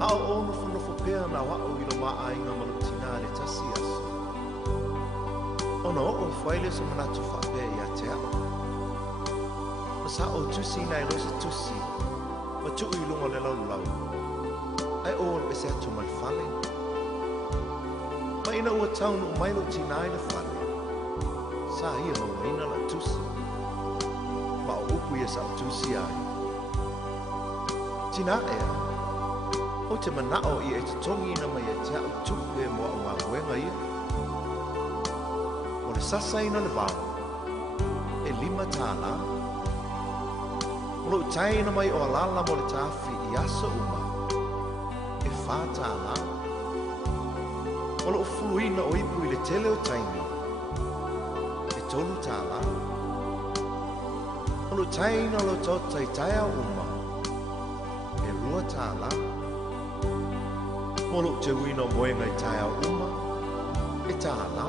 Ao ono whanofo pēr na wao I lo maa inga malutina le tasi aso. Ono o whaile sa manatu whape I a te ao. Sa o tusi nai rosa tusi, ma tu I lunga le lau lau. Ai o e se atu mai whale. Ma ina ua taunu o mailo tina I le whale. Sa ia maua ina la tusi. Ma o upu ia sa o tusi ai. Tina ea. O te manao I e te tongi ina mai e te au tupu e moa o ngā wenga ia. O le sasa ina le vāo. E 5 tāna. O lo tai ina mai o alala mo le tāwhi I aso uma. E 4 tāna. O lo fuluina o ipu I le tele o taimi. E 3 tāna. O lo tai ina lo tota I taia uma. E 2 tāna. Molo te wino moenga I taia uma, e tāna.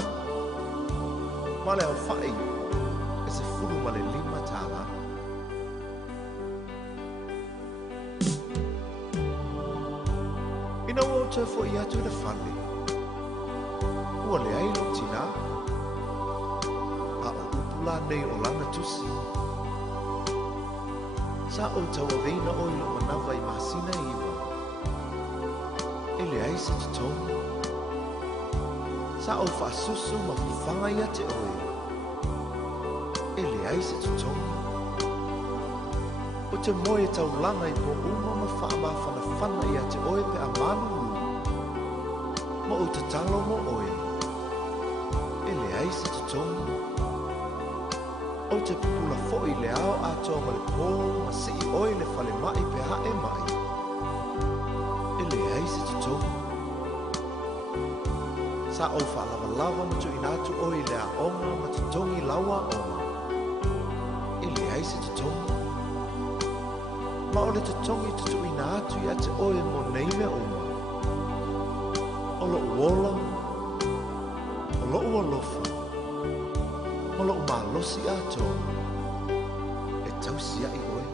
Ma le au whai, e se furu ma le 5 tāna. Ina ua o te fo I atu I le whale. Ua le ailo tina. A o upula nei o lana tusi. Sa o taua veina o ilo manawa I masina iwa. Ele ai se te tonga. Sa o whaasusu ma whanga ia te oe. Ele ai se te tonga. O te moe tau langa I po uma ma wha whana ia te oe pe a manu. Ma o te talo mo oe. Ele ai se te tonga. O te pula fo'i le ao a toa ma le pō ma si I oe le whale mai pe hae mai. Ele ai se te tonga. Sa o whalawa ma tu inatu o I le a onga ma te tongi lawa onga. Ele ai se te tonga. Ma o le te tongi te tu inatu I a te oe mo nei me onga. O lo uola, o lo uolofa, o lo umalosi a toa. E tausia I oe.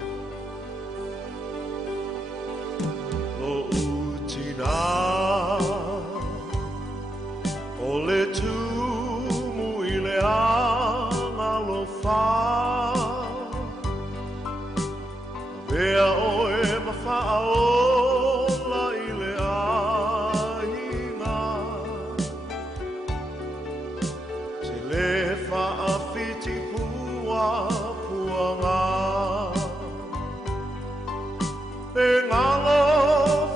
Tina o le tumu I le angalofa Vea oe mawhaola I le ainga Te le whaafiti pua puanga E ngalo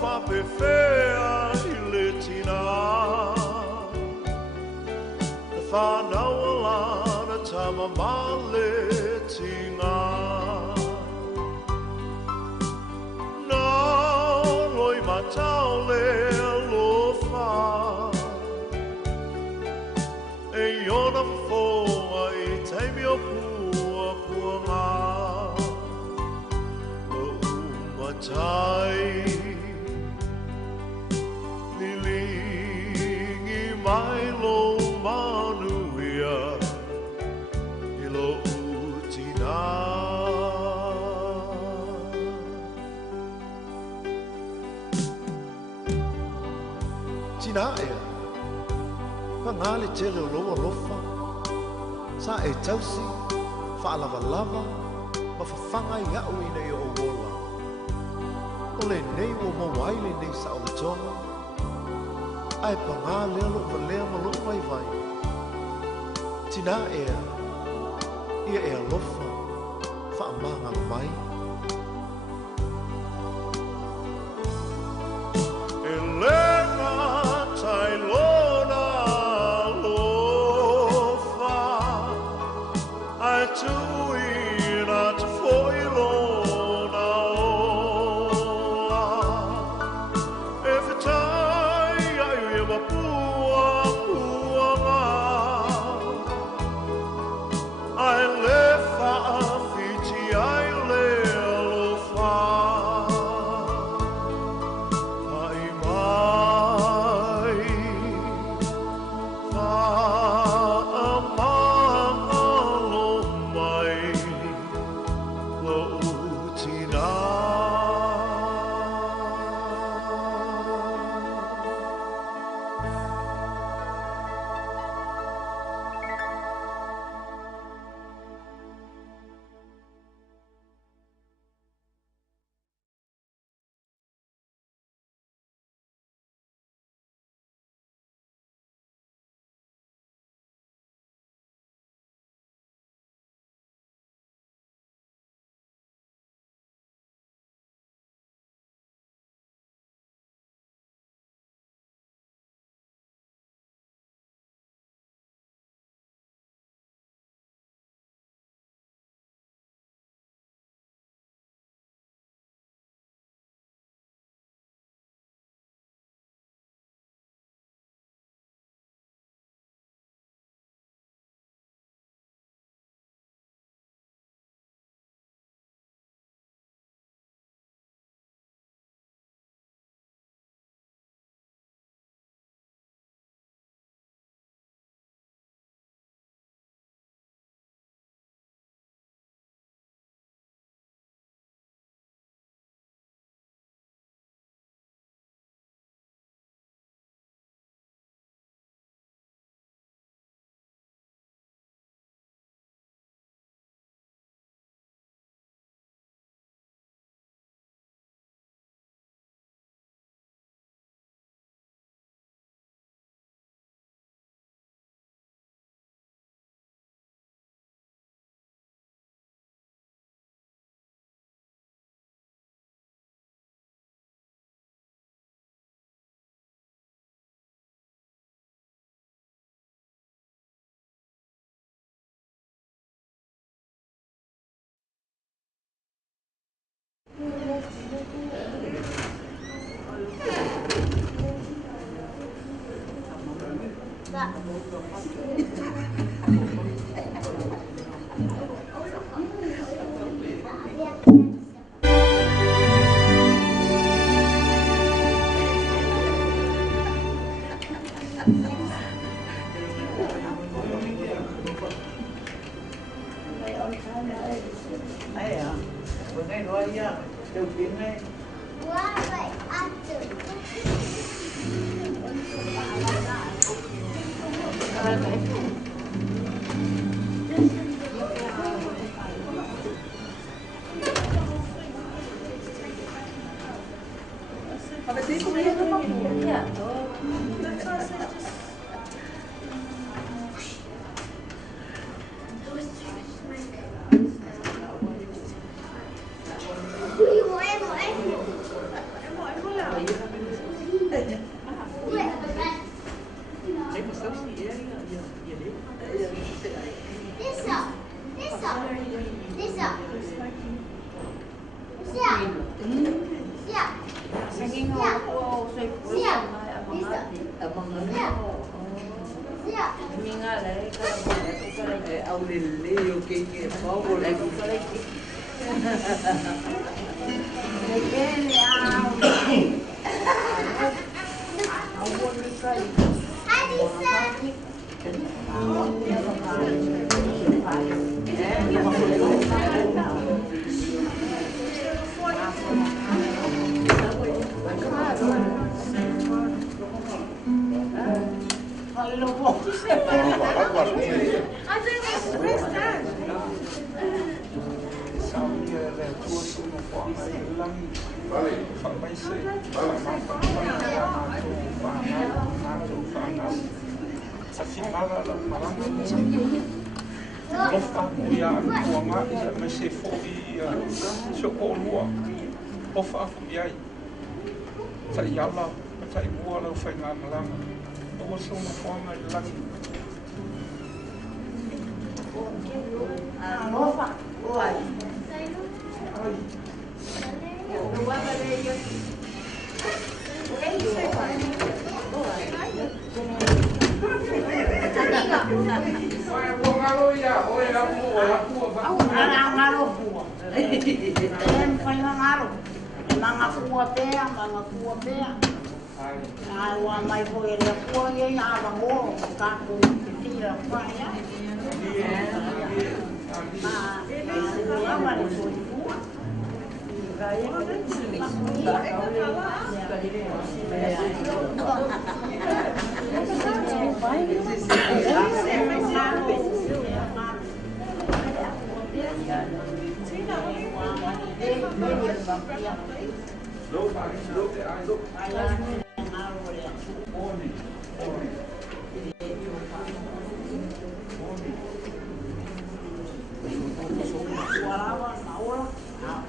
whapewhea I le tina Na whanau alana tama male tinga Na loi matau le alofa E iona foa I taimi o pua puanga Lo umatai Lilingi mai lo manuia I lo utina Tina ea Pangale tele o loa lofa Sa e tausi Whaalawa lava Ma whawhanga I au I nei o wola O le nei o mawaile nei sa o le tonga Ai panga lea lo ma lea ma lo mai vai Tina ea Ia ea lofa Whaamanga mai E lena tai lona lofa Ai tuina te foi lona ola E whetai ai ia mapua puanga Ai le whaafiti ai le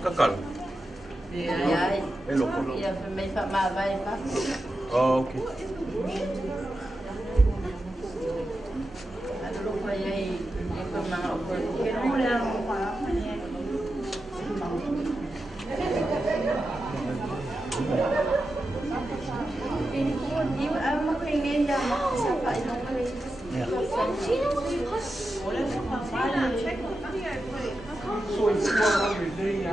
Kakal. Iya, Elok. iya, may pamabay pa. Oh, okay. Ano ko yay, ito mga upor. Kinula mo pa. Hindi mo alam mo kung hindi na sa paano ko rin. Wala sa pamala. So it's 400 day,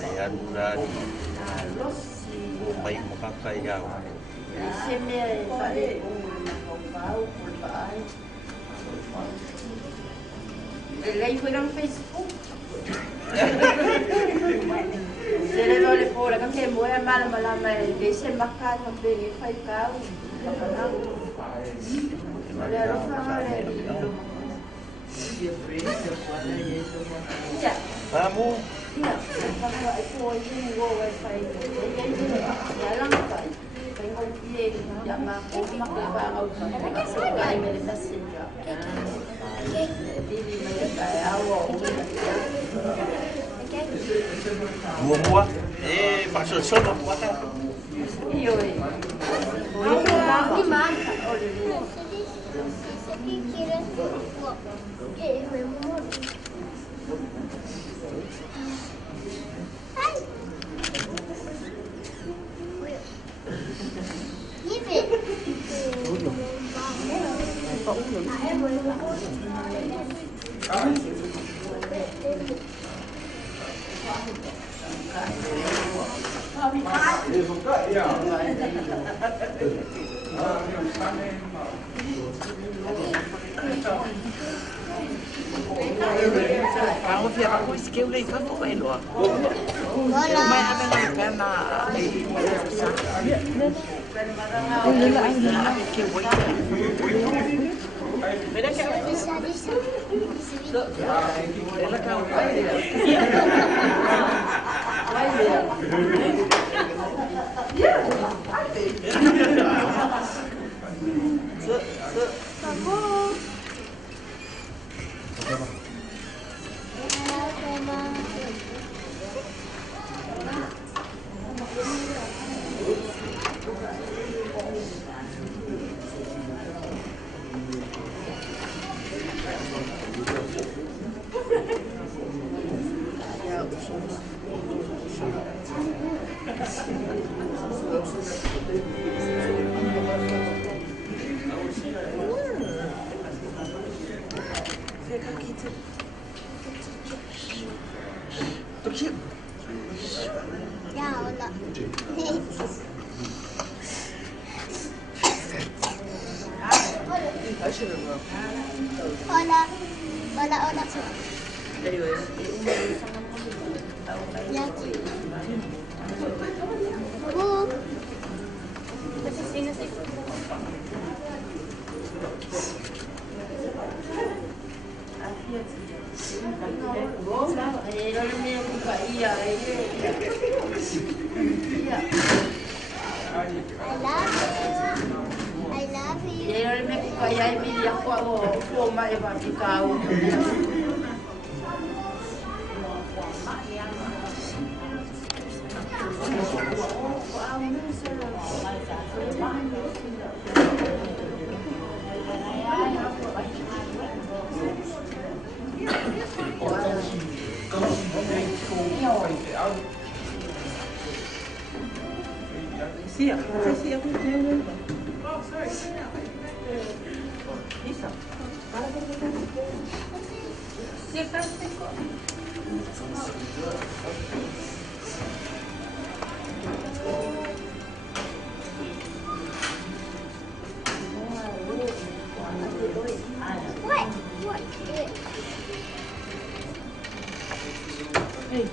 Ayan na. May makakayaw. Siyempre, pare, pao, pulpaay. Ilagay ko ng Facebook. Sila noli po lang kasi mo yan malamay. Kasi makan ng pili 5 kao. Wala rin sa mga iya. Kamu? Iya. Kapag ito ay yung wifi. Kaya lang pa. Kaya kung piye, yama ko, makibangaw. Kaya ay meditasyon ka. Dili may kayawa. Buah-buah. Maksud buat apa? Iyo eh. Di manca. Kalau via aku skill lagi kan kok elo. Mai ada nang kana. Oh lala ay lala ke wait. Mira que ela ka Hola. Hola, hola. Ya. I love you. Ele me kaya mi ya ko ma e ba ki ka u. Sia, sia tu jangan. Bisa. Siapa kok? What? Hey.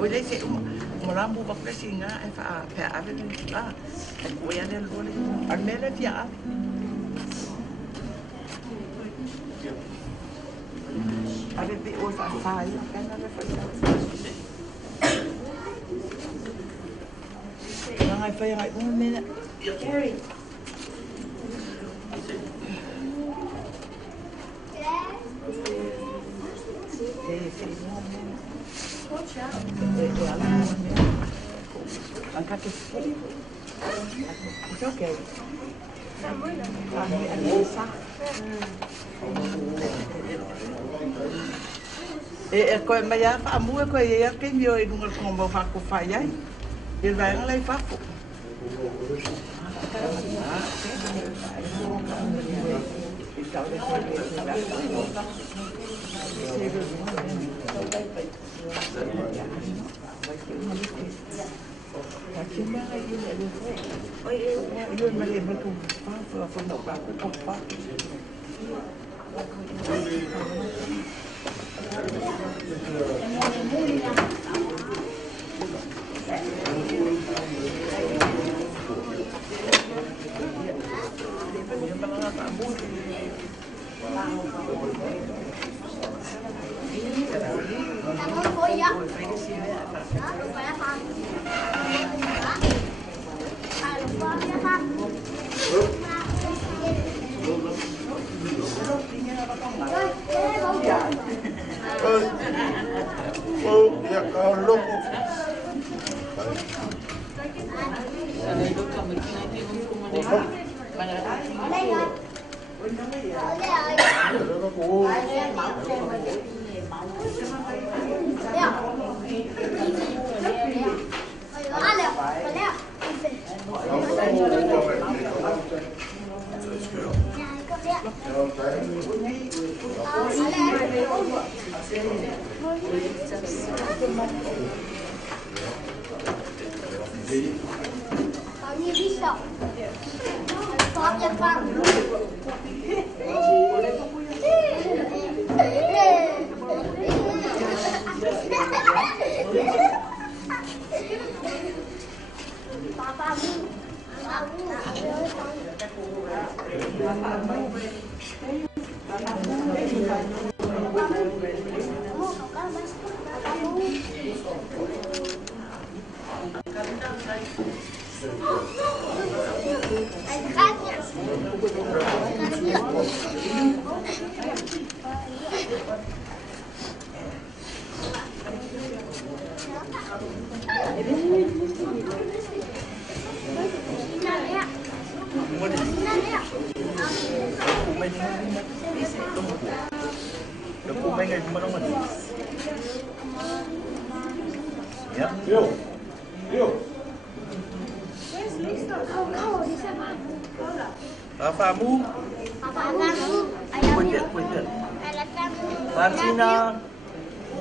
Olha esse, morambo bakla singa e fa pe ave ni ah o ya del ole armele via ave be o fa fa ya kana le fa ya ngai fa ya ngai un mena Gary Angkat ke sini. It's okay. Koe mai a whaamua koe e a kei mio e runga kombo whako whai ai. E vai ngalai whako.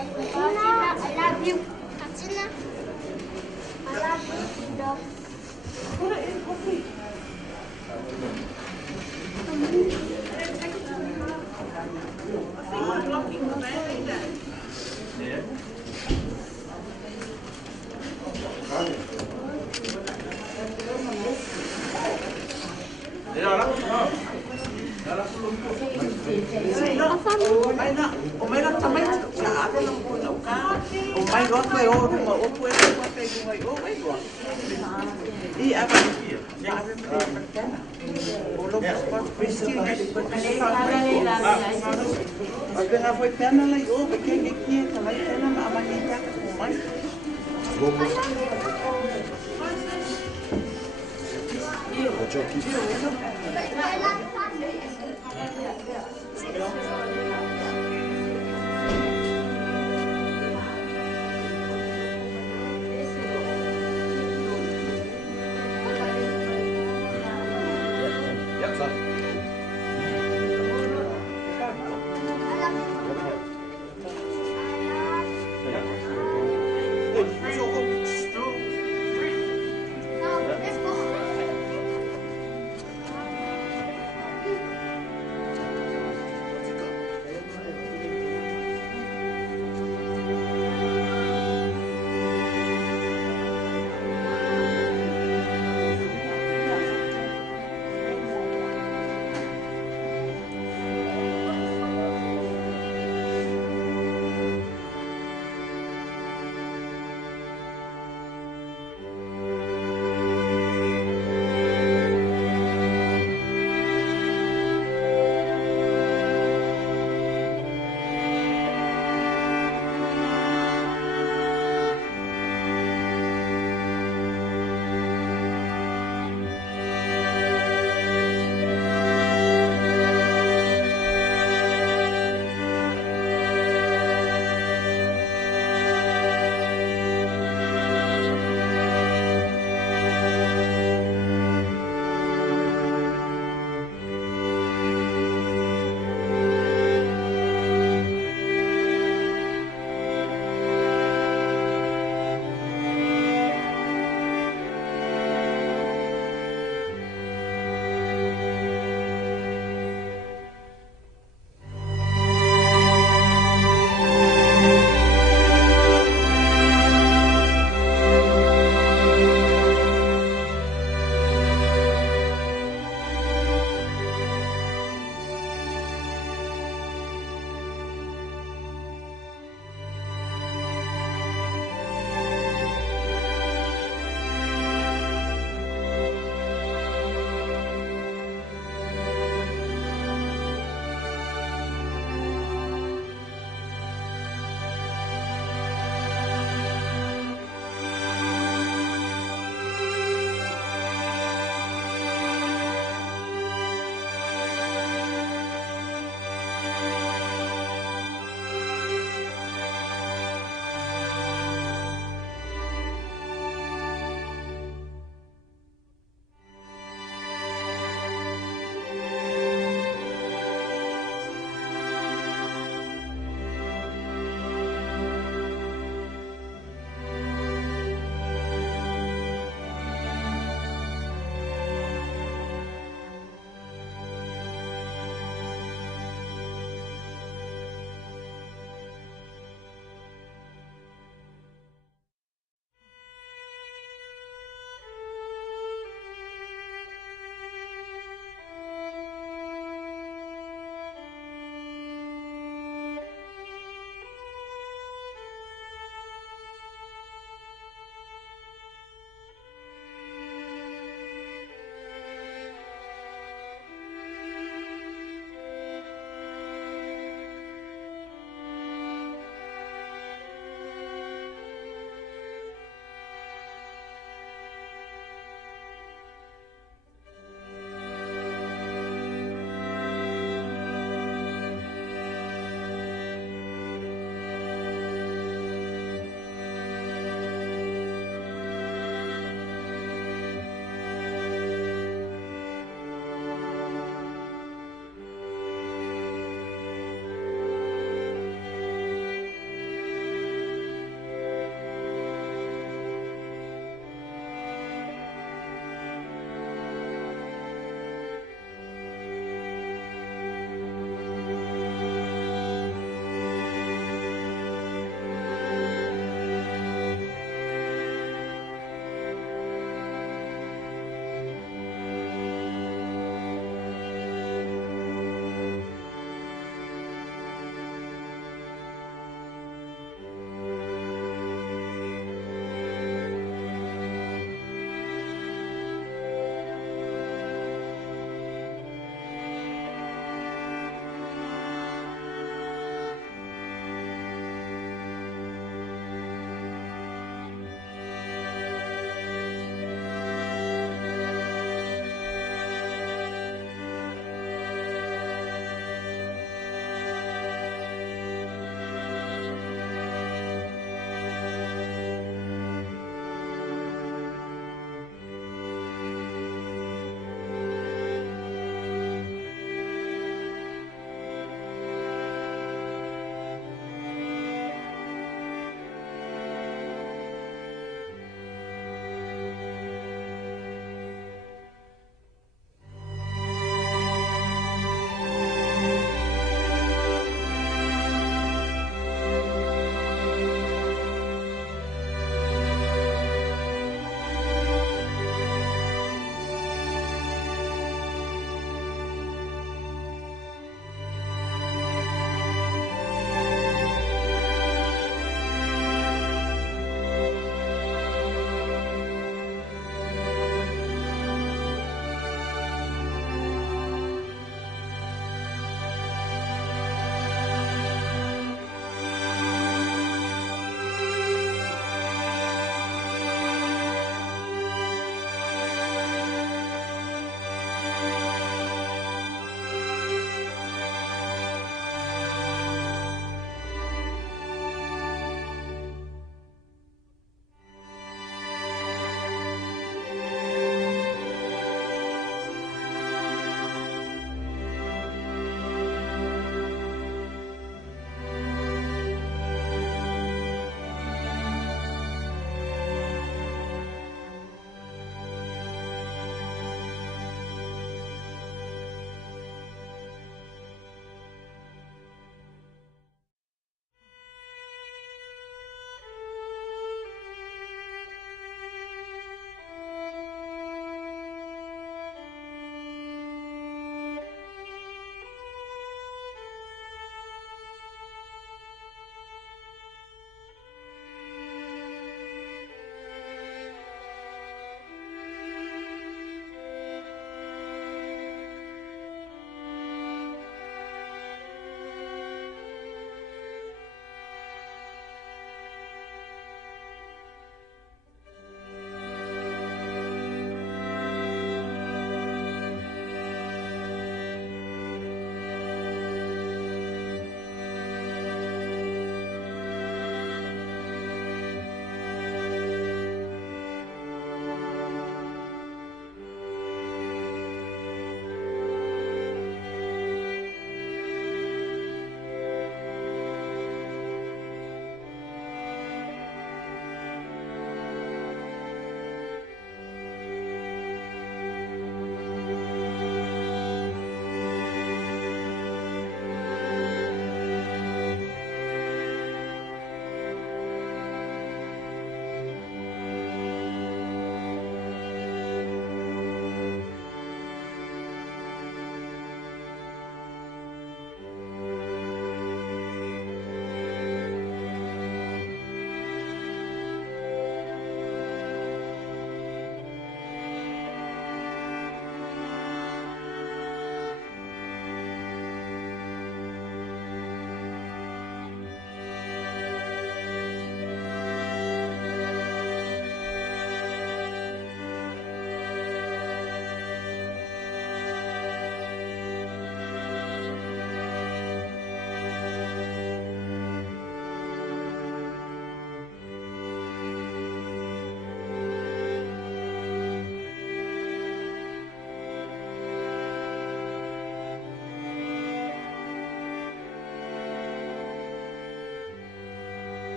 I love you. Katsina. I love you. Dog. O mai na tamai ka ave no ko no ka. O mai go ko o mo o ko e ko pe ko mai o mai go. I ave ya ave me ka. O lo ko pristi ko ave na foi pena lai o ke ke ka lai pena ma amani ta ko mai.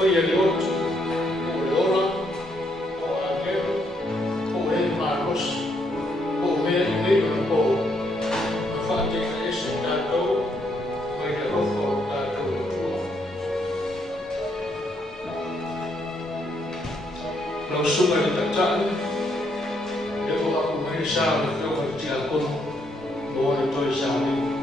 foi ali outro, o Leona, o Agel, o Rei Marcos, o Rei Leopo, a Fátima esse Tato, o Leopo Tato. Lo sunga di Tatan, eu aku mai sa eu ko ti ako bo e to sa ni.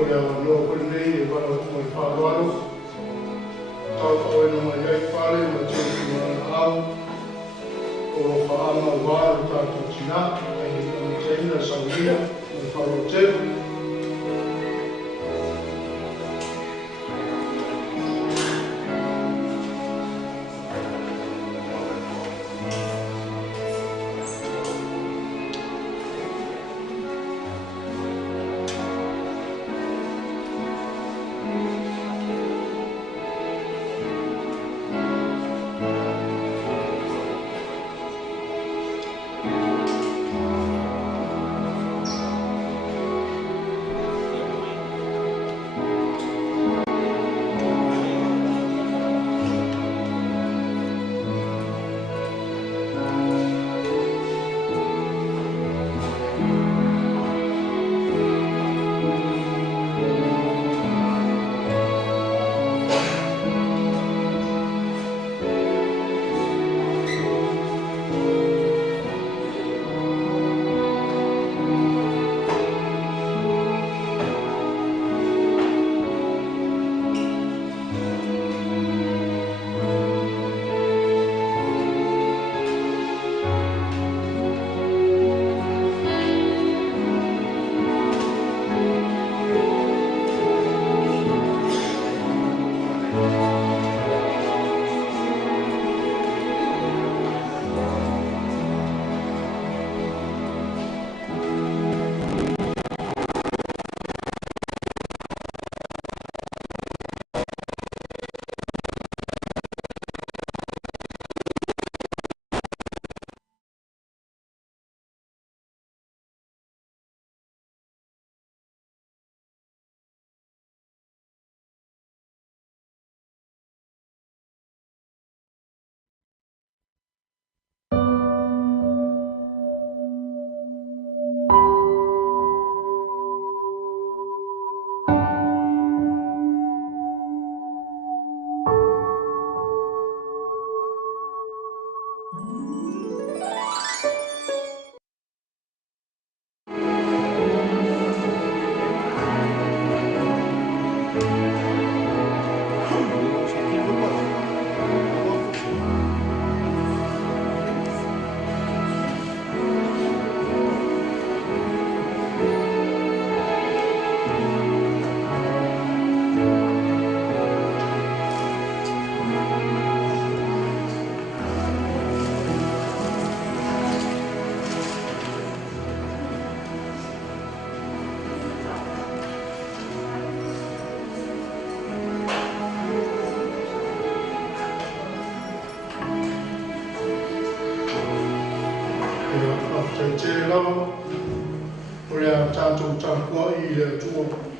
Olha, no pandemia para o Pablo, tal no mai fale no tempo ao o fama var ta tina e no tenda saudia no farote Olha, tanto tanto e tudo.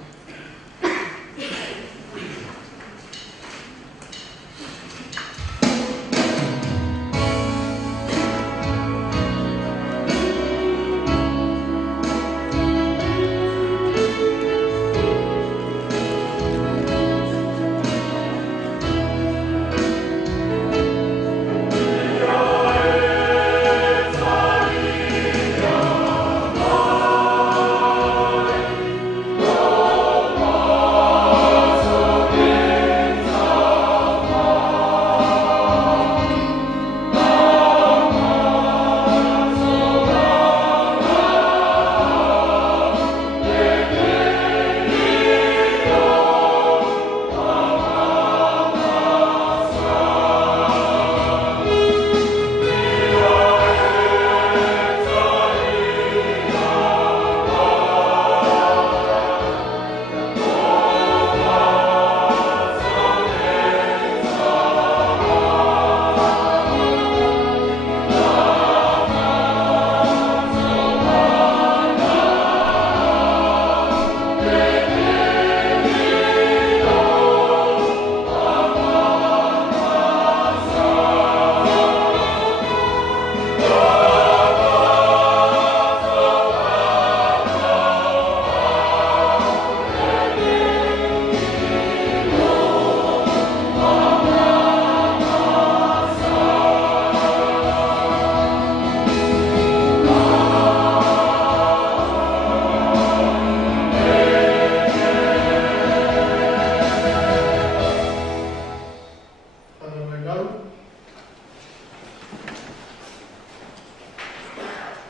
Oh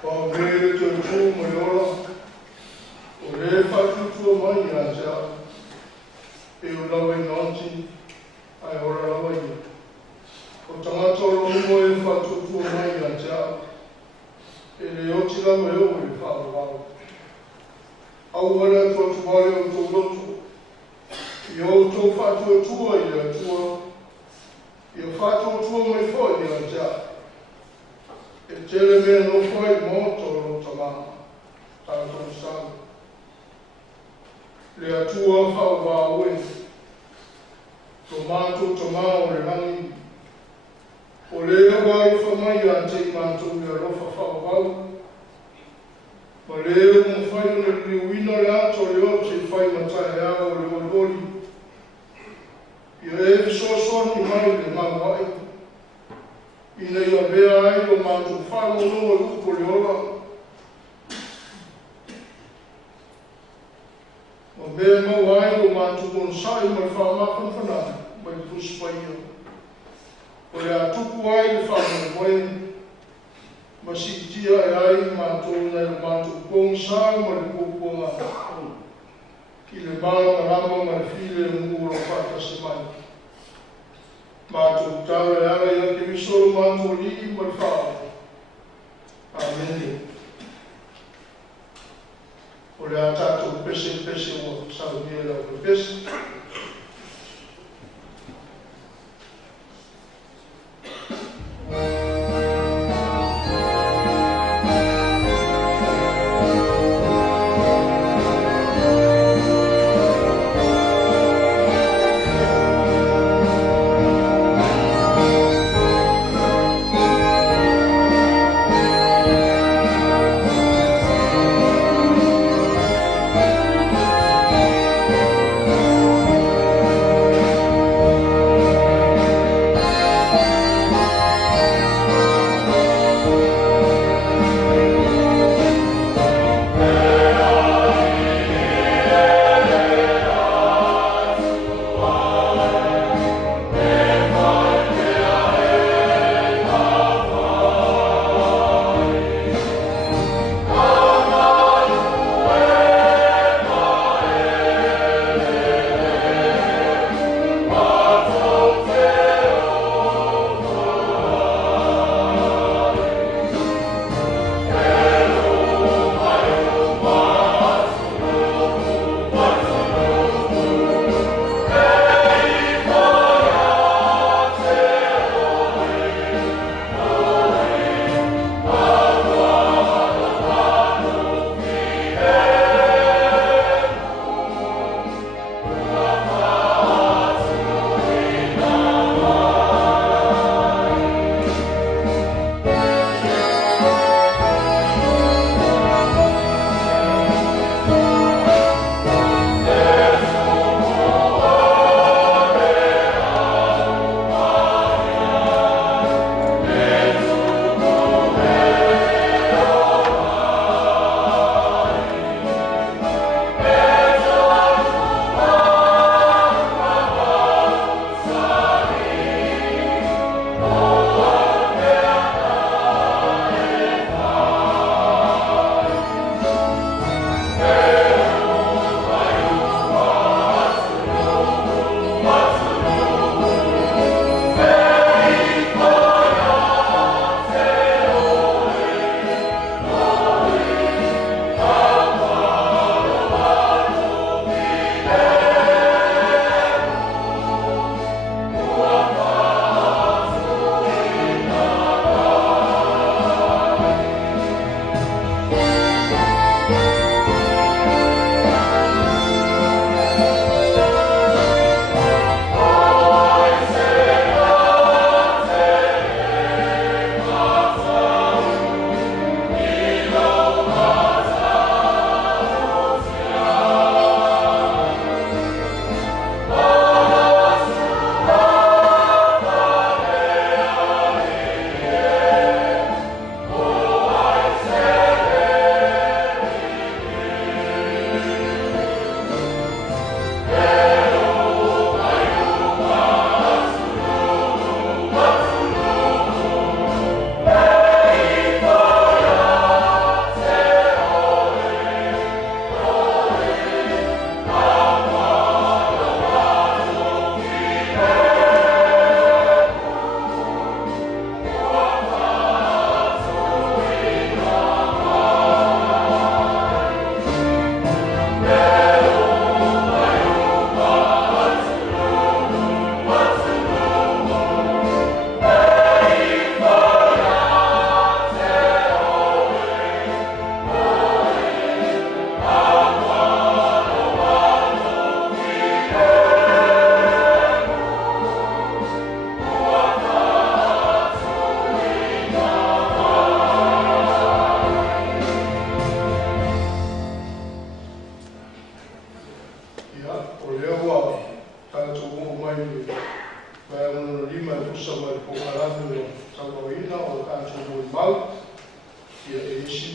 o vere to tu mo yola o le fatu tu mai ya ja e o lawe nonti ai ora lawe o tamato lo mo e fatu tu mai ya ja e le oti la mo e fa wa au ora to tu vale o tu lotu yo to fatu tu ai tu io fatu tu mai foi ya ja e tele me no foi moto lo tama tanto sangue le atua whauwa oe, tomato tomao le rangi, o le awa rofa mai a te mātou le rofa whauwau, ma le eo mo whai o le riuina le ato le o te whai matai ea o le olori, ia e sosoni mai le mawai, ina ia bea ai o mātou whano no e upo le ola, o mea mawai o mātu bonsai mai whamaka whanau, mai puspaia. O le atuku ai le whamaka moe, ma si tia e ai mātu nei le mātu bonsai mai pupunga. Ki le māna rama mai file le mura whaka se mai. Mātu tau e ara ia ke misoro mātu li mai whao. Amen. O le a tātou pese o sau mea o pese.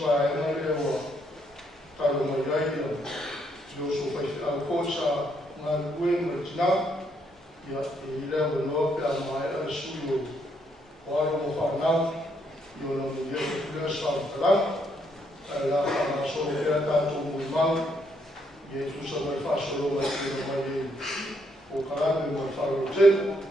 whae na leo talo mai ai na yo so pai au kosa na kue mo tina ya e leo no pe mai a suyo waro mo fa na yo no me ye le sa kala la na so le ta to mo mal ye tu so mai fa so lo mai o kala mo fa lo zen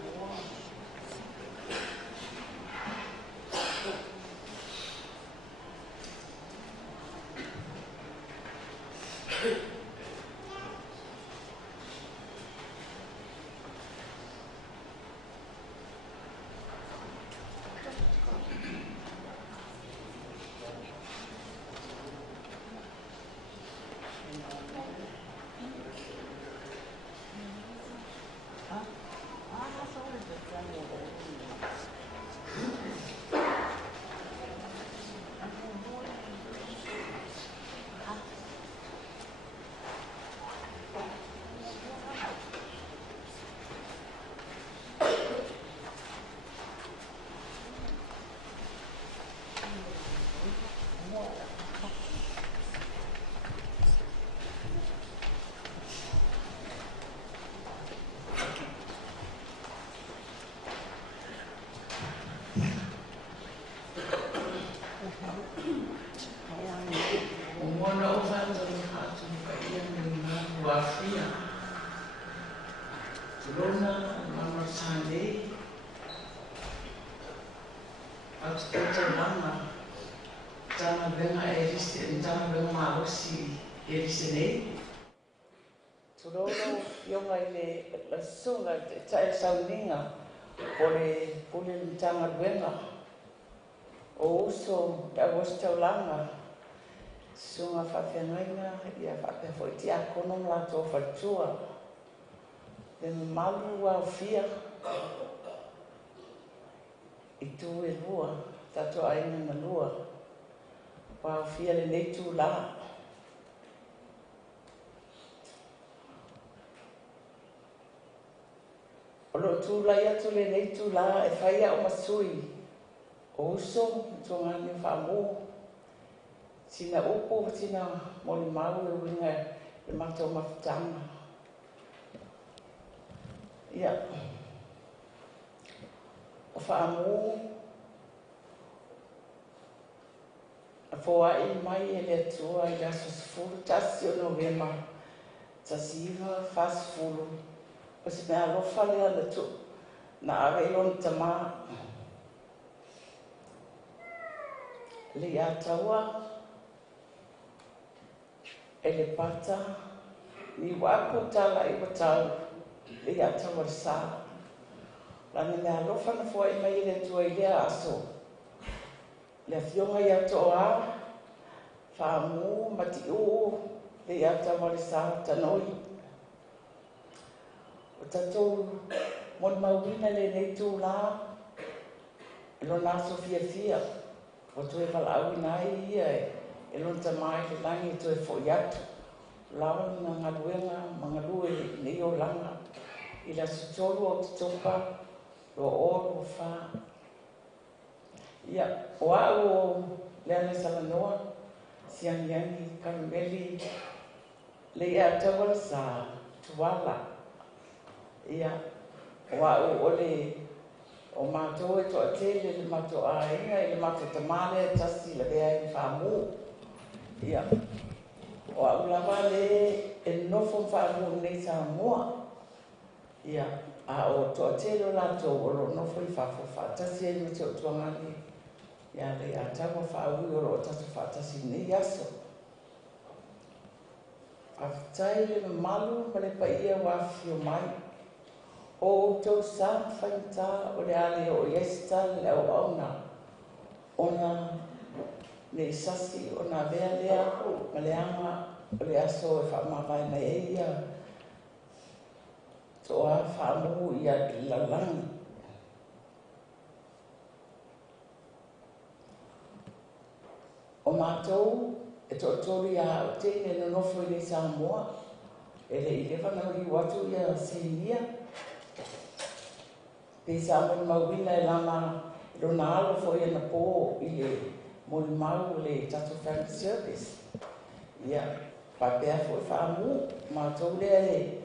sunga tae sauninga pole tanga wenga o uso ya wastolanga sunga fafengaina ya fape foi a konom la to fatua den malu wa fia itu e lua tato aina na lua wa fia le neitu la o lo tula ia tule nei tula e whaia o masui. O uso, tōngani whamu. Tina upo, tina moli mau e winga e mato mafutanga. Ia. O whamu. A fōa i mai e le tua i aso sifuru tasi o novema. Tasi iwa fasifuru. O se mea lofa lea le tu na awe ilon tama le ataua e le pata ni wapu tala i watau le ataua sa la ni mea lofa na fua i mai le tua i lea aso le fionga i atoa whamu mati u le ataua sa tanoi o tatou mon mauina le nei tū la lo nā sofia fia o tu e wala au nai ia e lo tamai le langi tu e fo yatu lawa na ngaluenga mangalue nei o langa i la sutolu o titopa lo oro fa ia o au le ane salanoa siangiangi karmeli le ia tawala sa tuwala ia wa ole o mato e to atele le mato ainga le mato tamale tasi le bea i famu ia o ula vale e nofo famu nei sa moa ia a o to atele la to o lo nofo i fafo fa tasi e me to tuangani ia le a tamo fa u o lo tasi fa tasi nei aso aftai le malu ma le paia wa fio mai o tau sa whaita o le ale o iesta le au auna. Ona le sasi o na vea lea ma le anga o le aso e whaamawai na eia. Toa whaamu ia lalangi. O mātou e to tori a o tene no nofo i le Samoa. E le i le whanau watu ia seinia. Pe sa mon mawina e lama lo na alo fo ia na po i le mo le mau le tatou family service. Ia, papea fo e whaamu, mātou lea e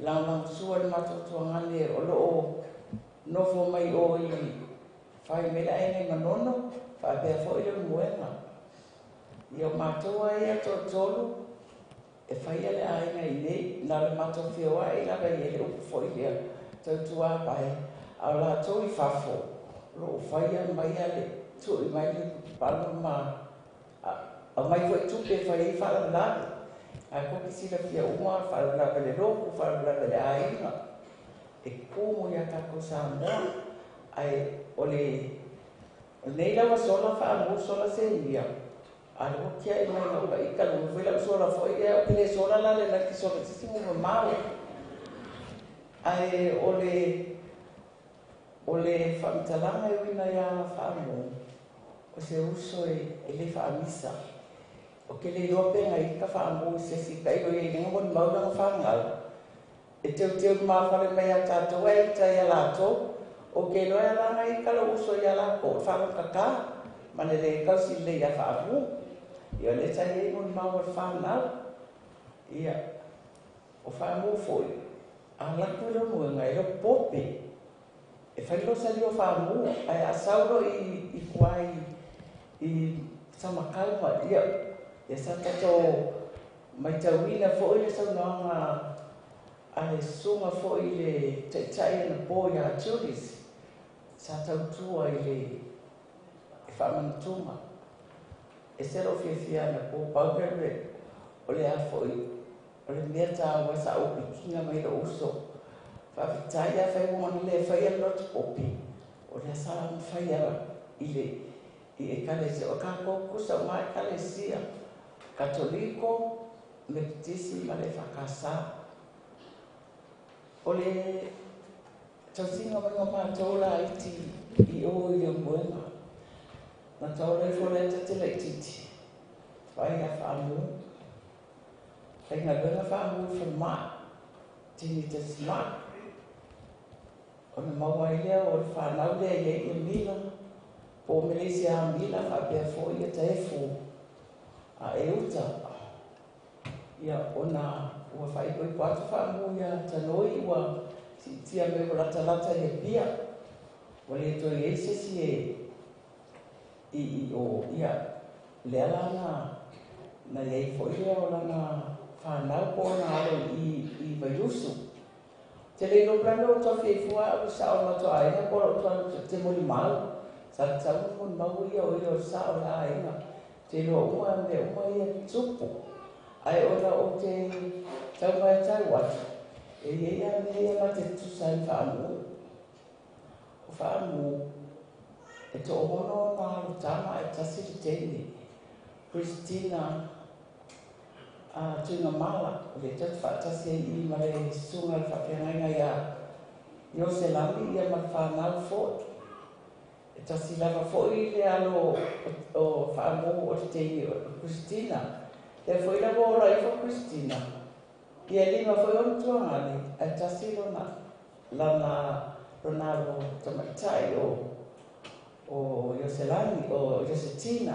lang sua le mātou tuangane o loo nofo mai o i whai mera e nei manono, papea fo i le muenga. Ia mātou a ea tō tōlu, e whai ale ainga i nei, nā le mātou whioa e laga i ele upu fo i lea, tau tua pae, au la tō i whafo, lo whai a mai ale, tō i mai le palo ma, a mai fo i tupe whai i whala lage, a koki sila fia uma, whala lage le loku, whala lage le ainga, e kūmo ia kako sa moa, ai o le, nei lawa sola wha mo sola se ia, a lo kia i mai ngauka ika lo mwela sola fo i ea, o pile sola la le laki sola sisi mo mau, ai o le whamitalanga e wina ia wha mo, o se uso e le wha misa, o ke le lope ngai ka wha mo se si kai o i nenga mon mauranga wha ngau, e teu mawhale mai a tātou e tai a lātou, o ke loa langa i kala uso i ala ko whanga kaka, mane le kausi le ia whaamu, i o le tai e mon maua whanau, ia, o whaamu foi, a laku ilo muenga i lo pope, e whailo sa li o whaamu, ai a sauro i kuai i samakauma, ia, e sa tato mai tauina foi le sau noanga, a le sunga fo i le taitai ana po i a turis, sa tautua i le whamantunga. E sero fia ana po paugere o le a fo i, o le mea tā ua sa upi kinga mai lo uso. Whawhitai a whai mwana le whai a lot opi, o le sa whai a i le, i e kalesi, o ka kusa o mai kalesia, katoliko, metisi ma le whakasa, o le tausinga mai o mātoula iti i o i o muenga. Na taula i fole tatila i titi. Whai a whaamu. Hei ngā lunga whaamu i whamā. Tini te smā. O na maua i lea o le whanau lea i e mila. Po Malaysia a mila whapea fo i a taefu. A e uta. Ia o na ua whai koi kwatu whaamu ia tanoi ua tia me o lata e pia. O le to i eisesi i o ia lea lana na iei fo i lea o lana whanau po na alo i maiusu. Te le no brano o tofi e fua o sa o mato aina po o te moli mau. Sa tau mon mau ia o sa o la aina. Te lo ua me ua ia tupu. Ai ora o te tau mai tau watu. E ia me ia ma te tusai whaamu. O whaamu e to ono na alu tama e tasi te teni. Christina tuinga mala. O le tatu whaatasi i ma le sunga le whawhiangainga ia Iose Lami ia ma whanau fort. E tasi lava fo i le alo o whaamu o te teni o Christina. Te foi la bola i fo Christina. Ia lima foi on tuangani, a tasi lana Ronaldo tamaitai o Ioselani, o Iosetina.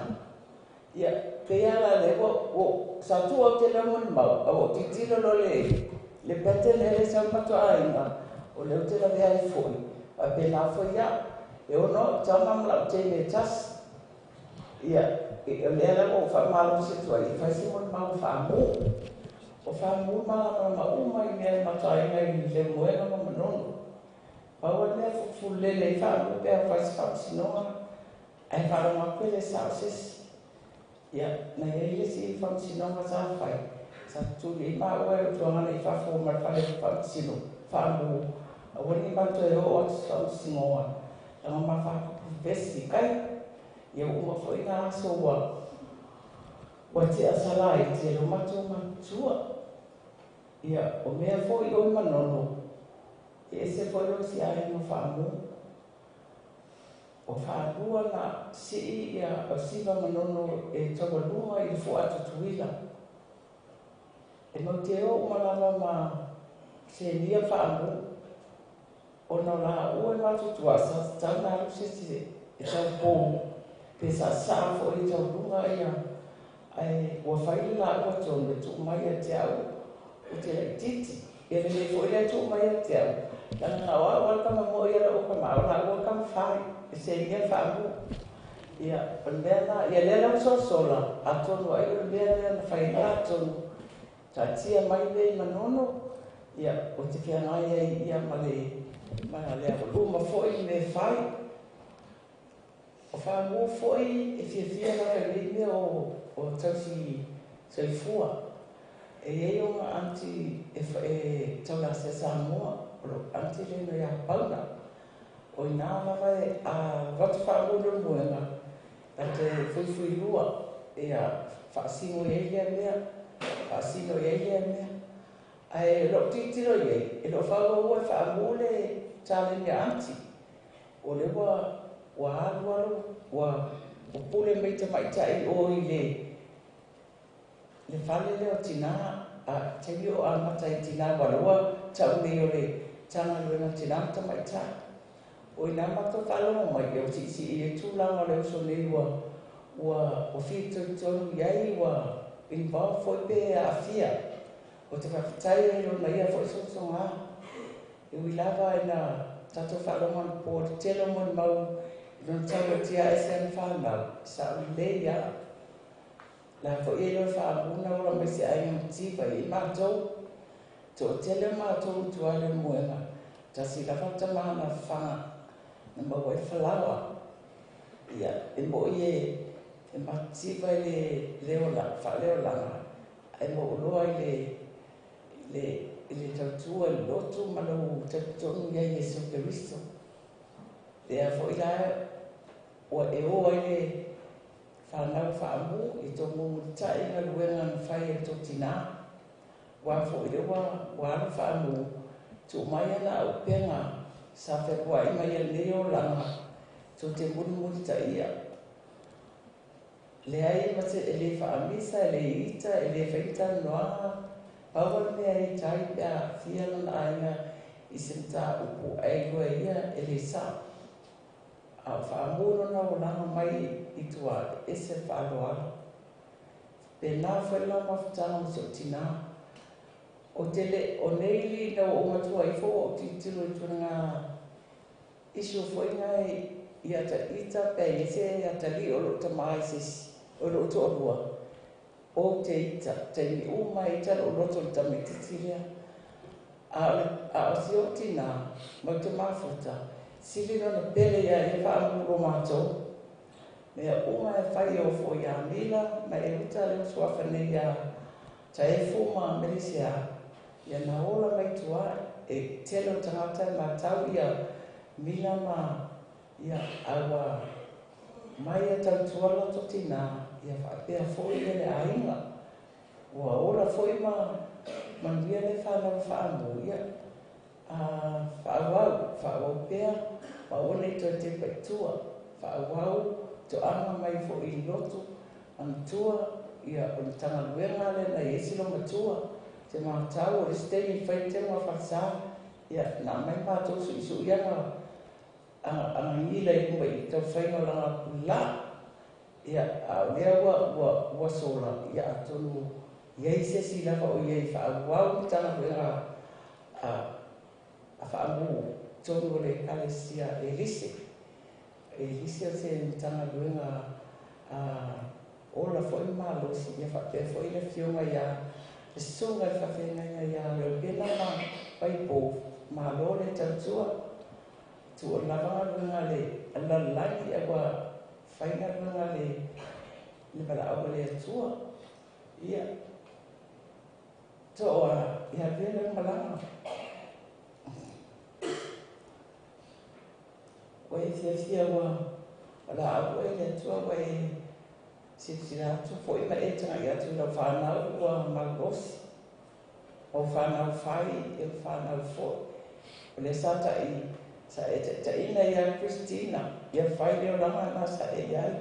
Ia, pe ala le o sa tu o te lamon mau, o titilo lo le pete le sa pato ainga, o le te la vea i foi. A pe na foi ia, e ono tamam la te me tas. Ia, e le ala o fa malo se tuai, fa si mon mau fa mo. O whamu mala ma uma i mea matainga i le moena ma manono. Paua lea fufulele i whamu pēr whaiswhau sinoa. Ai wharonga koe le sausis. Ia, na iei le si i whamu sinoa sa whai. Sa tuli i maua e o tuangana i whafo ma whale whamu sino. Whamu. A wani mato e o atu whamu sinoa. Tanga ma whakupu vesi kai. Ia uma fo i ngā aso wa te asalai te lo mato matua. Ia, o mea fo i o manono. E se fo i o si ai no whamu. O whaarua na si ia o siva manono e tawa lunga i fo atu tuila. E mau te o umalala ma se nia whamu. O na la ue matu tuasa, tau na alu se e tau pō. pe sa fo i tau lunga ia ai ua whai la ua tonu e tu mai a te au o te lai titi e le fo i le tu mai a te au lana ngā wā kama mo ia la o ka mao la ua kam whai e se inga whaamu ia pandena ia le lau sola a tonu ai o le na whai la tonu ta tia mai le manono ia o te kia ngai ia ma le luma fo i me whai o whaamu fo i e fia la ka le o tausi saifua e o ngā anti e tau la se Samoa o anti le no ia pauna o ina lava a watu whaamuru muenga a te fuifui lua e a whaasino e ia mea whaasino e ia mea ai lo titiro ye e lo whaamuru e whaamuru le tale ni anti o le wa alu wa o pule mai te maitai o i le whale leo tina a te o a matai tina walaua tau nei o le tanga luenga tina ta maitai o ina mato whalonga mai o tisi i e tūlanga leo so nei o whito i tonu iai involve foi pe a fia o te whawhitai e lo na ia foi so ngā e wilava e na tato whalonga po te telo mo mau non tau tia SN whanau sa ui leia la ko e lo whaamuna ora mai se ai ngatiwa i mātou to tele mātou tuare muenga ta si la whata mana whanga na maua e whalawa ia e mo i e matiwa i le leo langa e mo uloa i le tautua i lotu malau tautonu ia i Yesu Keristo le a fo i la o e o ai le whanau whaamu i tō mungu tai na luenga na whai e tō tina wa fo i rewa wāna whaamu tō mai ana au penga sa whekua i mai a leo langa tō te muni tai ia le ai mate e le whaamisa e le ita e le whaita noa paua mea i tai pia whiana na ainga i senta upu ai lua ia e le sa a whaamuro na o langa mai i tua e se whaaloa. Pe nā whaila mawhitanga mo so tina. O neili na o matua i fo o titilo i tuna ngā isu whainga i ata ita pe i se ata li o lo ta mai sisi o lo to orua. O te ita, te ni uma ita o lo to ta me titiria. A o si o tina, mai te mawhuta. Sili no na pele ia e whaamuro mātou. Mea uma e whai o fo ia mila, ma e uta leo suawhane ia ta e fuma Malaysia. Ia na ola mai tua e telo tangata ma tau ia mila ma ia awa mai e tau tuala to tina ia whaapea fo ia le ainga. Ua ola fo i manuia le whanau whaamu ia. Whaawau pea, waone to te paitua, whaawau to anga mai fo i lotu, tua ia o le tanga luenga le na esi lo matua, te mātau o le steni whai te mga whasa, ia nā mai mātou su isu ianga, anga ngila i kumba i tau whainga langa pula, ia a lea ua sola, ia atonu, ia i sesi lawa o ia i whaawau tanga luenga, a whaamu tonu o le kalesia Elise. Elise o se tanga luenga ola foi malosi ia whapea foi le fionga ia le sunga le whawhenga ia leo pena ma paipo malo le tautua tu o lavanga luenga le alalaki awa whainga luenga le wala awa le atua ia toa ia vele malanga wai fia wala au e le tua wai sila tu foi ma e tanga ia tu la whanau ua magosi o whanau whai e whanau fo o le sata i sa e ta ina ia Christina ia whai leo langa na sa e iai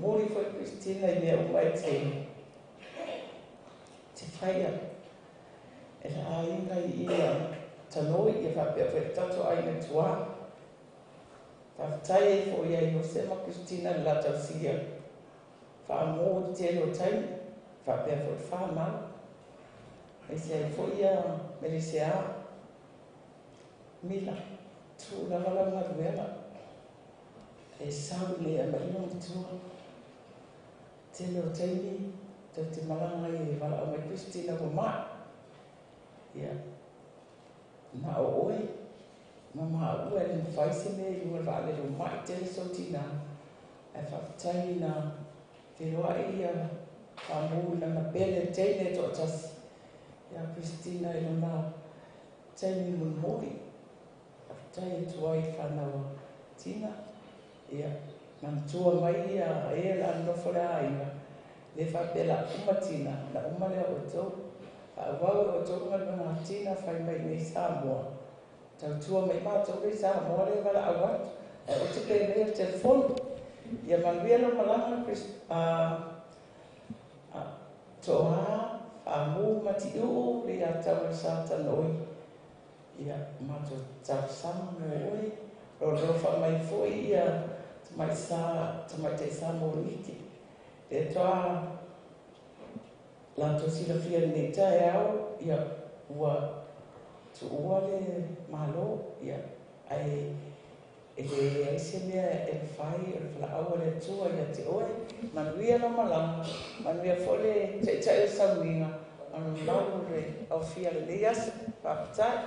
muri foi Christina i mea umai te whaia e la ainga i ia tanoi ia whapea whai tato aina tua Whakatai fo ia i Jose ma Kristina la tausia. Whaamō te lo tai, whapea fo whaamau. E se ai fo ia merisea mila, tu la wala maruela. E sau le a maino tua. Te lo taini, te malanga i wala o mai Kristina ko maa. Ia, na o oe. Mama ua le mawhaise me i ua wale lo mai tele so tina. E whakatai na te roa ia whamu na pele teine to tasi. Ia Kristina i lona teine mun hoi. Whakatai tuai whanawa tina. Ia, mantua mai ia e la nofore hainga. Le whapela umatina na umale o tau. Whawau o tau ngana tina whai mai nei Samoa. Tautua mai mātou rei sa moare wala awat. O te pei mea telefonu. Ia manuia lo malanga toa whamu mati uu li a tau sa tanoi. Ia mātou tau sama mo oi. Rofa mai foi ia tamai te sa moriti. Te toa la tosila fia nei tae au ia ua tu ua le malo ia ai e se mea e whai o le whala le tua ia te oe manuia no malanga manuia fole te o sauninga anu lau re au fia le leas papatai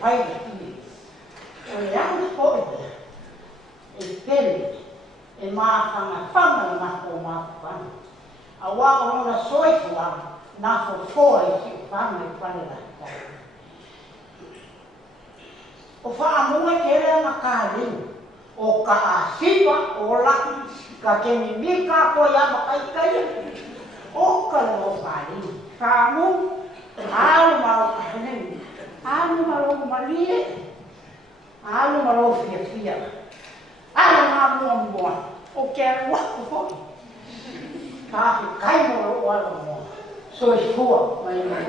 pai o le anga po e pele e whanga na ko whanga a wā o na soifua na fofoa i ki whanga i whanera o whaamua ke rea na kāliu o ka a siwa o laki ka ke mi mika ko ia makai o ka lo kāliu whaamu alu mau kahanemi alu malo malie alu malo fia alu mau mua o ke wako hoki ka kai mo o alu mo so e fua mai mai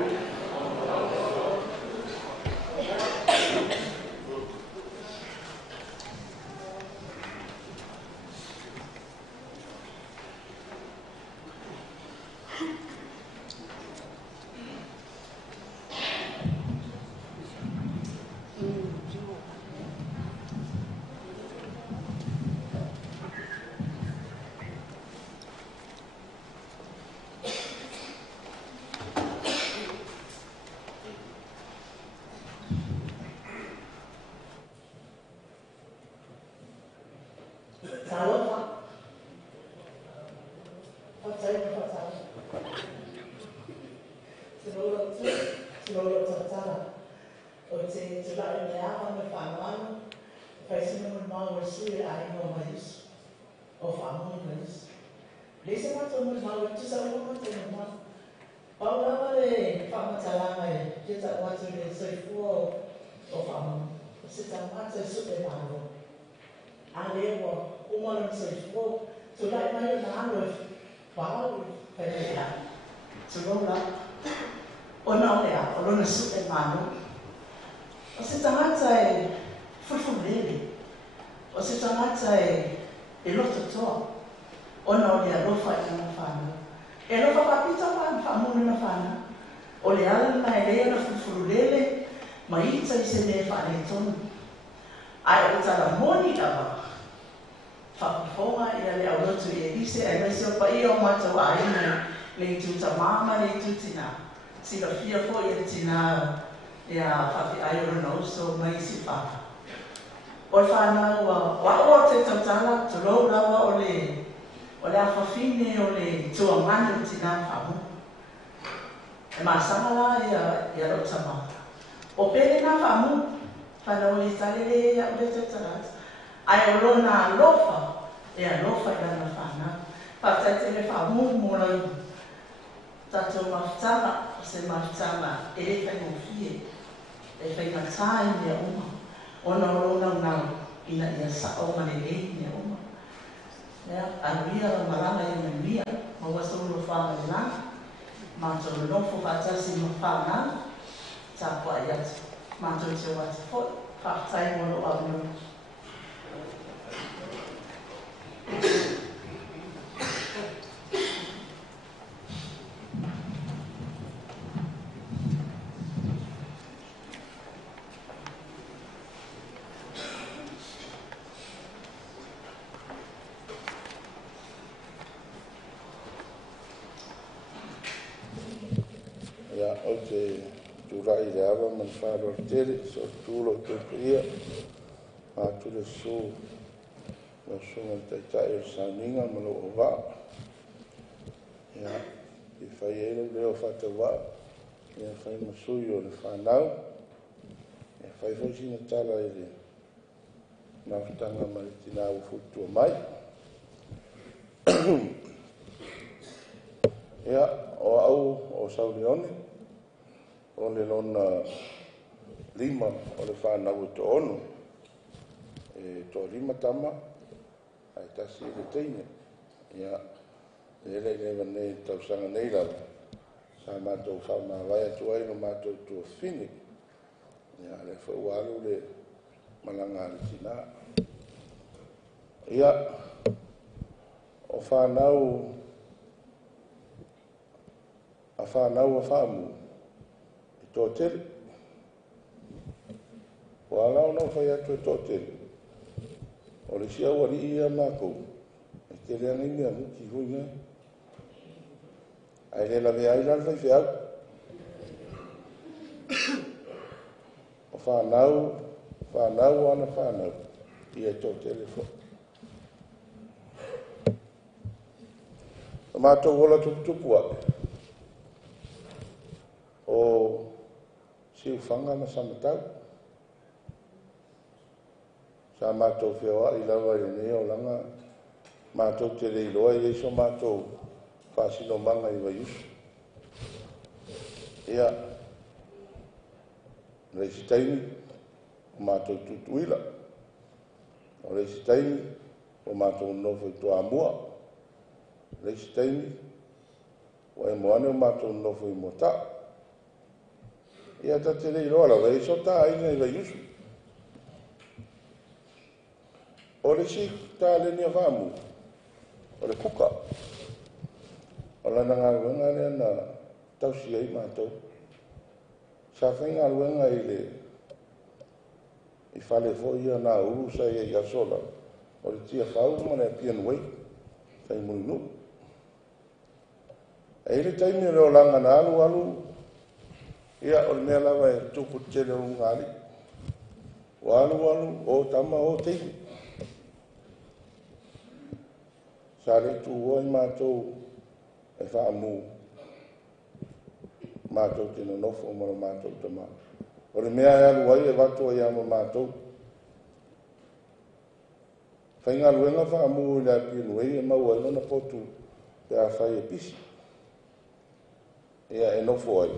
o te turai le awa man whāro tere, so tūlo te pia, a tūle sō, no sunga te tai o Sauninga, malo o wā. Ia, i whai ero leo whata wā, ia whai masui o le whanau, ia whai whaisina tala i le mawhitanga mai tina au futua mai. Ia, o au o Saurione, o le lona lima o le whanau e to ono, e to lima tama, ai tasi e le teine. Ia, e le lewa nei tausanga nei lawa, sa mātou whamawai atu ai no mātou tua whini. Ia, le whaualu le malanga le tina. Ia, o whanau, a whanau a whamu, i tō tere. O alau no whai atu e tō tere. O le si au ari ia mākou, e te leanga i mea muti hui ngai. Ai le la mea ai lan whai whiau. O whanau ana whanau. Ia tō telefon. Mātou wola tuputupu ake. O siu whanga na samatau. Sa mātou whiawa I lawa I neo langa. Mātou te reiloa I eiso mātou whasino manga I waiusu. Ia, reisi taimi, o mātou tutuila. O reisi taimi, o mātou nofo I toa mua. Reisi taimi, o e moane o mātou nofo I mota. Ia ta te reiloa la, wei so ta aina I waiusu. O reisi ta lenia whamu, o le kuka. O lana ngā ruenga lea na tausi ai mātou. Sa whainga ruenga I le I whale fo ia nā uru sa ia I asola. O le tia whau mana e pian wei. Sai munu. E le taimi o leo langa na alu. Ia o le mea lawa e tupu tele o ngāri. O alu o tama o teimi. Sa le tu oi mātou e whaamu. Mātou tino nofo mara mātou tama. O le mea e alu ai e watu ai ama mātou. Whainga luenga whaamu I le apinu ei e mau ai lona potu te a whai e pisi. Ia e nofo ai.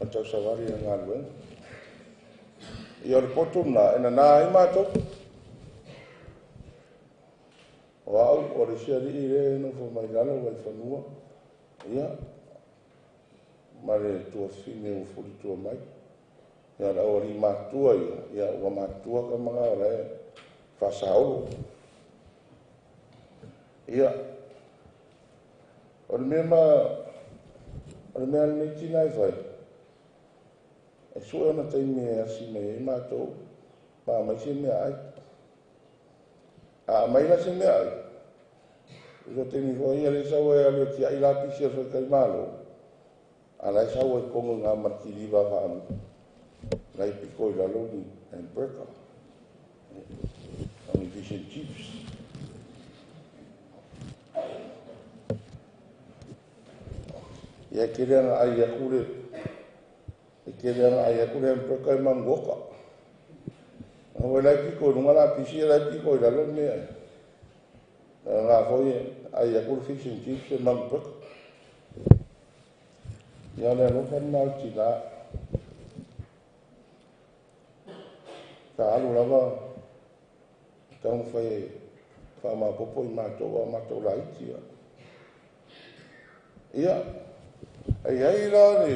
O tau savari e ngā luenga. Ia o le potu na e na nā ai mātou. O au, o le siari I re nofo mai lalo wai whanua. Ia. Ma le tua fine o furi tua mai. Ia la ori mātua ia. Ia ua mātua ka mga ora e whasaolo. Ia. O le mea le tina I whai. E sua na taimi e asi mei e mātou. Ma mai se mea ai. A mai la se mea ai. Ilo teni fo ia le sau e alio tia I la pisi a fai kai malo. A lai sau e kongo ngā martiriwa whaamu. Lai piko I lalo ni and breaker. On fish and chips. Ia kereanga ai akure. E kereanga ai akure and breaker I mangoka. O lai piko nunga la pisi e lai piko I lalo mea. Ngā foi ai akure fish and chips e mangoka. Ia le alofa nau tina. Ka alu lava. Tau whai whaama popo I mātou a mātou la itia. Ia. Ai la le.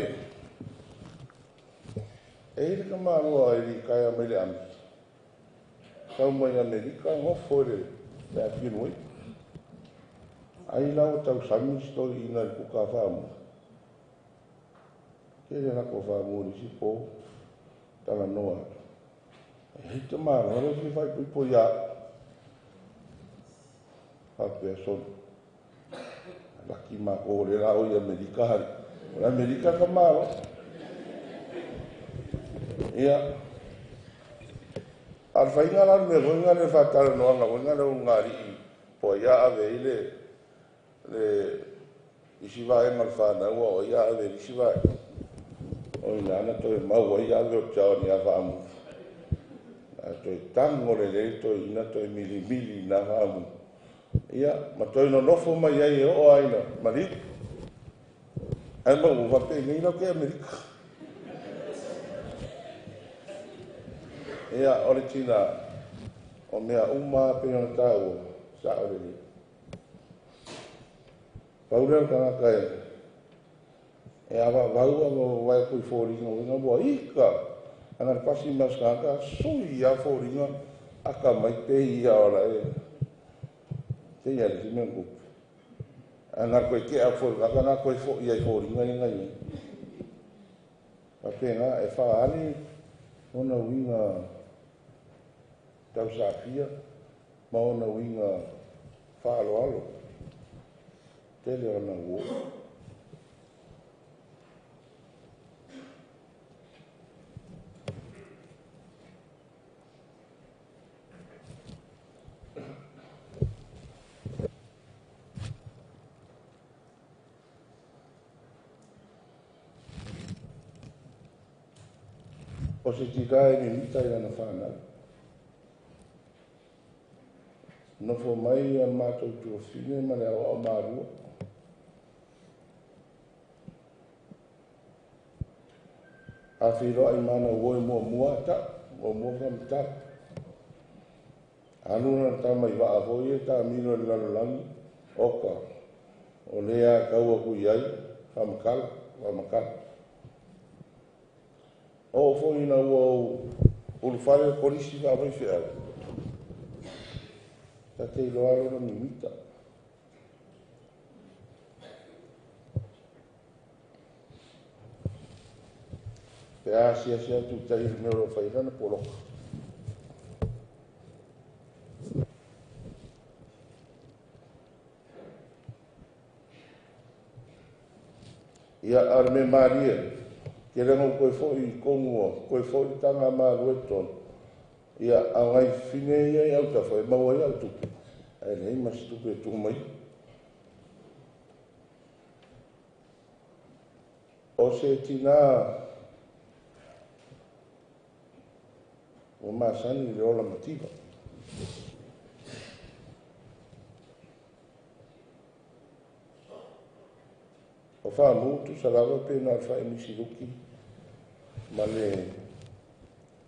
Ei le ka marua I li kai a mele ami. Tau mai Amerika ngofo le le a pinui. Ai la o tau sami stori ina le kuka whaamu. Kere nako whaamu li si po. Tala noa. Hei te marua le si whai pipo ia. Hape son. Laki mako le la o I Amerika hari. O Amerika ka maro. Ia. Al whainga la me voinga le whatara noanga. Voinga le ungari I. Po ia ave I le isiwa e mal whanau o ia ave isiwa e. O ina ana toi mau o ia ave o tau ni a whaamu. Toi tango le toi ina toi mili na whaamu. Ia, ma toi no nofo mai ai e o aina, mari. Ai ma uwa pe ngai no ke Amerika. Ia, ore tina, o mea uma pe ona tau, sa ore ni. Paureo kanga kai, e awa waua mo wai kui fōringa, winga mua ika. Ana pasi maskanga, sui a fōringa, aka mai pe ia ora e. Te ia le tine ngupu. Ana koe ke a fōringa, aka nga koe ia I fōringa I ngai. Papenga e whaali, ona winga tau sāpia, ma ona winga whaalo. Tele ona uo. o se tika e ni mita i ana whānau. Nofo mai an mātou tua whine ma le au mārua. A whiroa i mana uoi mua ta, mua whamita. Anuna ta mai wa a hoi e ta mino le lalolangi, oka, o lea kaua kui ai, whamakala. O foi na ua ulufare polisi va vai fea. Ta te loalo na mimita. Pe a sia tu tai me lo fai na polo. Ia arme Maria, ke rengo koe foi kongo, koe foi tanga ma rueton. Ia angai fine ia au ta foi maua ia tupu. E nei mas tupu e mai. O se tina o masani le ola mativa. O wha mutu sa lawa pe na wha emisi luki ma le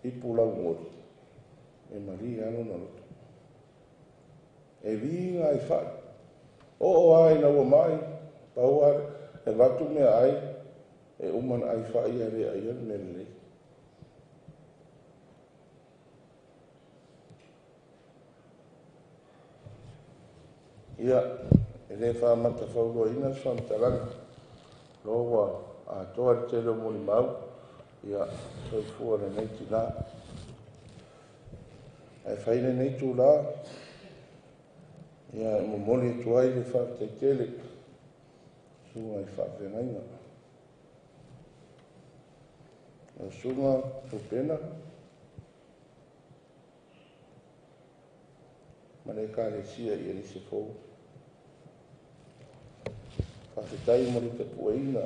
ipu lau ngori. E mari anu na loto. E vinga i wha. O ai na ua mai, pau are, e watu mea ai, e uman ai wha i are ai anu mele lei. Ia, e le wha mata whaurua ina sa mtaranga. Loa a toa te reo moni mau, ia toi fua le nei tina. Ai whaine nei tū la, ia mo moni e tuai le wha te tele, sunga i wha whengainga. Ia sunga tupena, ma le ka le sia i le se fau. Whawhitai mo le te puaina,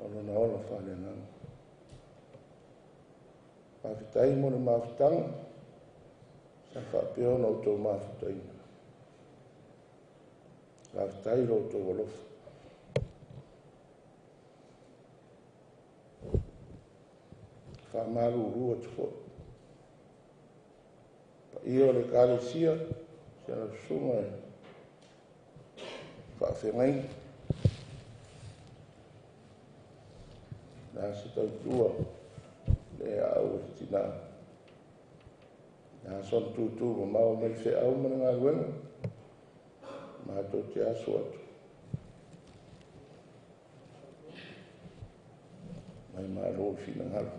ono na ono whale nang. Whawhitai mo le mawhitanga, sa whapeo na uto mawhitaina. Whawhitai ro uto walofa. Whamaru rua tufo. Pa iyo le kare sia, se ana sunga e. Whawhengainga. Nā se tau tua, le au e tina. Nā son tūtū ma mau mai whi au mana ngā ruenga. Mā tō te asu atu. Mai mā rōi whina ngara.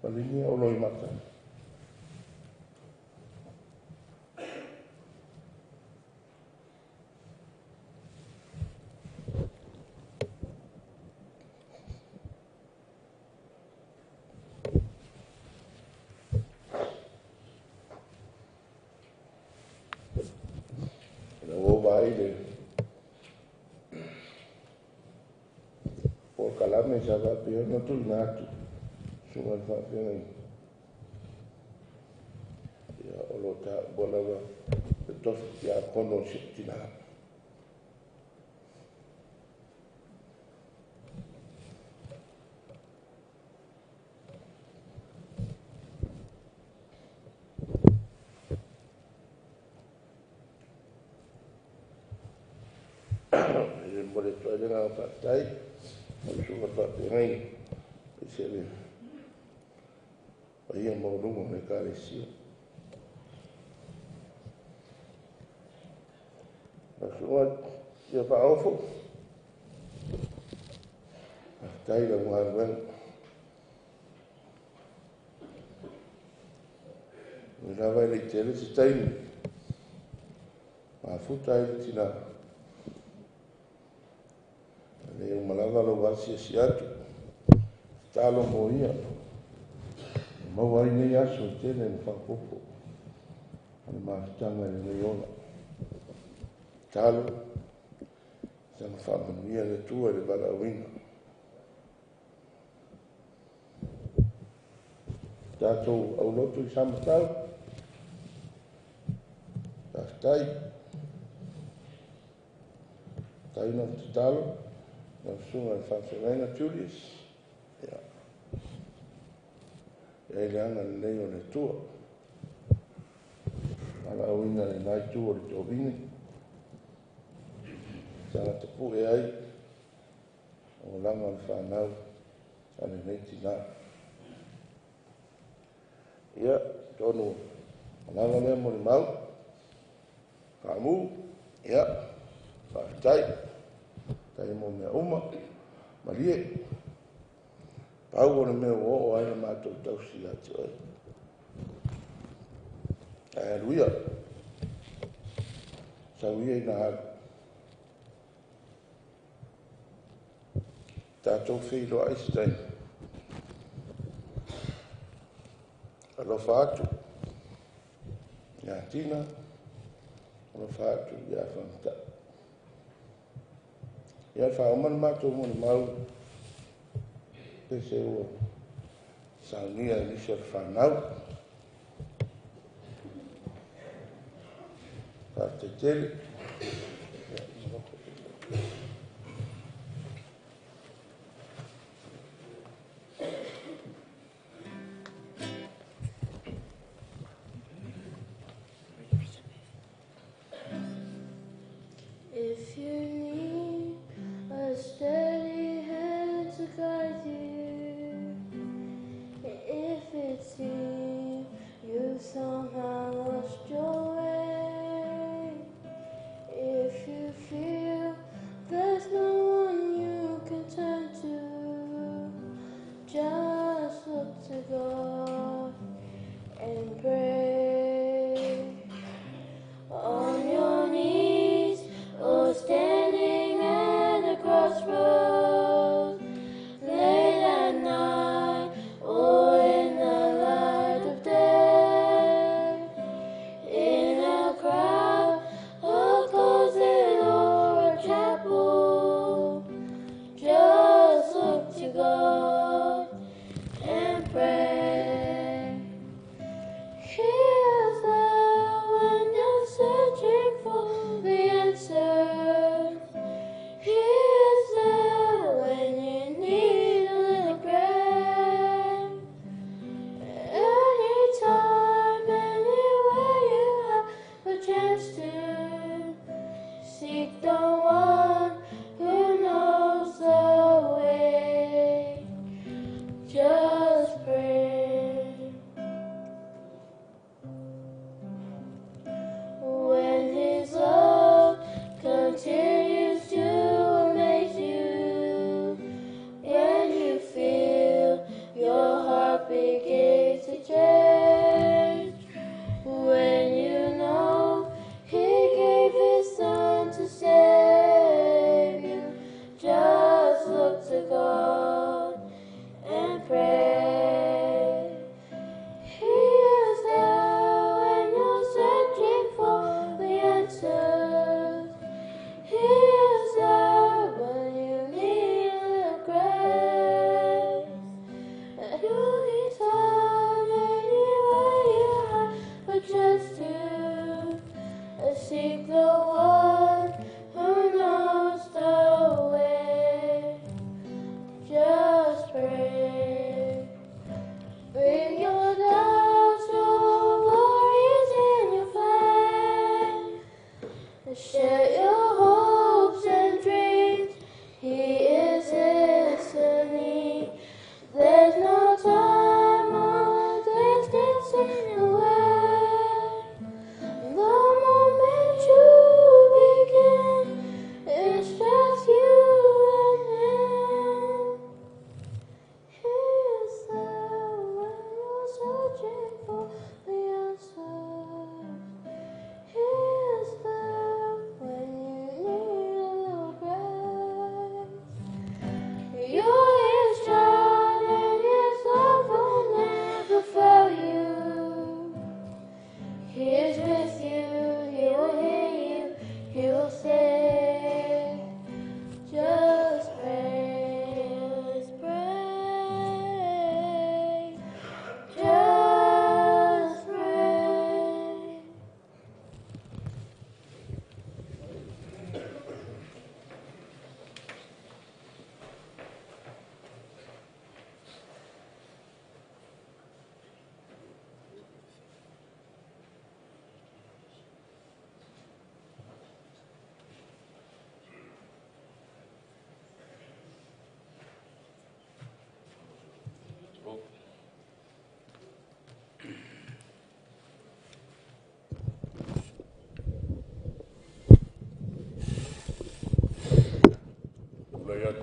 Palinia o loi mata. Kalame sa va pia no tu natu sunga fa pia ya olota bonawa to ya kono sitina el boleto de la batalla Suka whate ngai, e se le, pa ia maurunga me kāre sia. Na sunga, ia pa aufo, a taira mga ruenga. Me rawa ele tere se taimi, ma futa ele tina. Le malaga lo wasi siatu talo moia mau ai nei aso tele fa popo le mātanga le leona. Talo, sanga whamanuia le tua le bala winga. Tātou au lotu I samatau, tātai, taina te talo, na usunga le whanwhenga Julius, ia. Ia le anga le leo le tua. Ala winga le nai tua le tōwini. Tanga te pu e ai, o langa le whanau, ane neiti nā. Ia, tonu, langa lea mo le mau, ka mu, ia, whakatai, tai mo mea uma, marie, pau o le mea o aina mātou tausi atu ai. Ai aluia, sauia ina haru. Tātou whilo Einstein. Alofa atu. Ia tina. Alofa atu. Ia whamata. Ia whaomana mātou mone mau. Pese ua. Saunia nisa whanau. Whate tele. If you need a steady hand to guide you, if it seems you somehow lost your way,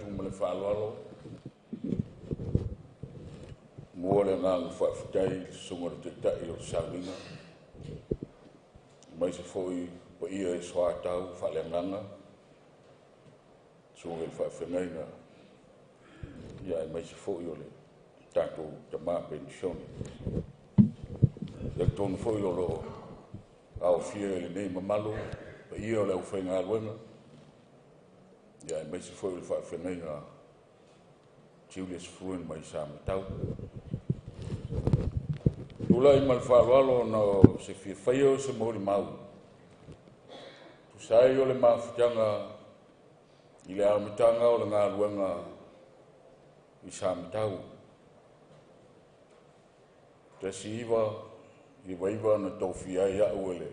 atu ma le whaaloalo. Mua le ngā whawhitai sunga le te tai o Saurina. Mai se foi pa ia e soa tau whaaleanganga. Sunga le whawhengai na ia e mai se foi o le tātou ta mā pensioni. Le tonu foi o lo au fia le nei mamalo pa ia o le au whainga luenga. Ia e mai se foi o le whawhengai na Julius Fruin mai sa matau. Tula i malwhaaloalo na se whiawhaia o se mori mau. Tusai o le mawhitanga i le amitanga o le ngā ruanga i sa matau. Te si iwa i waiwa na tauwhia i au ele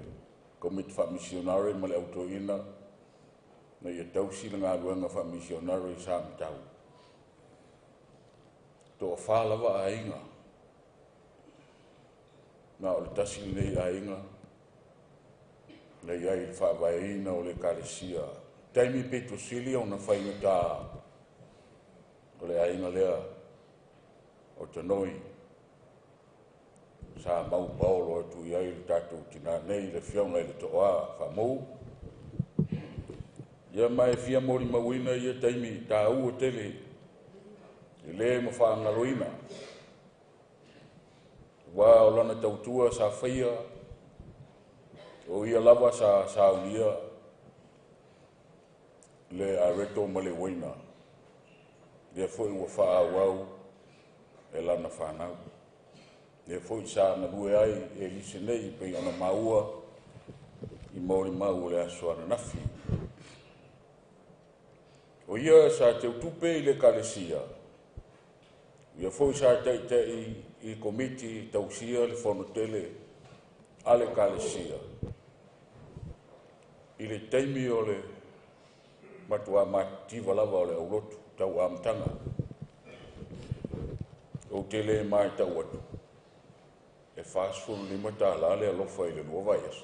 komiti whamisionare ma le autoina na ia tausi le ngā ruanga whamisionare i sa matau. Tō whālawa a inga. Nā o le tasi nei a inga. Nei ai whāwaina o le kāresia. Taimi Petro Sili o na whainga tā. O le a inga lea o te noi. Sā mau paolo atu i ai le tātou tina nei le whiaunga i le toa whamou. Ia mai fia mori mawina ia taimi tā ua tele. I le ma whaangaroina. Wa o lana tautua sa whaia. O ia lava sa unia. Le a reto ma le waina. Le foi ua wha wau e lana whanau. Le foi sa na bue ai e lise nei pe ana maua i mori mau le asoana nafi. O ia sa te utupe i le kalesia. Ia foi sa tei i komiti tausia le whanotele a le kalesia. I le teimi o le matua mativa lava o le aurotu tau amtanga. O tele mai tau atu. E whaasfuru lima tā la le alofa i le lua vaias.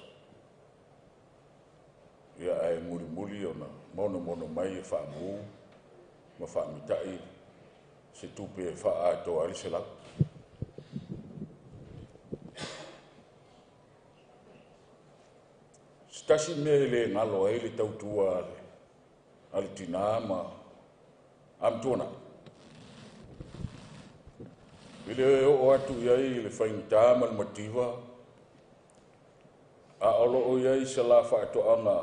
Ia ai muri o na mono mai e whaamu ma whaamitai se tupe e wha ato ali se lau. Stasi me le ngalo e le tautua ale tina ma amtona. Ile o atu iai le whaingita ma le mativa a olo o iai se la wha ato anga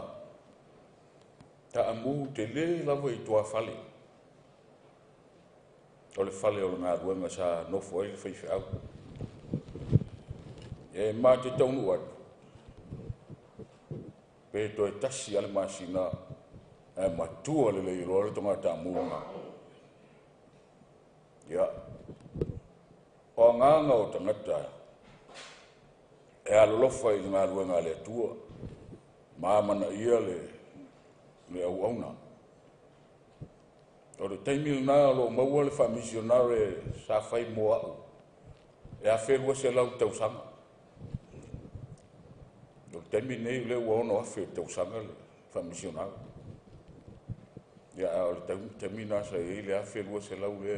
ta amu te le lava i tua whale. O le whale o le ngā ruenga sa nofo e le whaiwhi au. E mā te taunu atu. Pe to e tasi ale masina e matua le leiro le tonga ta munga. Ia. O nganga o tangata e alolofa i ngā ruenga le atua. Māmana ia le au auna. O le taimil nā lo maua le whamisionare sa whai moa au. E a wherua se lau tausanga. O le taimil nei le ua ono awhi tausanga le whamisionare. Ia o le taimil nā sa e le a wherua se lau le.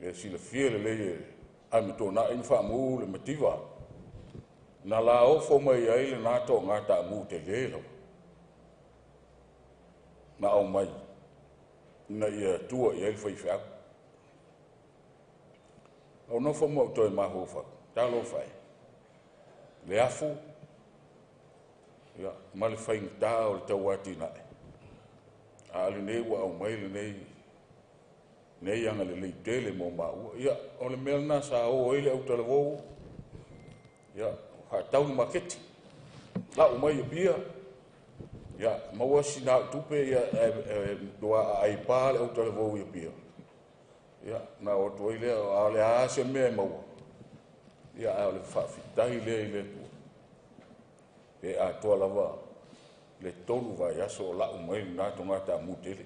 E si le fia le le a mi tō nā ina whamu le mativa. Nā la ofo mai ai le nā tō ngā tā mu te le lau. Na au mai. Na ia tua i elfa i whiau. Au no whamu au toi maho whak. Tā lo whai. Le afu. Ia, ma le whaing tā o le tau ati nae. A le nei wa au mai le nei. Nei anga le lei tele mo maua. Ia, o le mea na sa o ele au tala vou. Ia, ha tau ni maketi. La o mai e bia. Ia, maua si nā tupe ia doa ai pāle au tala vou i pia. Ia, nā o tuai lea, a le aase mea maua. Ia, a le whawhitahi lea i le tua. E a toa lava, le tolu vai aso o lau mai nā tonga tā mutele.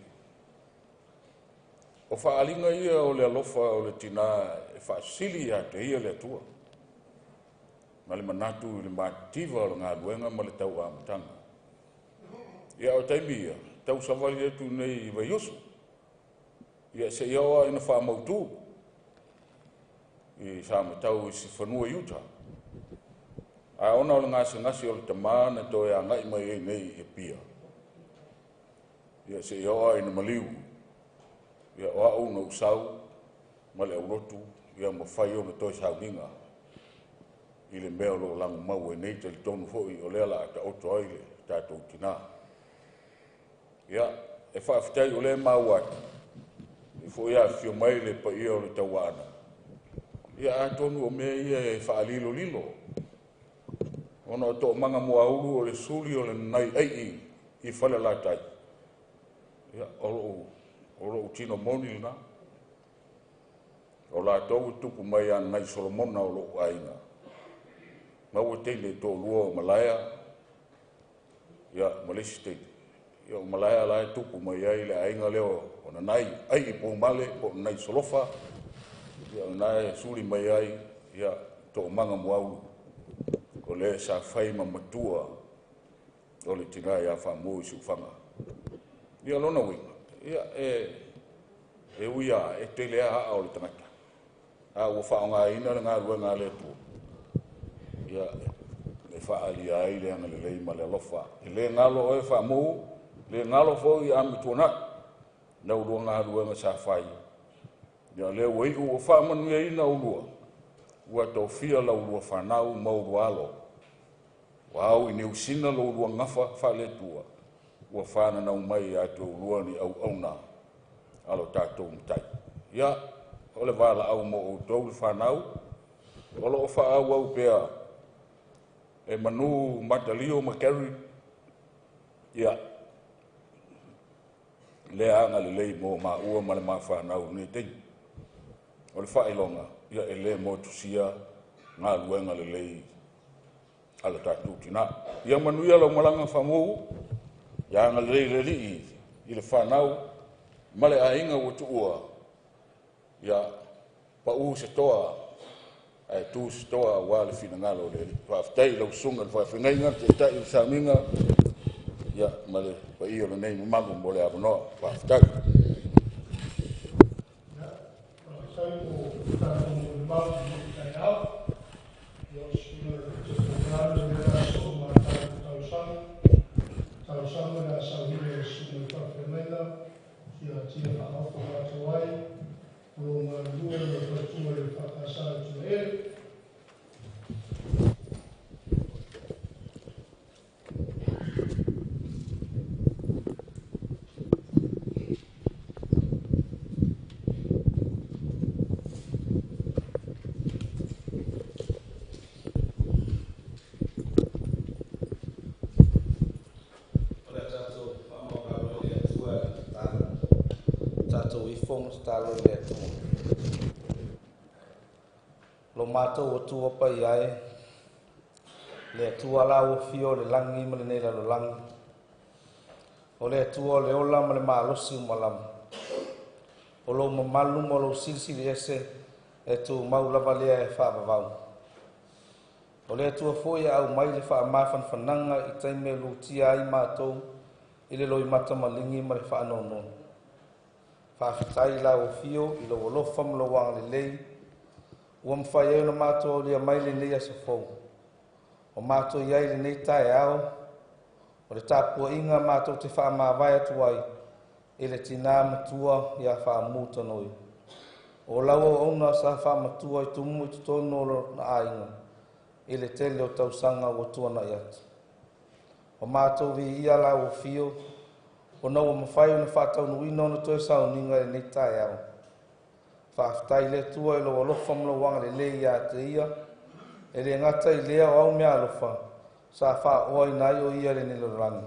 O whaalinga ia o le alofa o le tina e whaasili a te ia le atua. Ma le manatu i le mātiva o le ngā luenga ma le tau amatanga. Ia o taimi ia, tau savali atu nei vaiusu. Ia se iaoa ina whaamautu. I sa matau si whanua iuta. A ona o le ngasi o le tamana to e angai mai e nei e pia. Ia se iaoa ina maliu. Ia o au na usau, ma le aurotu, ia mawhai o na toi sauninga. I le mea lo langu mau e nei tali tonu hoi o lea la ata oto aile tātou tina. Ia, e whaafitai o le mau atu. I fo ia fio mai le pa ia o le tawana. Ia a tonu o mea ia e whaalilo lilo. Ona o tō manga mua uru o le suli o le nai ei i whale la tai. Ia, olo tino moni lina. O la tau tupu mai an nai Solomona o lo aina. Mau e teine tō lua o Malaya. Ia, Malaysia State. Ia, o Malaya la e tupu mai ai le ainga leo o na nai ai i pō male o nai Solofa. Ia, o nai suli mai ai, ia, tō manga mua uru. O le sa whai ma matua o le tina ia whamu i sufanga. Ia lona winga. Ia e uia e te lea haa o le tangata. A ua whaonga ina le ngā rua ngā le tua. Ia e whaali ai le anga le leima le alofa. E le ngalo o e whamu, le ngalo fo i ami tuana. Nau rua ngā rua ngā sa whai. Ia le wei ua whamanu e ina ulua. Ua tau fia lau rua whanau mauru alo. Wau i neusina lau rua ngafa whale tua. Ua whana nau mai a tau rua ni au auna. Alo tātou mtai. Ia, ole wala au mo o tau whanau. Olo o whaau au pea. E manu matalio makeri. Ia. Lea anga le lei mo ma ua male ma whanau ni tengi. Ole whailonga. Ia e le mo tusia ngā luenga le lei ala tātou tina. Ia manu ia lau malanga whamu. Ia anga le lei le rii i le whanau. Male a inga o tu ua. Ia pa u se toa. Ai tu se toa wa le fina ngalo le. Whaftai lau sunga le whawhingai ngā te tai u saminga. Ia male pa i o le nei mamangu mo le abonoa. Whaftai. Talo le tu. Lo mato o tu apa iai. Le tu ala o fio le langi ma le nei la lo langi. O le tu o le ola ma le malosi malam. O lo mamalu mo lo silsili ese e tu mau lava lea e whaavavau. O le tu a foi au mai le wha mafan whananga i taime lutia ai mātou i le loi mata malingi ma le whaanono. Whawhitai la o fio i lo wolofa mlo wang le lei. Ua mwhai au na mātou lia mai le nei asa fau. O mātou iai le nei tae ao. O le tāpua inga mātou te wha mawai atu ai. I le tina matua ia wha mūta noi. O laua ona sa wha matua i tumu i tutono na ainga. I le tele o tausanga o tuana i atu. O mātou vi ia la o fio. O nau o mawhai o na whātau nuina o na toi sauninga e nei tae au. Whaafitai le tua e lo alofa mlo wanga le le ia te ia. E le ngata i lea o au mea alofa. Sa wha oai nai o ia le nilo rangi.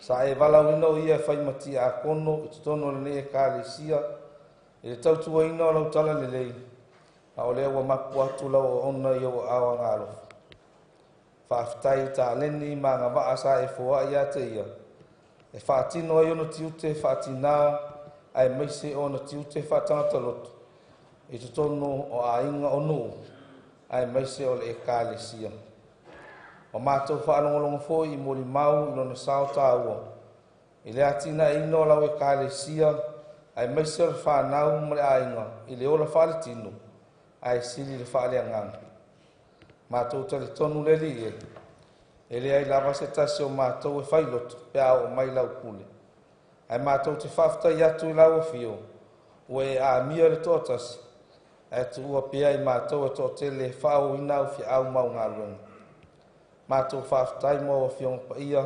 Sa e vala wina o ia e whai mati a kono i tutono le ne e ka le sia. E le tautua ina o lau tala le lei. A o lea ua mapu atu lau o ona i o awa ngā alofa. Whaafitai ta leni ma ngā waa sa e fua ia te ia. E whaatino ai ono tiute whaatina ai meise ono tiute whaatangata lotu. I tutono o a inga onu ai meise o le e ka le sia. O mātou whaanongolongo fōi i mori mau i lona sao tāua. I le atina ino lau e kālesia, ai maise o le whanau ma le ainga, i le ola whale tino, ai sili le whale anganga. Mātou tali tonu le li e le ai lava se tasi o mātou e whailoto, pe au o mai lau kule. Ai mātou te whaftai atu i lau o fio, ue a mia le tōtasi, ai tu ua pia i mātou e tō tele whao inau fi au mau ngā luenga. Mātou whaftai mo o fionga pa ia,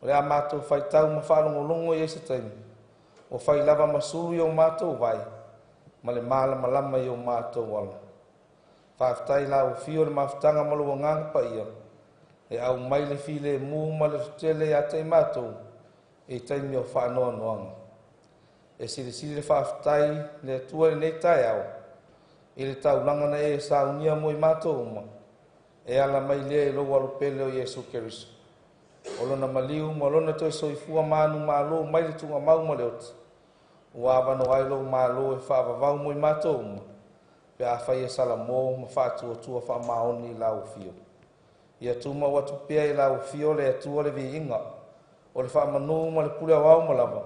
o le a mātou whaitau ma whanongolongo i ese taimi, o whai lava masuru i o mātou vai, ma le māla malama i o mātou wala. Whaftai la o fio le mawhtanga malo o nganga pa ia, e au mai le file mū ma le tele a te mātou, e taimi o whanoa noanga. E siri le whaftai le tua le nei tai au, i le tau langana e saunia mo i mātou uma, e ala mai le e lo walu pele o Yesu Keriso. O lona maliu ma lona toi soifua manu malo mai le tunga mau ma le oti. Ua avano ai lo malo e whaavavau mo i mātou uma, pe a whai e salamo ma whātua tua wha maoni i lau fio. Ia tuma watu pia i lau fio le atua le vi inga, o le wha manu ma le pule au ma lava,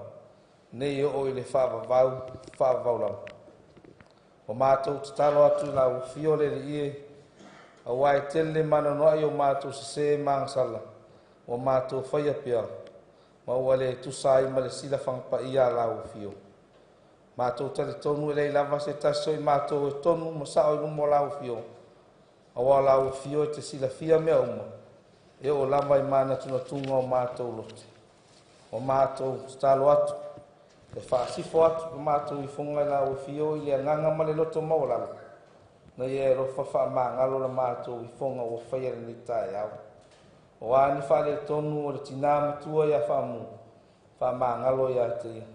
nei o i le whaavavau lava. O mātou te talo atu i lau fio le ie, a wai tele mana noa i o mātou se māngasala, o mātou whaia pia, ma ua le tusai ma le sila whangpa ia lau fio. Mātou tali tonu e lei lava se taso i mātou e tonu ma sao i lumo lau fio. A wā lau fio e te sila fia mea uma, e o lava i mana tunatunga o mātou lote. O mātou te talo atu, e whaasifo atu pe mātou i funga i lau fio i le anganga ma le loto maulala. Na e rofa wha maangalo na mātou i funga o whaia ni tae au. O ani whale tonu o le tina matua ia whamu, wha maangalo ia te ia.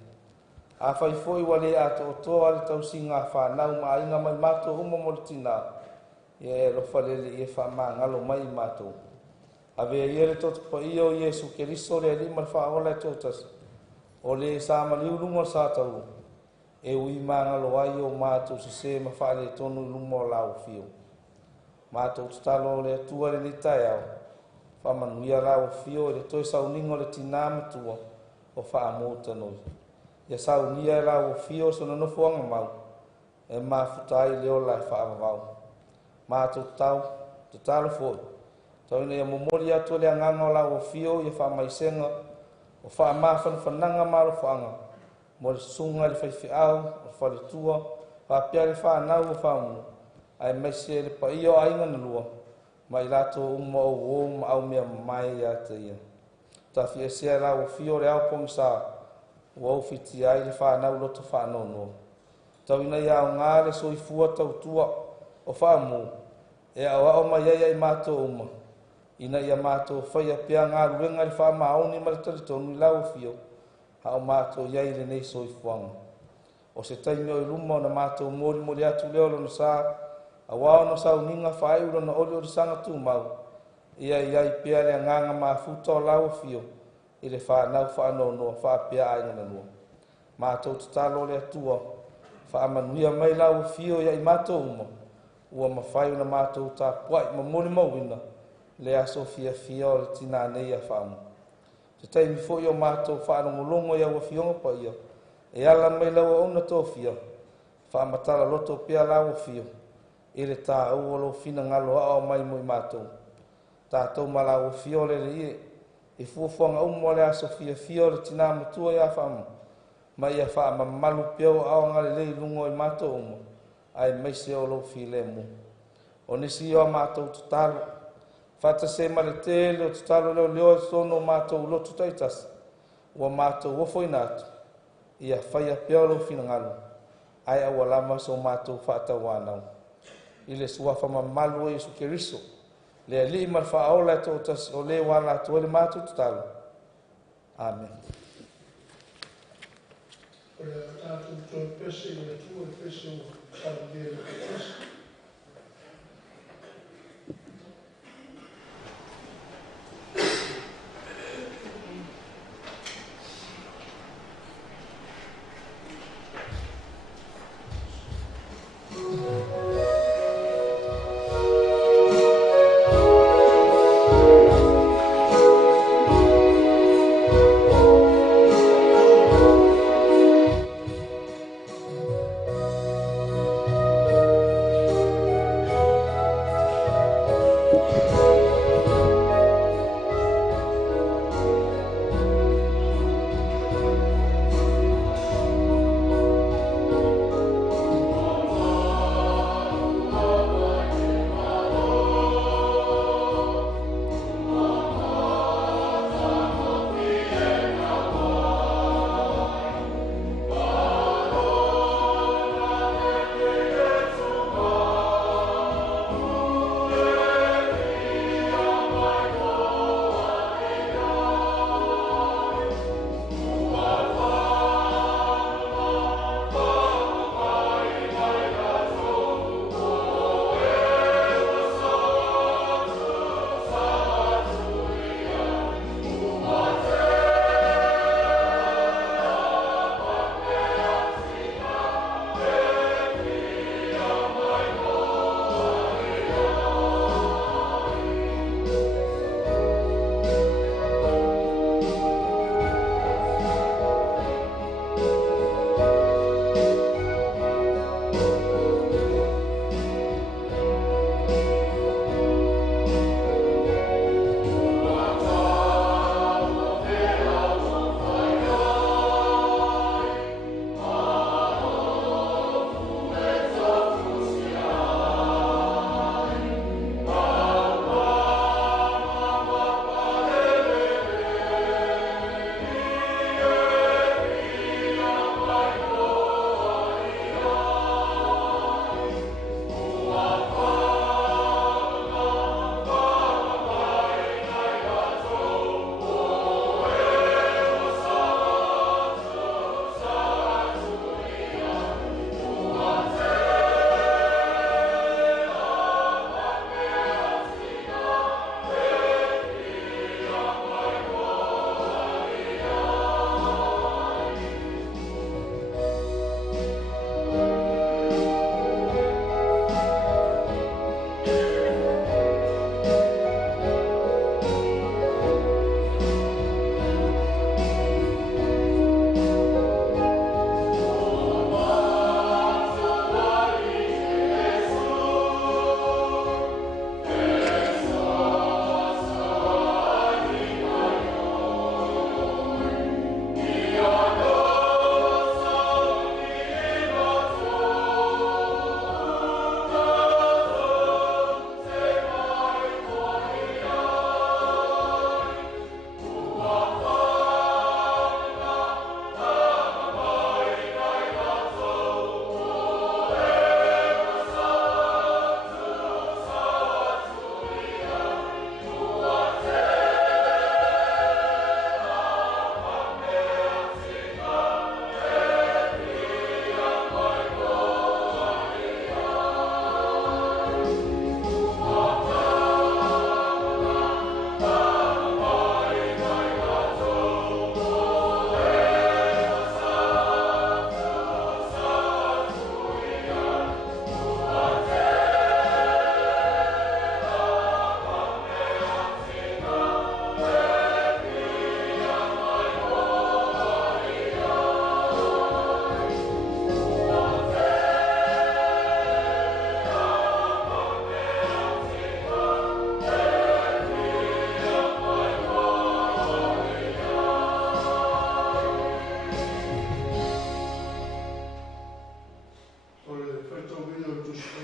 A whai foi wale a to toa le tausinga whanau ma inga mai mātou uma mo le tina. Ia e rofa lele i e wha maangalo mai mātou. A vea ia le totu pa ia o Yesu Keriso le lima le whaola e totas. O le sa maliulunga sa tau. E ui maangalo ai o mātou se ma whale tonu lumo lau fio. Mātou tutalo le atua le ni tai au. Whamanuia lau fio e le toi sauningo le tina matua o whaamota noi. Ia saunia e lau fio so na nofuanga mau. E mafutai leo lai whaamavau. Mātou tau, te talo fōi. Tau ina ia momori atu le anganga o lau fio ia whaamaisenga o whaamafan whananga maro whaanga. Mo le sunga le whaifi au, o whale tua, whapia le whanau o whaamu. Ai maise le pa iyo ainga na lua. Mai lato umma o wō ma au mea mai ia te ia. Ta fia sea lau fio le au pongsa. Wau fiti ai le whanau loto whanono. Tau ina ia o ngā le soifua tau tua o whaamu. E au au mai ai mātou uma. Ina ia mātou whaia pia ngā ruenga le whaamaoni ma le talitonu i lau fio. Hao mātou iai le nei soifuanga. O se taimi o i luma na mātou mori atu leo lona sā. A wao na sa uninga whae ura na oli o sanga tu mau. Ia iai pia le nganga mafuta o lau fio. I le whanau whanono whapia ainga na nua. Mātou te talo le atua. Whaamanuia mai lau fio ia i mātou uma. Ua mawhai na mātou tā puai ma mori mauina. Le aso fia o le tina nei a whaamu. Te taimi fo i o mātou whanongolongo ia ua fionga pa ia. E ala mai lau ona tō fia. Whaamatala loto pia lau fio. I le tā au alo fina ngalo ao mai mo i mātou. Tātou malau fio le ie. I fuafuanga umo le aso fia le tina matua ia whaamu. Ma ia whaama malu piau ao ngale lei lungo i mātou umo. Ai meise o lo fi le mu. O nisi o mātou tutalo. Fata se male tele o tutalo leo sono mātou lotu taitas. Ua mātou wofo inatu. Ia whaia piau lo fina ngalo. Ai awa lama so mātou whata wanau. I le suafa mamalu o Yesu Keriso. Le ali mar whaola e tōtas o le wala to le mātou tutalo. Amen. O le tātou tō pese i le tū e pese o tātou le pese.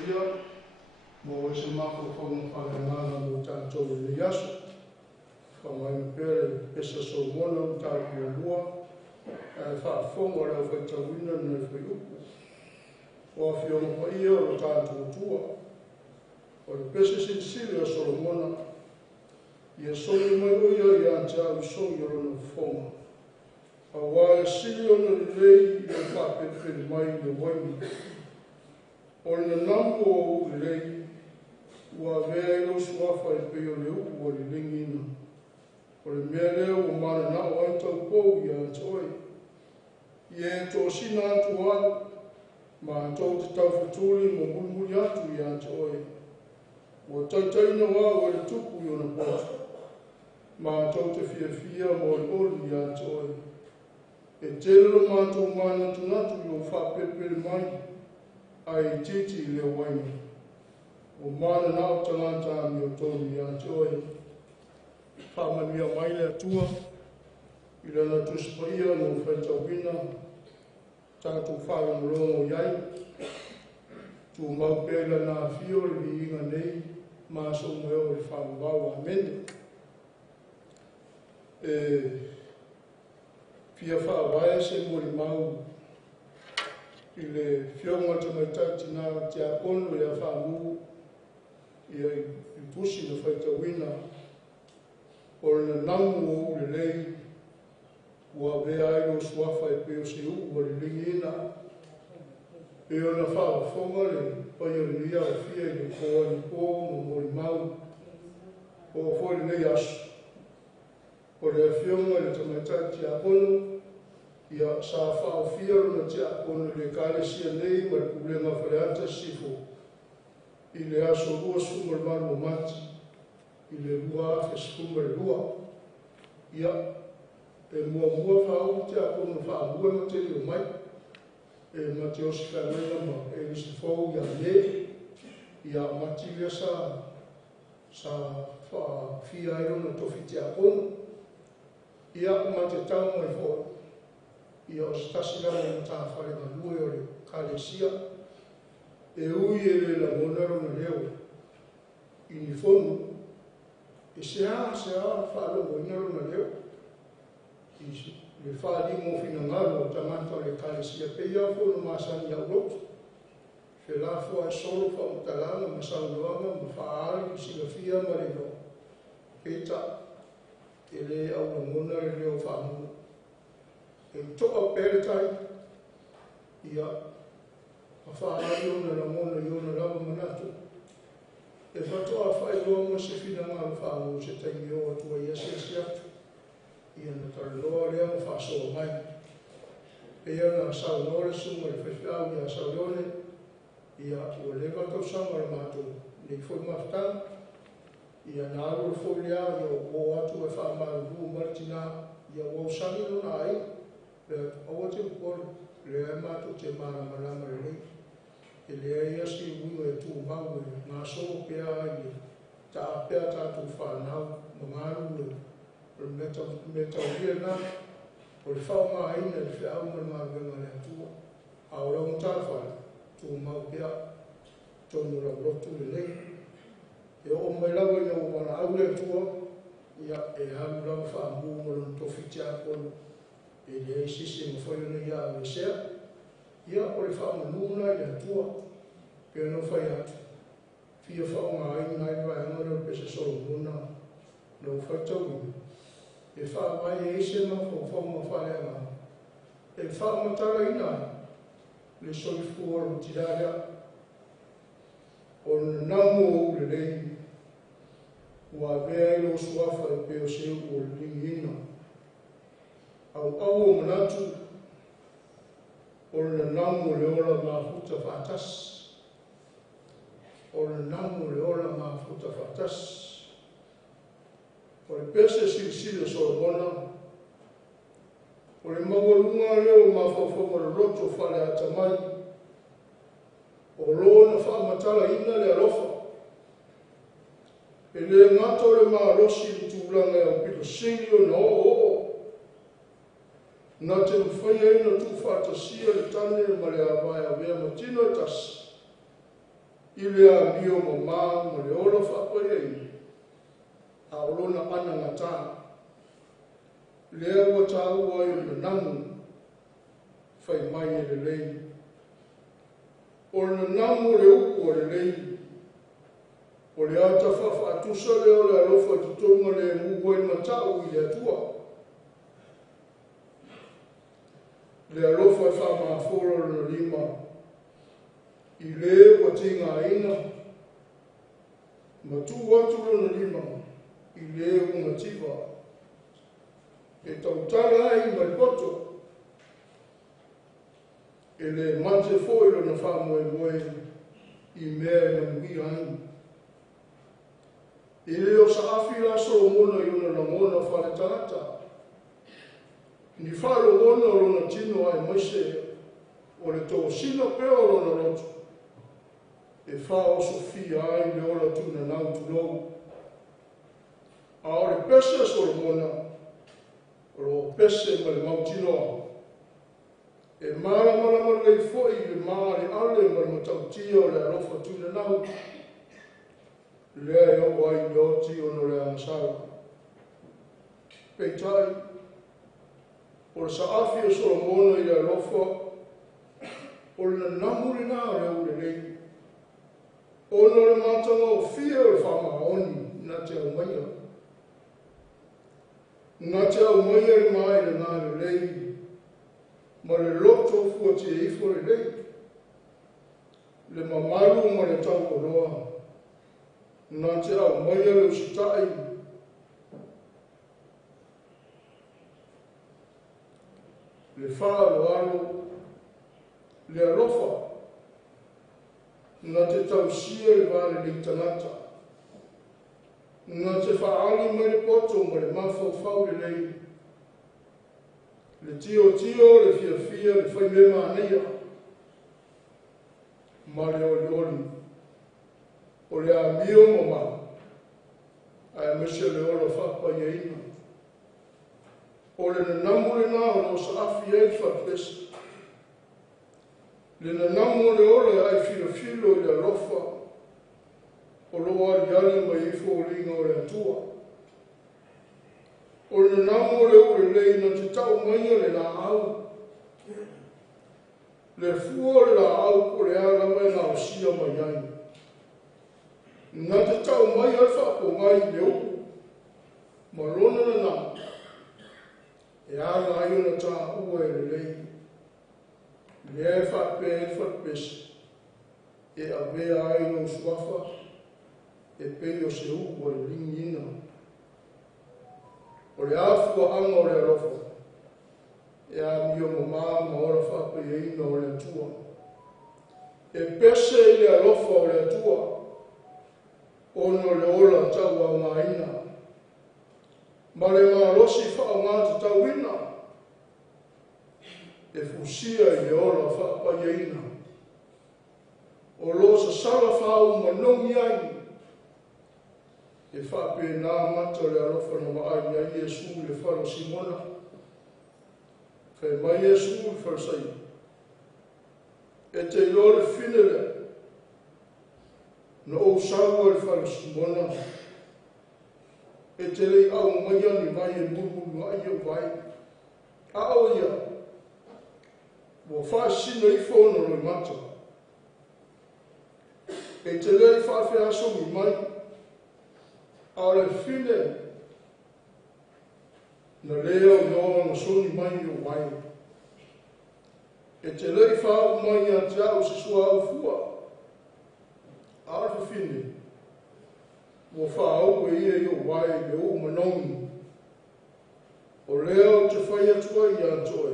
ia mo se mako fonga whakangana mo tātou le yasu. Whangai pere pesa so mona o tātou lua. Whaafonga rau whaitawina na whaiupu. O a whionga pa ia o tātou tua. O le pesa sinsiri a Solomona. Ia soli mai oia ia te au songi o rona whonga. A wāia sili o na lei i a whapepere mai i a waini. O na nambo o lei, ua vea i lo suafa i peo le upu o le lingina. O le mea leo o mana na o ai tau pou i a toi. I e tō sina atu atu, ma tau te tau whatuli mo mulmuli atu i a toi. Ua taitaina wā o le tupu i o na pōtu. Ma tau te fia mo le olu i a toi. E tēlero mātou mana tunatu i o whapepere mai. Ai titi le waini. O mana nao tangata mi o tōni i a toi. Whamania mai le atua. I lana tuspaia no whaitawina. Tātou whaongongo iai. Tu maupela nā whio le inga nei. Māso meo le whaongau a mene. Pia whaawai se mori mau. I le whionga te maitati nā te apono le a whaamu. I pusi na whaitawina. O na namu o le lei. Ua vea ai o suafa e peo se upu o le lingina. E o na whaafonga le pai o le lia o fia i le koa ni pō mo mori mau. O fōi le lei asu. O le whionga le te maitati apono. Ia sa whaofia runa te apono le kālesia nei ma le kulenga whareata sifo. I le aso rua sumar maro mati. I le rua afe sumar rua. Ia, e mua whao te apono whaamua ma te leo mai. E mati o si whanena ma e nisi fōu ia ne. Ia mati lea sa whaafia e runa tofi te apono. Ia ma te tau mai fōu. Ia o stasi lana i tā wharenga lue o le kālesia. E ui e le la monaro na leo. I ni whonu. E se a whaalogo i naro na leo. I le whaalingo whina ngaro o tamata o le kālesia. Pe ia whonu māsani au roto. Fe la fua e solo whautalanga ma saunoanga ma whaari i silafia ma le no. Peta. E le au na mona le leo whaamuna. E toa peretai, ia, a whaari o na ramona i o na rama manatu. E whatoa whai loa ma se whina ngā whaamu se taimi o atua i ase atu. Ia na taraloa rea ma whaasoa mai. E ia na saunore sunga le whewhiau i a saunore. Ia ua lewa tau sanga ra mātou. Nei whoi maftan. Ia nā aro whoi lea i o atu e whaamaru rū martina. Ia wau sangi no na ai. Awa te upori, lea mātou te marama rei. E lea ia si unu e tū mau e ngā sō pēa i tā pēa tātou whanau, ma ngāru e meta uria nā. O le whao mā aina le whiau ma mā venga le atua. Aura un tāwhai, tū mau pēa, tonu ra rotu le nei. E o mai lawa i au wana au le atua, ia e halu lawa whaamu ma lon tofi te aponu. E le sisi mo foi no ia o sea ia o le fa nuna ia tua pe no foi atu fia fa mai nai vai no pe se so nuna no fa tau e fa mai e se no fo mo fa le ma e fa mo tara ina le so fu o tiraga o namo le lei wa ve lo suafa pe o se o lingina au manatu o le namu le ola mafuta whātas. O le namu le ola mafuta whātas. O le pese silisila Solomona. O le mawalunga leo mawhawhonga le roto whale atamai. O loa na whaamatala ina le alofa. E le ngato le maa rosi i tūlanga au pito singio na o. Nā te mwhai ina tū whātasia le tane ma le awai a mea matino e tasi. Ilea mio mama mo le olo whakoe a olona ana ngata. Lea ua tā ua i le nangu whai mai e le lei. O le nangu le upo le lei. O le ata whawha atusa leo le alofa tutonga le muwa i matau i le atua. Le alofa i whamafora na lima. I le wa tinga ina. Ma tu watu na lima. I le unga tiva. E tautara ai mai poto. E le mante foilo na whamoe moe. I mea na mui ai. I le o sa awhira Solomona i una na mona whare tangata. Ni wharo mona o rona tino ai Moise o le tō sino peo rona roto. E whao Sofia ai le ola tuna nau tu lou. A o le pese Solomona o lo pese ma le mautinoa. E mara mara lei foi le maa le ale ma le matautia le alofa tuna nau. Lea e o ai oti o no le ansara. Peitai, o le saafi e Solomona i le alofa, o le namuri nā reu le lei. O no le matanga o fia o le whamaoni na te au maia. Nga te au maia le mai le nā le lei, ma le loto fua te ifo le lei. Le mamaru ma le tau o roa. Nā te au maia le usitai. Le whaaro aro, le alofa. Nā te tau sia le vāle le tangata. Nā te whaali mai le poto ma le mawhau le lei. Le tio le fia le whai mema anea. Ma le oli. O le a mio mama, a e mese le ora whapa i eina. O le namu le nā o sa awhi e whapesa. Le namu le ora ai filo i le alofa, o loa i ale mai i fo ringa o le atua. O le namu le ora lei na te tau maia le la au. Le fua le la au ko le ala mai na o sia mai ai. Nā te tau mai ai whako ngai leo, ma rona na nā, e ala ai ona tā ua e lei, lea e whape e whapesi, e a vea ai no suafa, e pei o se ua e lingi ina. O le awhua anga o le arofa, e a mio mamā ma ora whape e ina o le atua. E pese i le arofa o le atua, ono le ola tau au ngā ina. Ma le ngā rosi whao ngā te tau ina. E fusia i le ola whaapa i ina. O lo sa sara whao manongi ai. E whaape nā mata le arofa na maai a Iesu le wharo Simona. Kai mai Iesu le wharo sai. E te lore finele. No o saua le whare Simona. E te lei au maia ni vai e murmuru ai e vai. A au ia. Wa wha sina i whono roi mata. E te lei wha aso mi mai. A le whine. Na leo noa na soni mai o vai. E te lei wha mai a te au se sua au fua. Arfa fine, wo whaau e ia i o wai le o manongi. O leo te whai atua i a toi.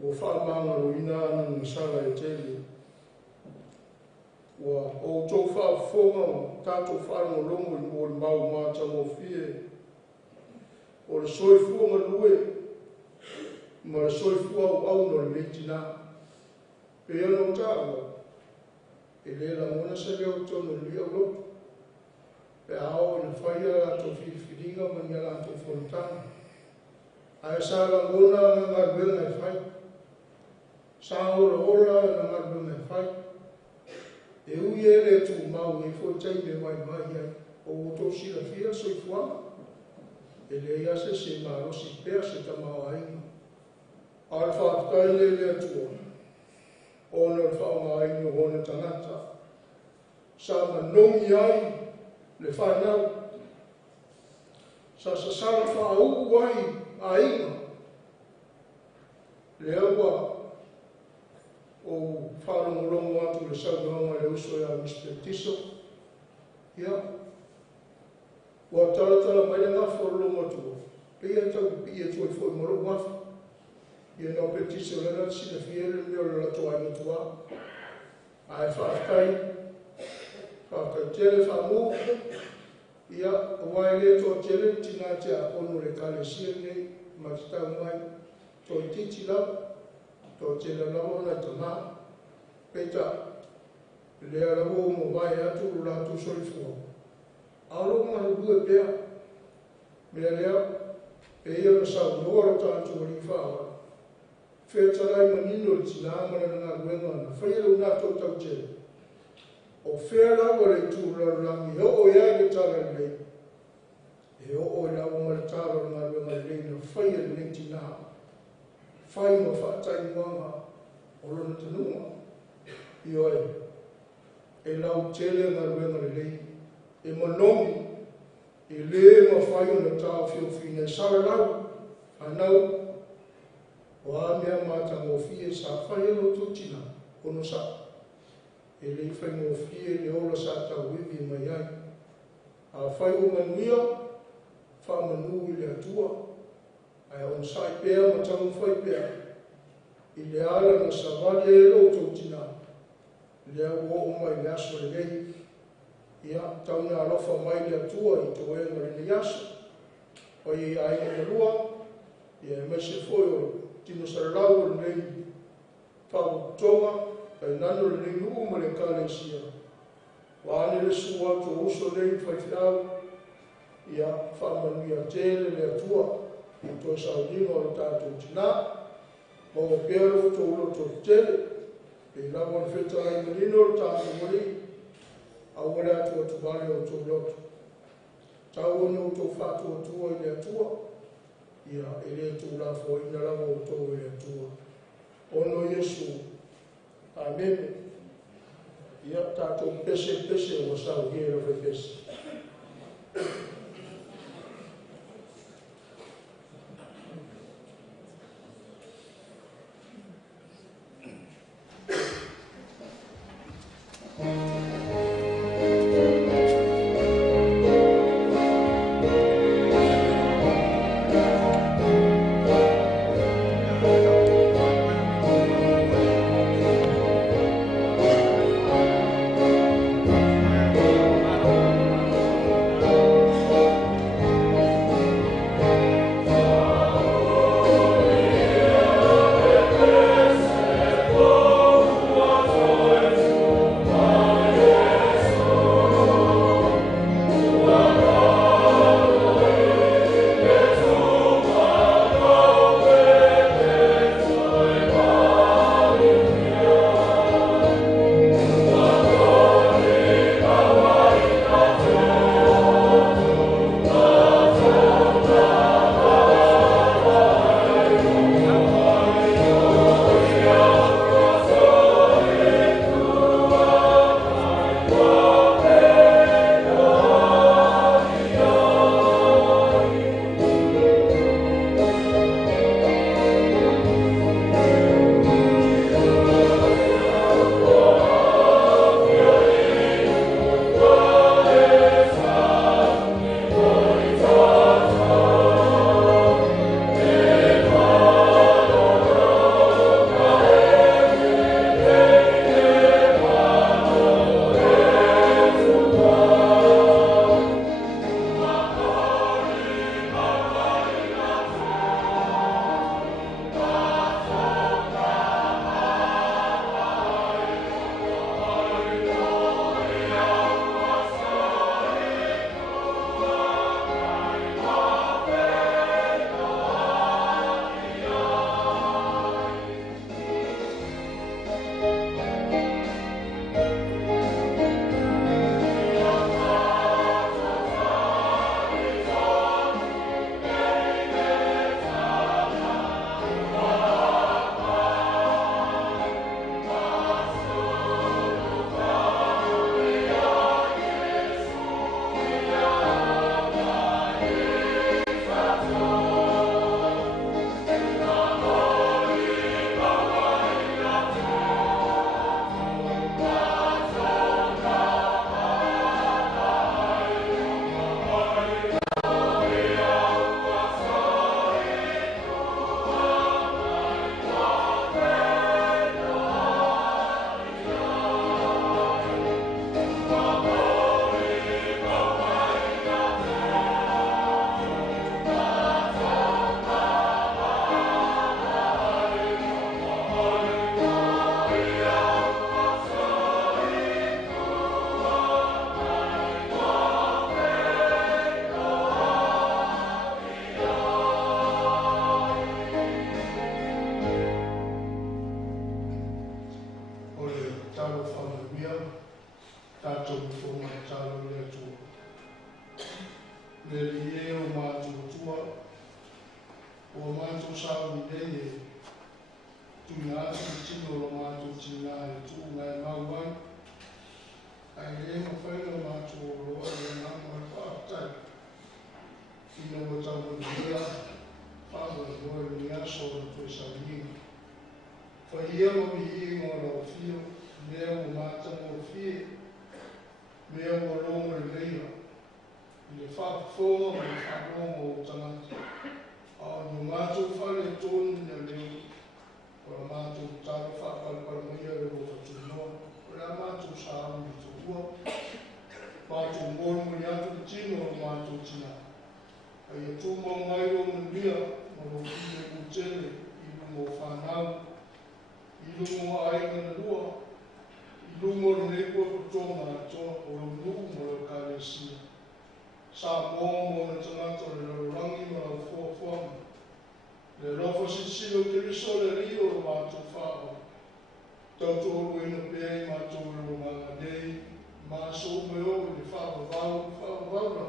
Wo whaamanga o ina ana ngasara e tele. Wa o tō whaafonga o tātou whaanga longo i o le mau māta o fie. O le soifuanga lue, ma le soifua au no le leitina. Pe ano tāua. E le la mona se leo tono lia lo. Pe ao na whaia la to whiwhiringa ma nia la to fontana. Ai sa la mona na ngarbenga e whai. Sa ora ora na ngarbenga e whai. e ui e le tu mau e fo tai me mai mai ai o to si la fia soi fuanga e le ia se maro si pea se tamau ai al whaatai le tua o na whaonga ai ni o na tangata sa manongi ai le whanau sa sara whaau ai a inga le awa o whanongorongo atu le saunanga le uso ya Mr. Tiso ia ua taratara mai le ngafo longa tua pia tau pia tua i fwoi moro ngafo ia no pe Tiso le nat sina fiele meo le lato ai matua ai whaakai tele whamu ia wai le to tele tina te a onu le kale siene ma te tau mai to i titi lau to tele lau na tama peta le lau mo vai atu la tu solifua alo ma le bue pea mea lea e ia na sau nora tātu ori whawa whetarai manino le tina amana na ngā ruenga na whairu nā tau tau tele o whera wa le tūrarangi o ia ke tara lei e o ia o mara tara ngā ruenga lei na whaia le tina whai ma whaatai mwanga o lona tanua i oe e lau tele ngā ruenga lei e manomi e le ma whai o na tāo whio whine e sara lau anau o a mea mata ngō fie sa whai alo tūtina ono sa e le whai ngō fie le ola sa tau wiwi mai ai a whai o manuia wha manu i le atua ai on sai pēa ma tau whai pēa i le ala na sa vale e lo tūtina le au o mai le aso le lei ia tau na alofa mai le atua i tō e ngare le aso o i ai e rua i e mese foi o tino sarau o le whau tonga kai nano le nuu ma le kalesia wa ane le sua to uso le whaitinau ia whamanuia tele le atua i tō saunino o tātou tina ma o pero to ulo to tele e lawa le whetai marino o tātou mori a ure atua tu vale o tō loto tau ono tō whātua tua i le atua ia e le tō la fo ina lawa o tō i le atua ono Yesu Amen. Ia tātou pese o sau hira o pese. talo whamawia, tātou whonga talo lea tua. Le lie o mātou tua, o mātou sāu i leie, tui ātu tino o mātou tina e tū ngai mauai, ai le ma whaina mātou o roa e nāma e whātai. Ina o tau lia, whāwa e roa e ni aso o tue sa ringa. Whaia mo mi i ngā rau whio, mea o mātama o whie, mea o ronga e leia, le whāwhonga o le whāronga o tangata. A no mātou whale tōnu na leo, o la mātou tāra whāpalpara maia e roa whatunoa, o la mātou sāu i tōua, mātou mōru ni atu tino o mātou tina. Ai e tū mō ngai o mea, mo ro kine kutele, i mo whanau, I lungo ainga na lua, I lungo rnepo kutonga atoa o rungu mo lo kālesia. Sā mōmo na tangata le rangi ma lau fuafuanga. Le rofo sisilo kiriso le rio o mātou whāo. Tautu oru ina pēi mātou ro mga nei, māso me o le whāo vaura.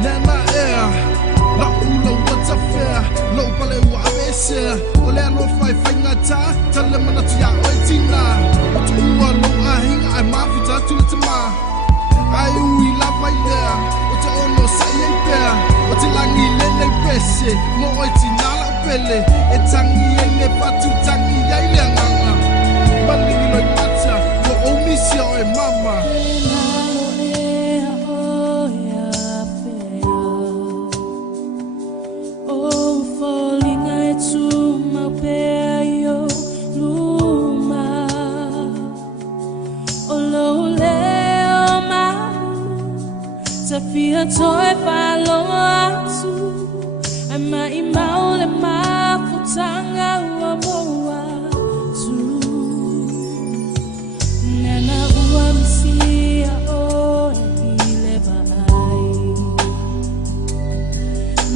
Nana air, la ula what's a fair, low pale wa avese, ole no fai ngata, tale mana tia oitina, tu ua lo ahinga ai mafita tuletama, ai ui la vai there, o te ono sai ai pea, o te langi lele pese, mo oitina la pele, e tangi ele patu tangi ai le nganga, malingi loi mata, o omisia o e mama. Fia toi fa long atu, ama imau le ma.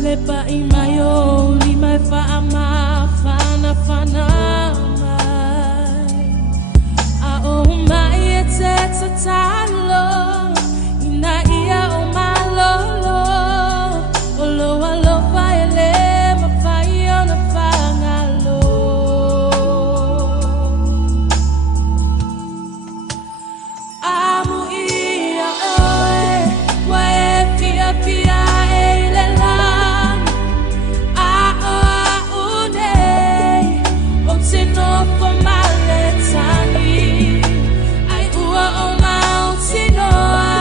Lepa imayo limai faama fana fana mai a o mai e te tatalo ina ia o malolo o loa loa ele ma fai ona fangalo amu ia oe wa e pia pia e le la a o une o te no for male tani ai ua o mau te noa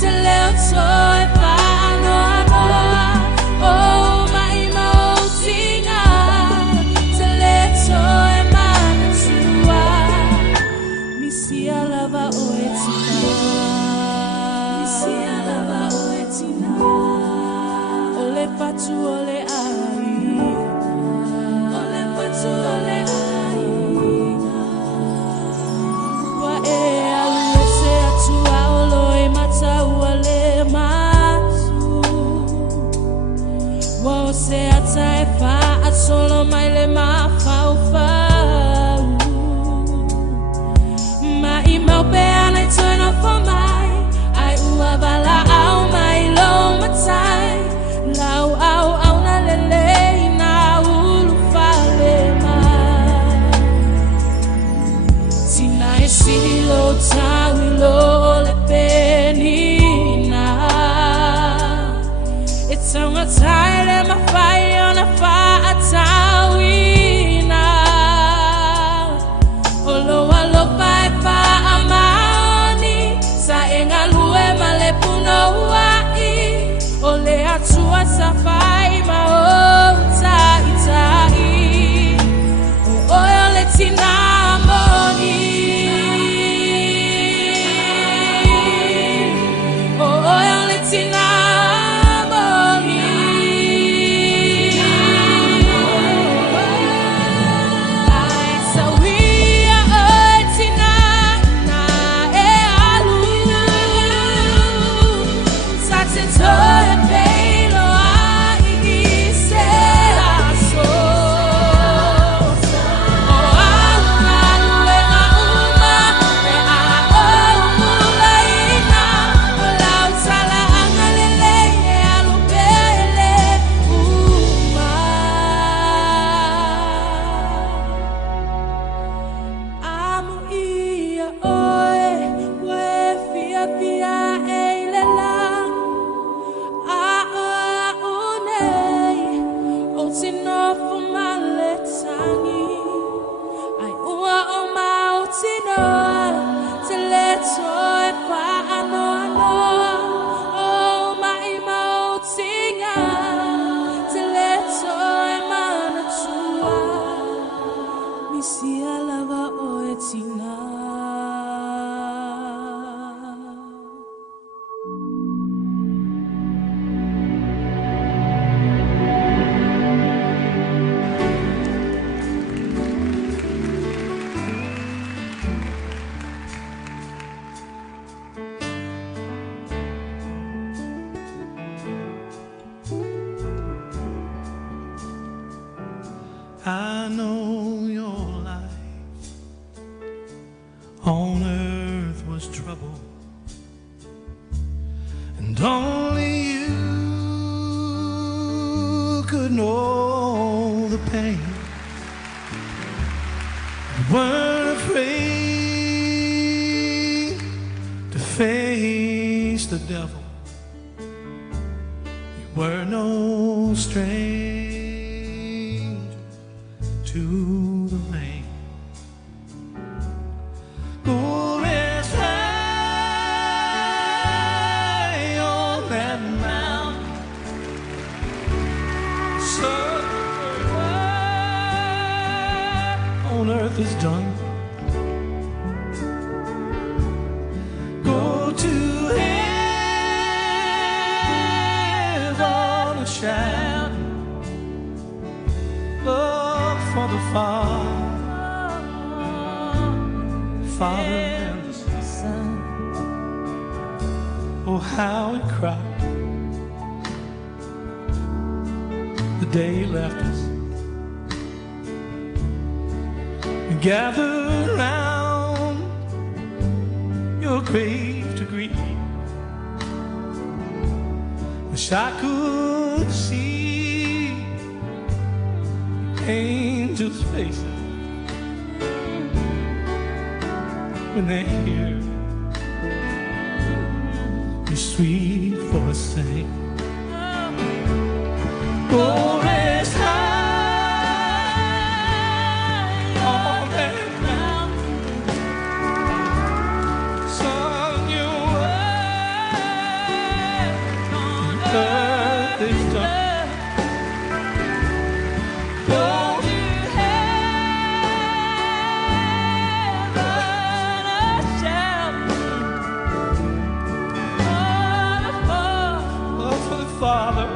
te leo toe pa anoa o mai mau tinga te le toe mana tua misia lava o e tina misia lava o e tina o le patu o le ai o le patu o le ai wa e alu se atua o loi mata ua le masu wa o se ata e fa a solo mai le ma fau fau ma i mau pe ana i toina for mai ai ua bala au mai lo matai lau au na lele na ulu fale mai sina e silo tawi lo le penina it's on a tile ma fai ona fa a tawina olo alo pai pa amani sa enga lue male puno wai ole atua sa fai ma o tai tai o ole tina moni o ole tina moni ai sa wia o tina na e alu sa te toe pelo ai ki se aso o alu alu e a uma e a o mulaina o lau sala angalele e alu pele uma amu ia oe we fia fia e le la a unei o tino for male tangi ai ua o mau tino te le toe pa anoa o mai mau tinga te le toe mana tua misia lava o e tina I know your life on earth was trouble, and only you could know the pain. You weren't afraid to face the devil. You were no stranger to the rain. Go rest high on that mountain, so on earth is done. Go to heaven and shout, look for the Father and the Son. Oh, how he cried the day you left us. We gathered around your grave to grieve. Wish I could see angels' faces when they hear your sweet voice sing. Glorious high on that mountain, Son, your word on earth is done. Go to heaven, a shout for the Father.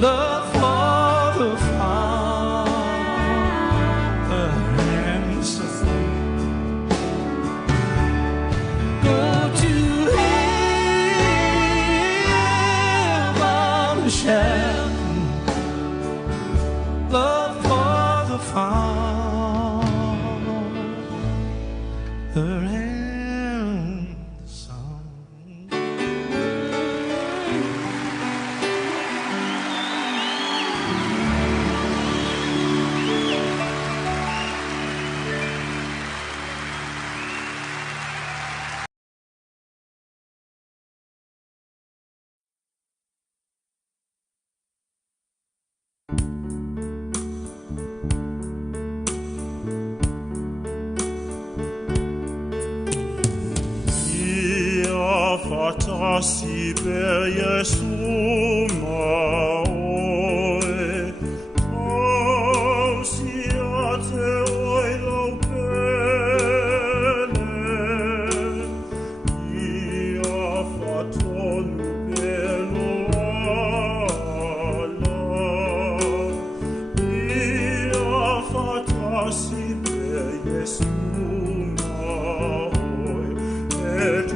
Love for the Father and Son. Go to heaven and shout. Love for the Father and Son. Fatasi per Jesu maoe, tausiate oi laupele, ia fatonu pelo ala, ia fatasi per Jesu maoe, et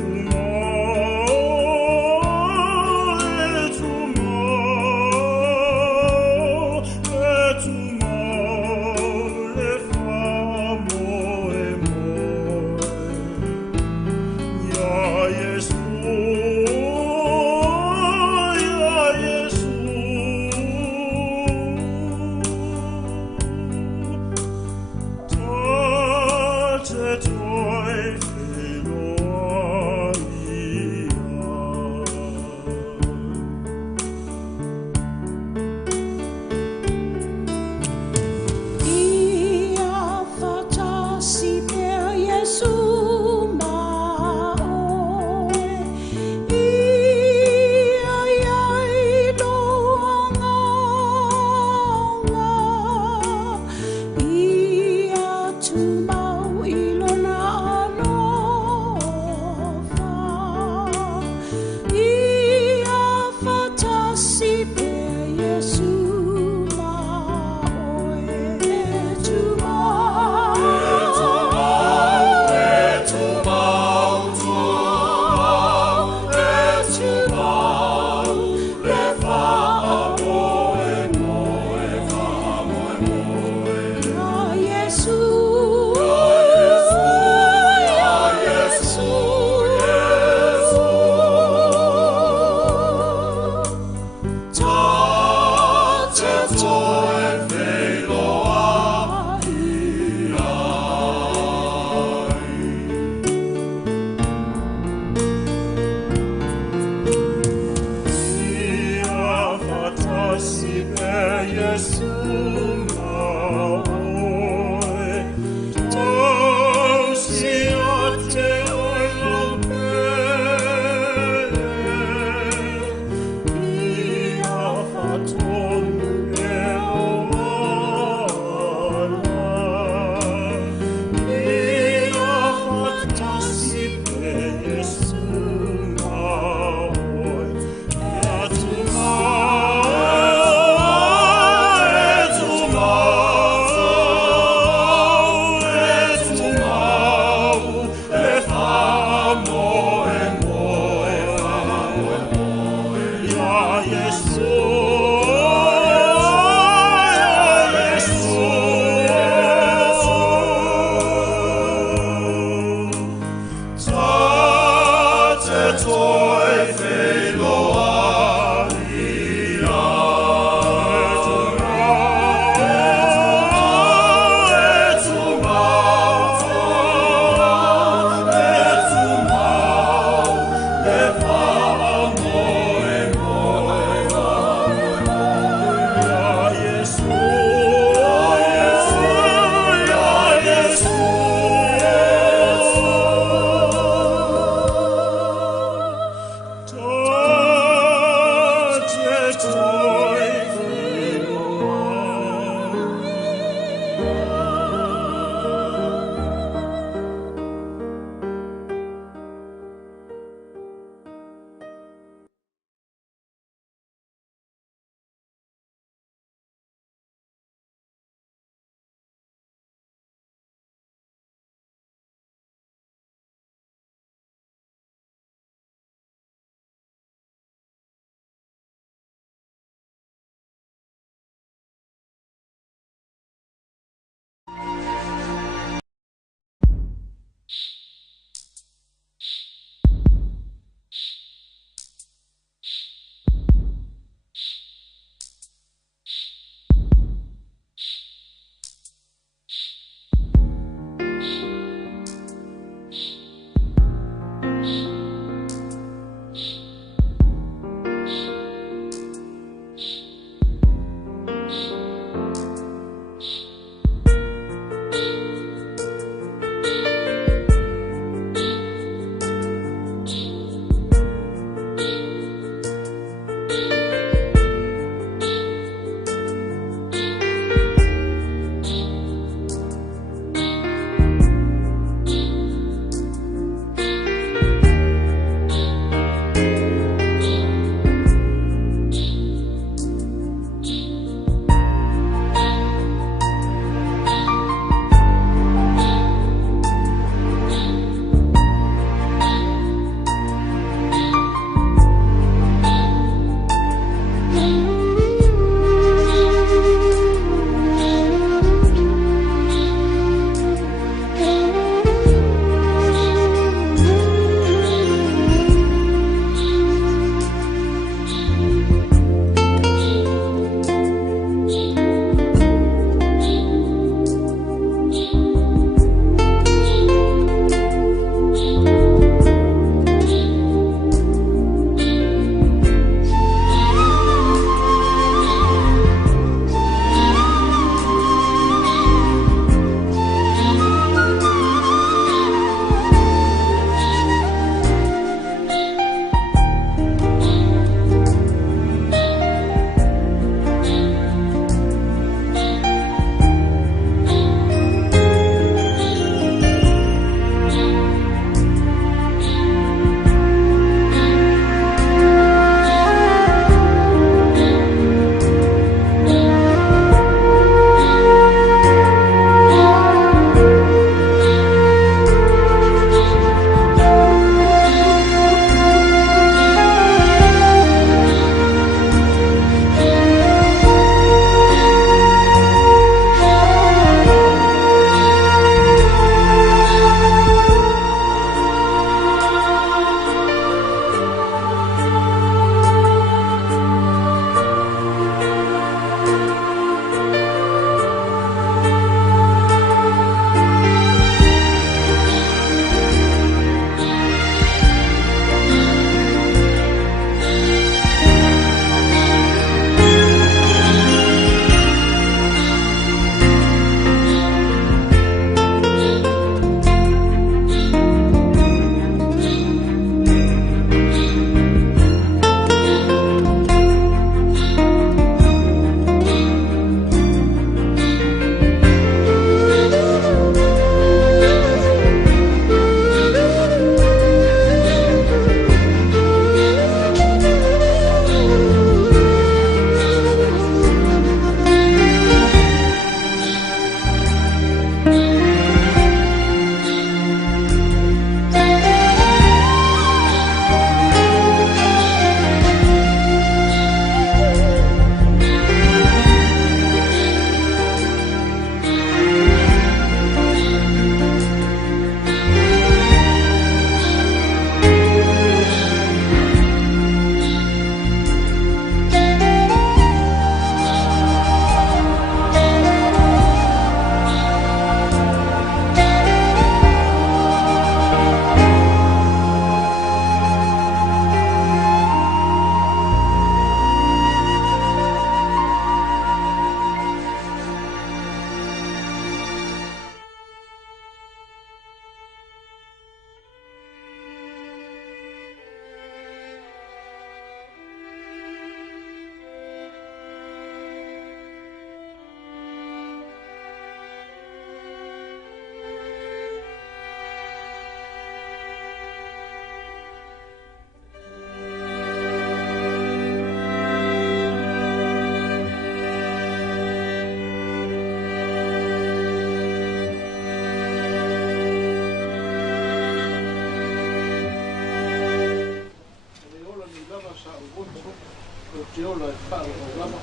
te ola e wha o lama.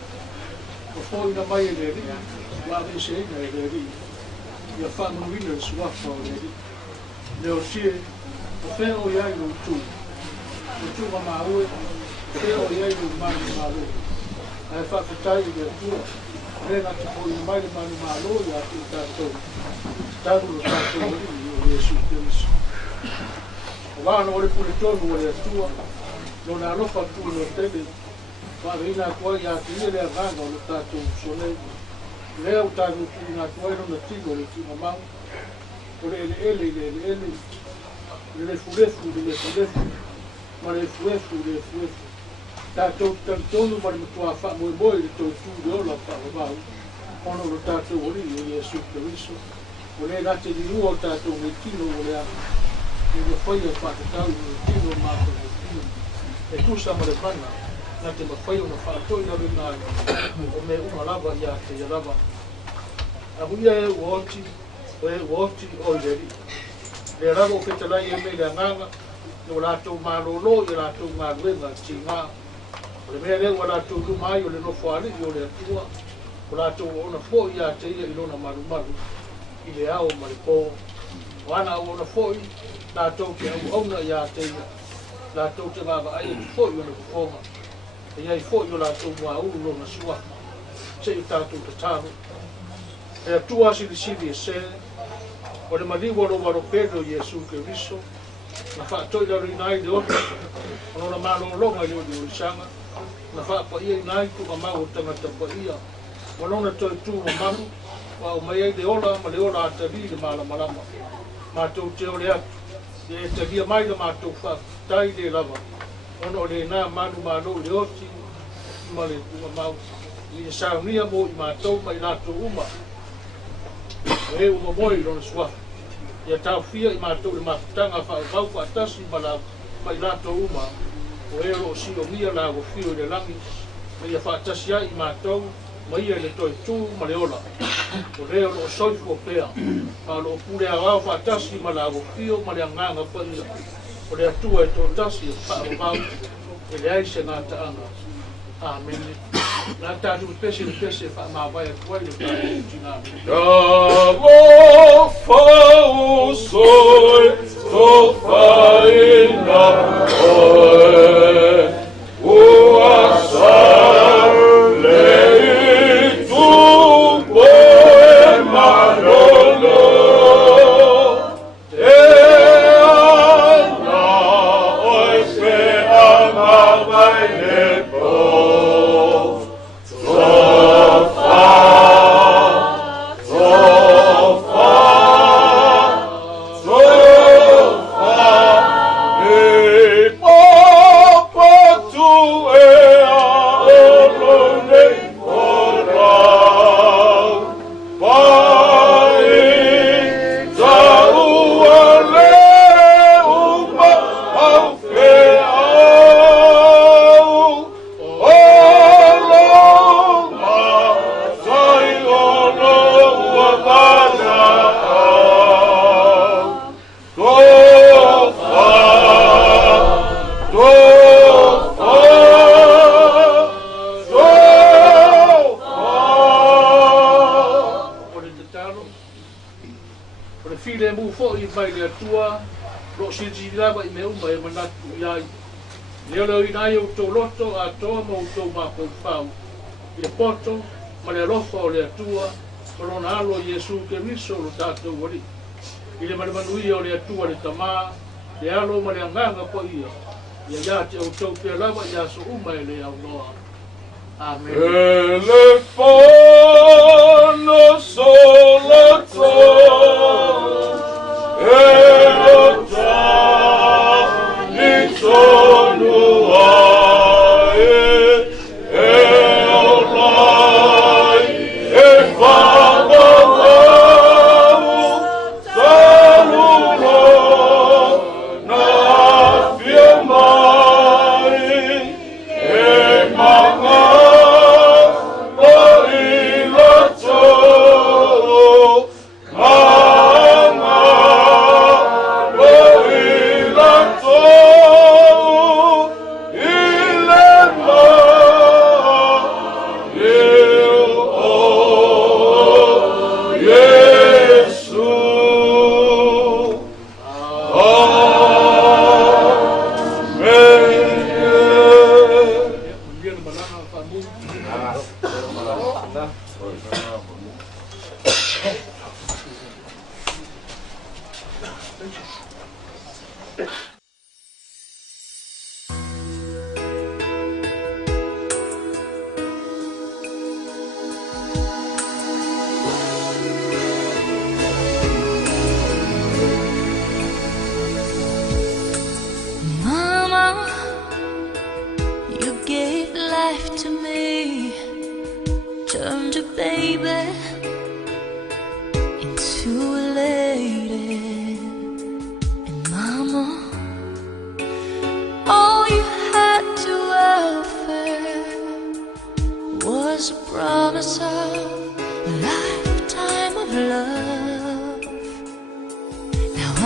O fōi na mai e le ri, la me se ina e le ri. Ia wha manuina e suafa o le ri. Le o sie, o whea o iai o tū. O tū ma maue, o whea o iai o mani malo. Ai wha kutai i le tua, rena te pōi na mai le mani malo i atu i tātou. Tātou o tātou o Yesu Christ. O wāna ore pule tonu o le tua, no na rofa tu no tele. Wa ina ko ya ti le vanga o tātou sonei. lea o tātou ki ngā tuaira na tino le tino mau. O le ele, le fulefu, ma le fuefu. Tātou tantonu ma le matua wha moe le tau tū le ola wha o mau. Ono lo tātou ori o Iesu Keriso. O le rate ni ua o tātou me tino o le ama. E le whaia whakatau me tino mātou me tino. E kusa ma le mana. Nā te mawhaia na whaatoi na rinai. O me uma lava ia te lava. A huia e uoti, o i leri. Le raro o petalai e me le anganga. No rātou mārolo i rātou māruenga ti ngā. O le mea leo o rātou lumai o le nofoari i o le atua. O rātou ona fo i a te ia i lona maru. I le ao ma le pō. O ana o ona fo i, rātou ke au auna i a te ia. Rātou te ngāga ai e fo i ona kufonga. E iai fo i o rātou mua uru lona sua. Se i tātou te tāru. E atua sili e se. O le maliwa lo waro Pedro Iesu Keriso. Na whaatoi la rinai de oto. Ono na malo longa i o di orisanga. Na whaapa ia i nai ku mamau o tangata pa ia. Manona toi tū mamaru. Wa o mai ai de ola ma le ola atari le mala malama. Mātou te ole atu. E te lia mai le mātou whaatai le lava. Ono le nā manu malo le oti. Ma le mamau. I e saunia mo i mātou mai lātou uma. E uma moi lona suafa. Ia tau fia i mātou le mafutanga whaavau whaatasi mai lātou uma. O e ro si o mia la o fio le langi. Me ia whaatasi ai i mātou. Ma ia le toi tū ma le ola. O leo lo soifu o pea. Pa lo pule a wau whaatasi ma la o fio ma le anganga pa ia. O le atua e tō tasi e whaavau. E le aise ngā taanga. Amen. Nā tātou pese whaamawai a tuai le tātou tina. Damo fau soi to faina oe ua sar le tu poe manolo e ana oe se amawai le po Nai o tō loto a toa mo tō mako whau. I poto, ma le rofa o le atua, o lona alo Iesu Keriso lo tātou wari. I le manuia o le atua le tamā, le alo ma le anganga po ia. Ia ia te o tō pia lava ia so uma e le au noa. Amen. Telefono solato,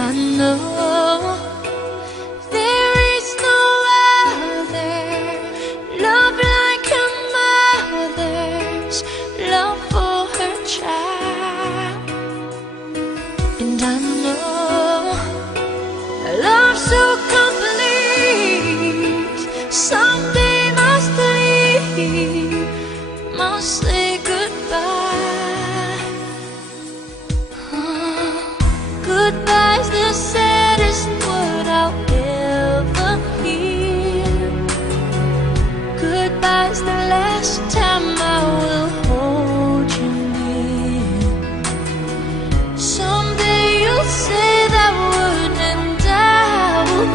I know there is no other love like a mother's love for her child. And I know a love so complete someday must leave, must say goodbye. Goodbye's the saddest word I'll ever hear. Goodbye's the last time I will hold you near. Someday you'll say that word and I will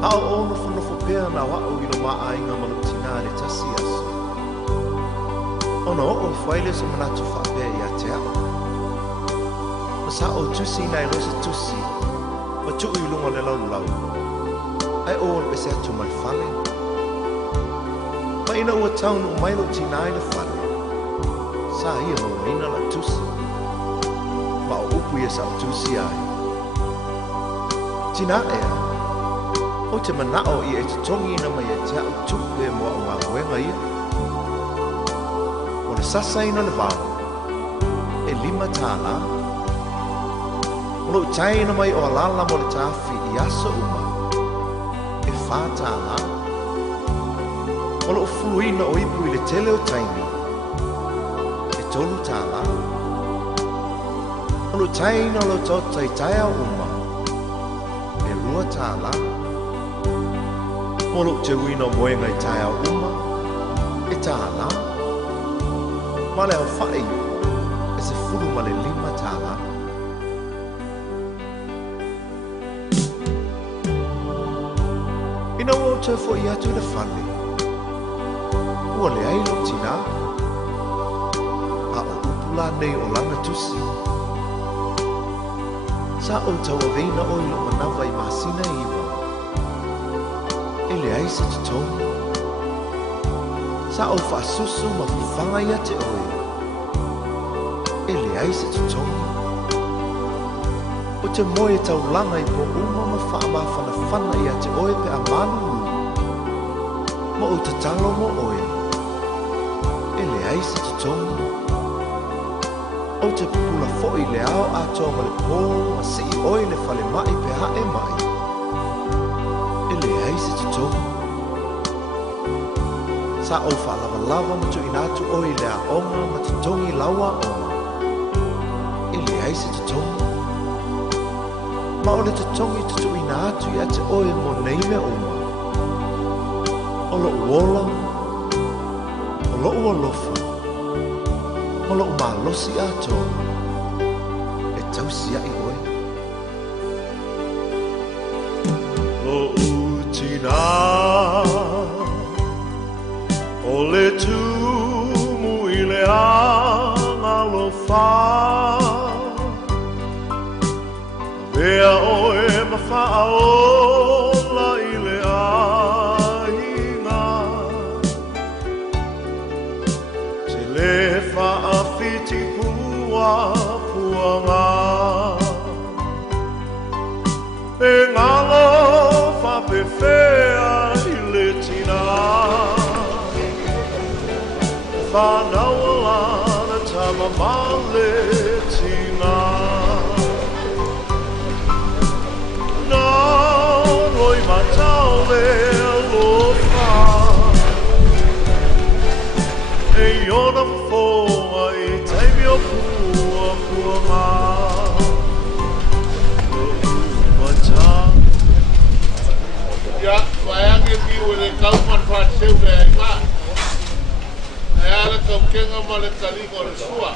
Ao ono whanofo pēr na wau ino maa inga manutina le tasi aso. Ono o whaile se manatu whape i a te ao. Masa o tusi nai rosa tusi, ma tu i lunga le lau lau. Ai o on pese atu man whale. Ma ina ua taunu o mailo tina i le whale. Sa ia no ina la tusi. Ma o upu ia sa o tusi ai. Tina ea. O te manao i e te tongi ina mai e te au tupe mua o ngā wenga ia. O le sasa ina le vau, e 5 tāna. O lo tai ina mai o alala mo le tāwhi i asa uma, e 4 tāna. O lo fulu ina o ipu i le tele o taimi, e 3 tāna. O lo tai ina lo tota i taia uma, e 2 tāna. Molo te wina moenga i tae au uma, e tāna. Male au whae e se furu male 5 tāna. Ina ua te fo i atu le whane. Ua le ailo tina. A o upula nei o langa tusi. Sa o tau a veina o ilo manawa i masina iwa. Ele ai se te tongi. Sa o whaasusu ma whiwhanga ia te oe. Ele ai se te tongi. O te moe tau langa i po uma ma whaama whana ia te oe pe a manu ulu. Ma o te talo mo oe. Ele ai se te tongi. O te pula foi le ao atoa ma le pō ma si oe le whale mai pe hae mai. Se te tongi. Sa o whalawa ma tu inatu o i lea onga ma te tongi laua onga. E le ai se te tongi. Ma o le te tongi te tu inatu i a te oe mo nei me oma. O lo uola, o lo uolofa, o lo umalosi atoa. E tausia i oe. Tina o le tumu i le angalofa. Vea o e mawha whaaola I le ainga Te le whaafiti pua puanga E ngalo whapewhea I le tina Whanauala na tamamale tina Roi matau le alofa E iona mfoa I teimi o pua pua ma Ya, wayange piu le kauman what seu le ainga E ala kau kenga ma le talingo le sua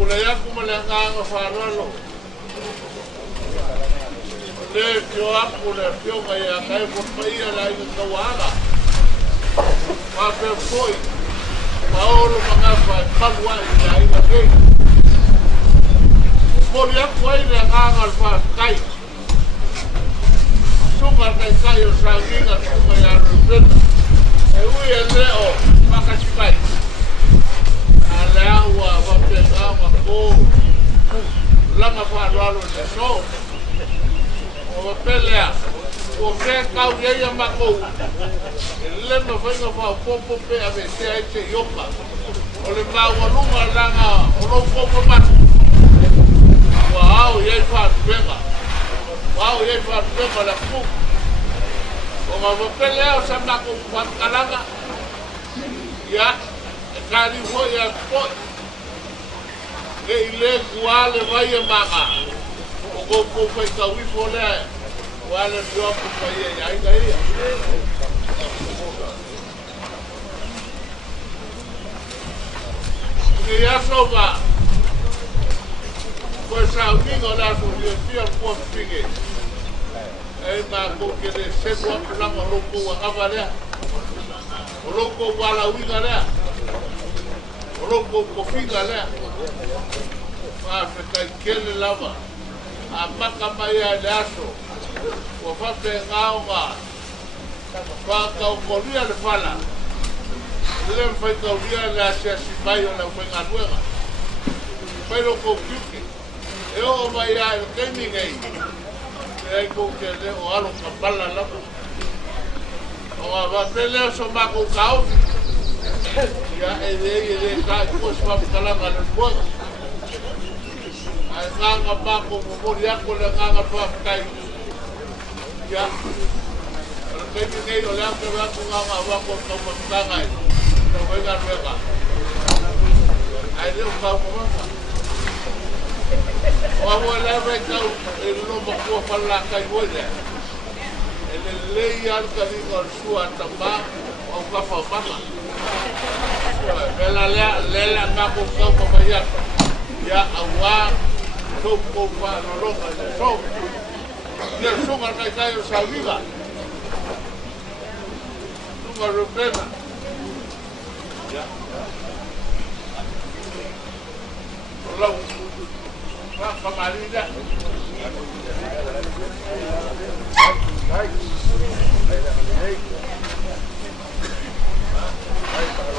Ule yaku ma le anganga whanalo Le tio aku le fionga ia kai whakaia la inga kawaanga. Wa pe foi. Paolo mangafa palwa ia inga kei. Mori aku ai le nganga al whakai. Sunga kai kai o sanginga sunga ia rupena. E ui e leo makasipai. A le aua wapena wako. Langa whanalo le so. O pelea o ke kau ia mako le no venga fa popo pe a ve se ai te yoka o le maunga langa o lo popo man wow ia fa venga la pu o ma pelea o sa mako fa kalanga ya kari ho ya po e ile kuale vai mama o go fai ka wi fole wala dio ko fai ai dai ni ya soba ko sa mingo la so dio tia po pinge ai ma ko ke de se ko la mo lo ko wa avale o lo ko wala wi gale o lo ko finga le ma fe ka kele lava a maka mai a le aso o whape ngaonga whakau koria le whala le mwhai kauria le asia si mai o le whenga nuenga whai loko kiuki e o mai a e keimi ngei e ai kou ke le o alo kapala lapu o a whape leo so mako kau ia e le kai kua si wapikalanga le muanga ai nganga bako mori ako le nganga whakakai ia kemi nei o le ako nganga wako tau matangai tau wenga ruenga ai leo kau mamanga o aho e lewe kau e luno makua whalakai woile e le lei alka ringa o sua tamba o kafa mama vela lea ngako kau mamaiaka ia awa Sopo pa no loca de so. Y el son al kai o salviga. Nunca rupena. Ya. Hola. Pa marida.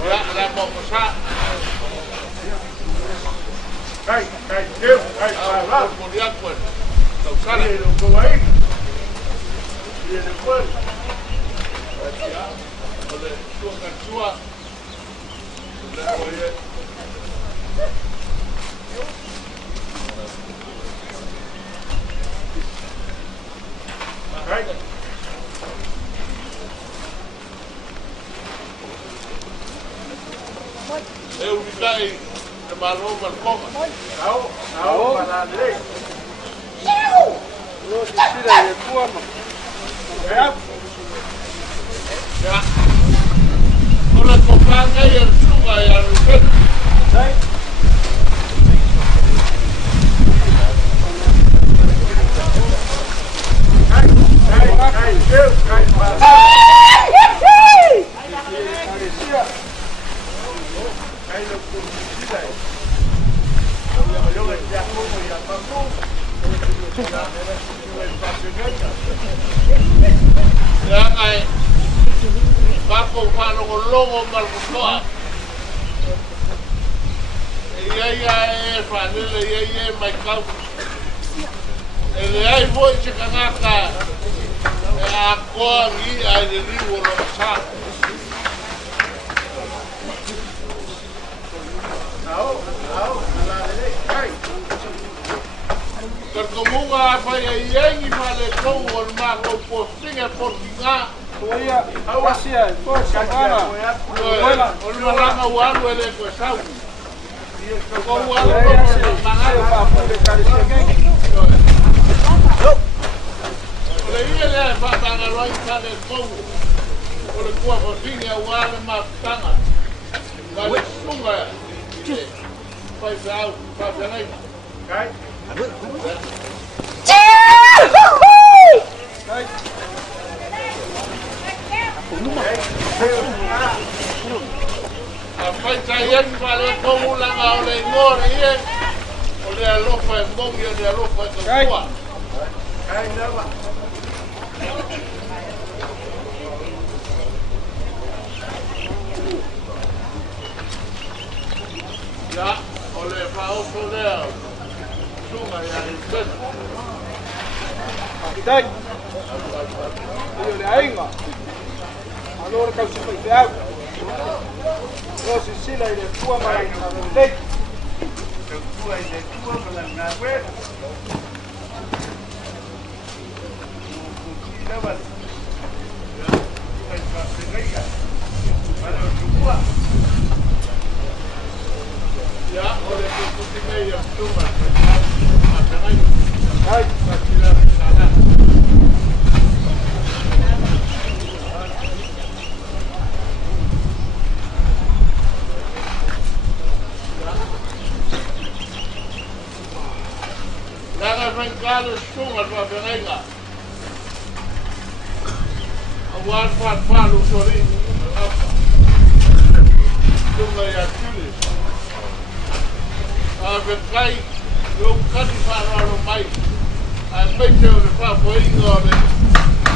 Ya la mocosa. Kai, Deus, lá, mulher quando. Então, cara, ele não foi aí. Ele foi. Olha, sua cantua. Olha, Kai. Eu me dei. Malo balcoma. Não, para direita. Não! Não se tira de tua mão. É? Já. Olha, comprar aí a chuva e a rupeta. Sai. Cai, Deus, cai, para. Cai no curso. Yo me llamo y a Ya ai Kako whanongo malkutoa. Ia e whanele ia mai kau. E le ai voi se kanaka e a koa ngi ai le riwo lo sa. Kertomunga apa ia ngi male kou o mako postinga postinga. Oia, awasia, ko sakana. Ola, olanga walu ele ko sau. Ko walu ko mangayo pa pule kali sengeng. Ole ile fa tanga roi kale ko. Ole ko ko tinga wale ma tanga. Kale sunga. Pai sau, pa janai. Kai. Kai. Apa cair pada kamu lang oleh ngor ini, oleh lupa ngom ya oleh lupa semua. Kain apa? Ya, oleh Paus oleh sungai yang itu. Kita, ini oleh Ainga. Allora che si fa il teatro, però si sila il tuo ma il lei. Il tuo è il tuo ma la nave. Ya, oleh itu kita yang cuma. Hai, Kalau sungai apa mereka, awal palu sorry, apa? Sungai yang tulis, berkai, yung kadi para rumai, ay pecah oleh pak poing oleh,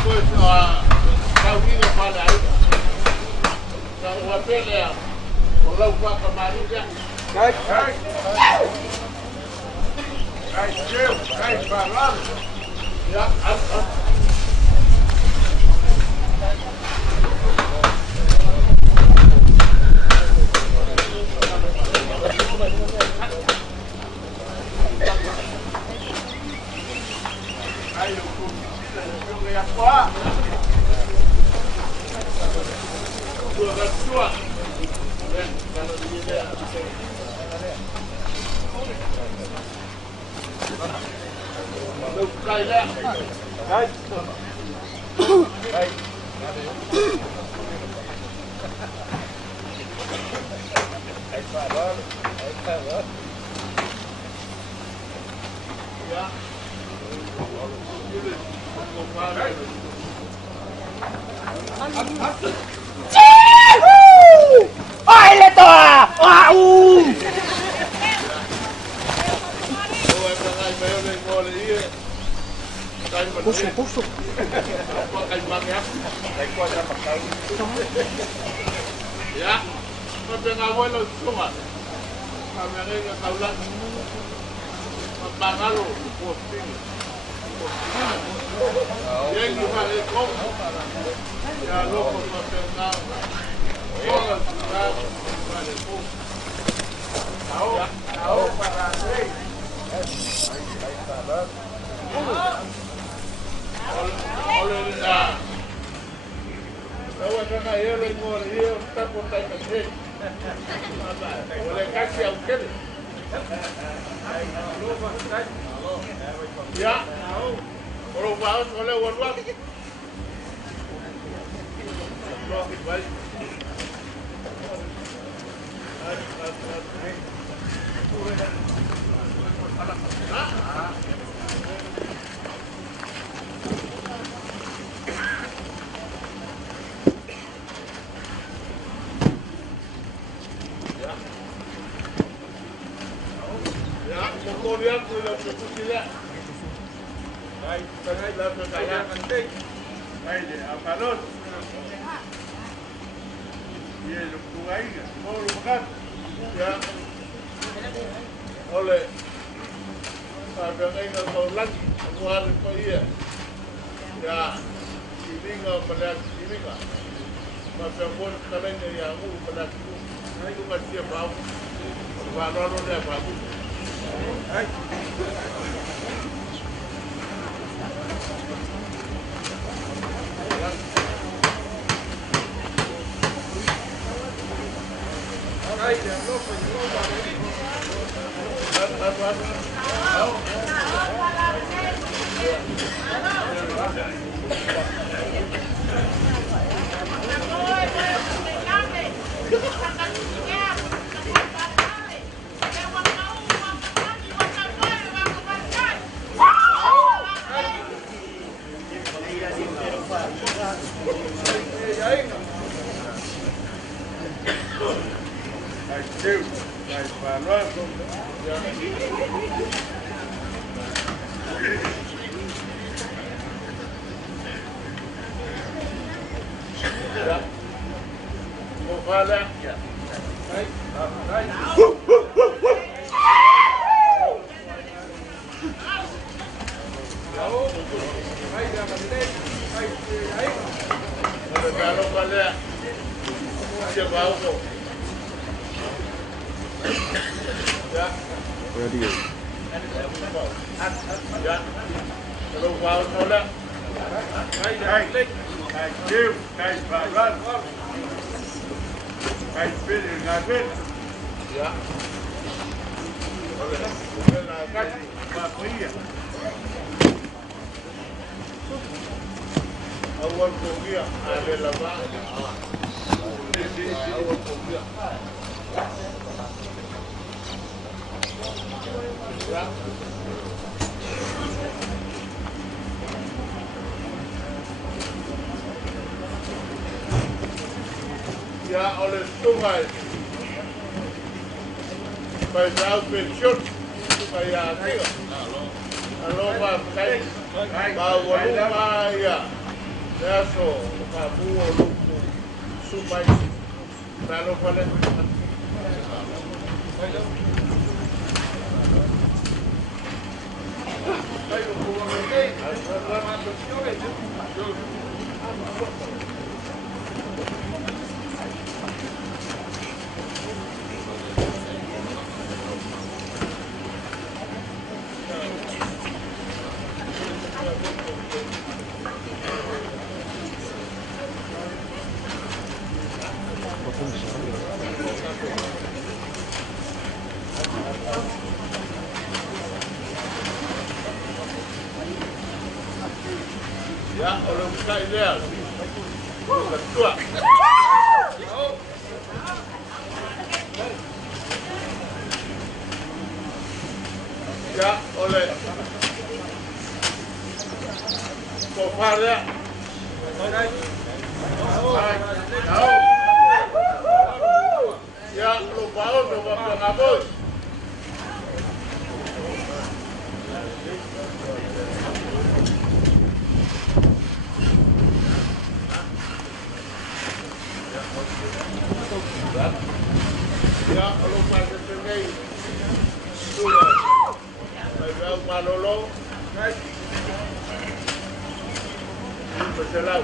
pues kau ini pada itu, sang wapel ya, kalau pak kemarin ya, Guys, parang. Ya, ayo, Ai le toa! Puso. Ya, no tengo abuelo cuma. Kami ini kaulan mangalo posting. Yang dibalik kok. Ya lo no tengo. Todas las balik kok. Tahu para rey. Oleh Lawa kana yele ngor hiyo tapo taika te. Oleh kasi au kele. Ya. Oro baos oleh warwa. Ya, kemudian sudah cukup tidak. Ay, lahat ng kaya kanting. Ay, apalot. Iya, lupa aja. Mau lupakan. Ya. Oleh. Ada yang kau lagi. Keluar itu iya. Ya. Ini nggak melihat ini nggak. Masa pun kalian yang aku melihat itu. Itu masih bau. Kalau dia bau. Ay. Ay, ya no, pues no, Ya oleh sungai supaya pensiun supaya akil kalau pakai bawa rumah ya so kamu lupa supaya kalau pada ya oleh buka ideal kedua ya oleh Kofarnya ya lupa lupa ngabut ya kalau masih tinggi sudah agak malolo berjalan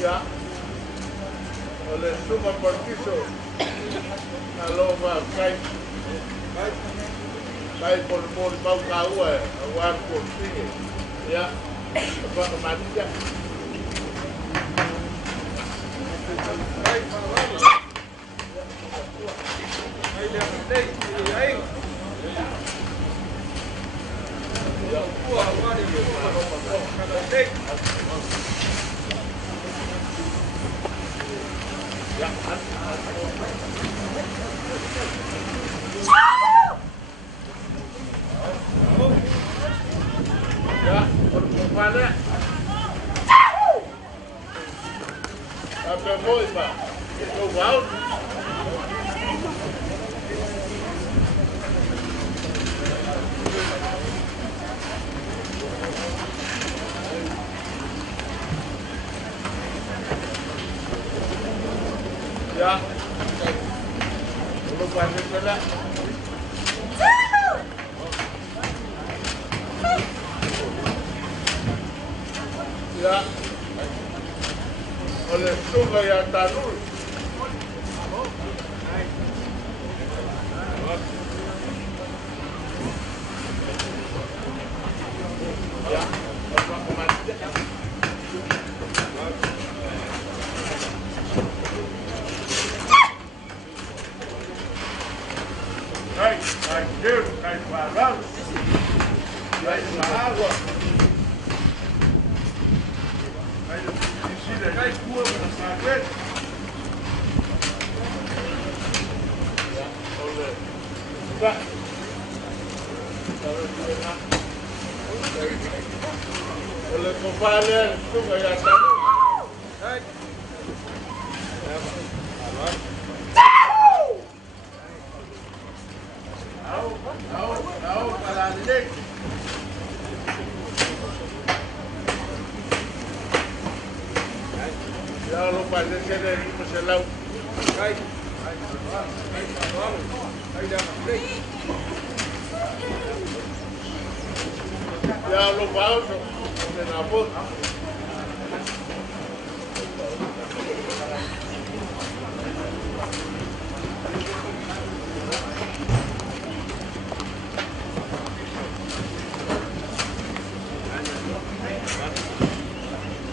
ya oleh semua partiso kalau pakai baik pun mau kau awak pun sini ya apa kematian Apa mau Pak? Kau bau? Ya. Oleh sungai yang tanur. Ya. Cai Deus, cai parado. Cai na água. Cai na piscina, cai tua na sagrada. Olha. Tá. Olha compadre, suga ya está. Cai. Não, para a direita. Já não vai descer daí, você lá. Vai. Já não vai, você na boca.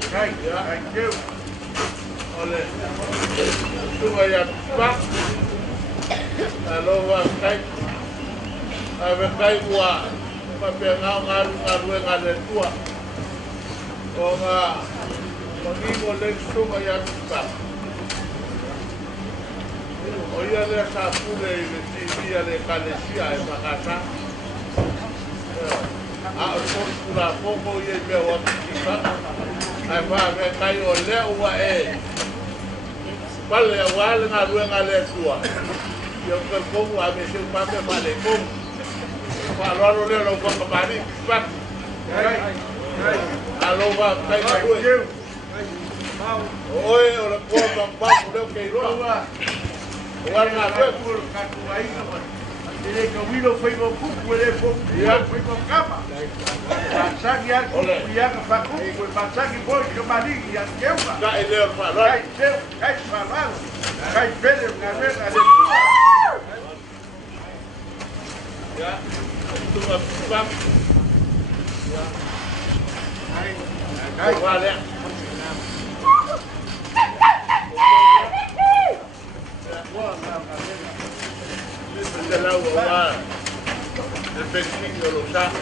Cai, caiu. Olha, tu vai atuar. Alô, cai. Ave cai ua. Papel ngaru ngale tua. Onga, mengimu lensu vai atuar. Oia le sapu le TV le kalesia e makasa. A pula poco ye be wa tika. Ai va me kai o le wa e. Pale wa le ngale tua. Yo ke ko wa me se pa me pale ko. Pa lo le lo ko pa ni pa. Alo va kai ka du. Oi, ora ko pa le ke ro wa. Wa na le ku ka tu ai na. Ele que o Wilo foi no cuco, ele foi no cama. Passar que ia com a cuco, passar que foi com a marinha, e a queima. Cai deu falando. Cai falando. Cai velho, cabeça ali. Já. Tu vai ficar. Já. Cai. Vale. De la agua, el pequeño lo sabe.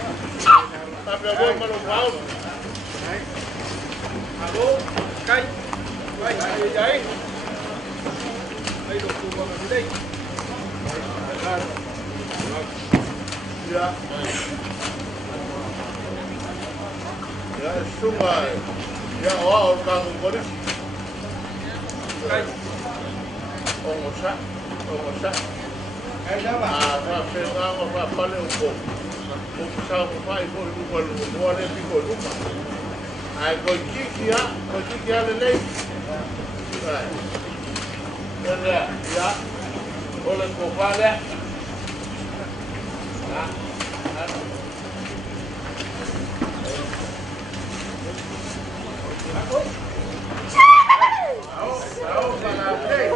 Tapi abang malu kau. Halo, kai, kai, jai. Hai doktor bang di sini. Ya. Ya, semua. Ya, orang Boris. Kai. Oh, mosa. Fa pega o fa pale o po. O sa o fa i po o le pico lupa. Ai ko kikia le lei. Ai. Ya. O le ko fale. Ya. Au, para lei.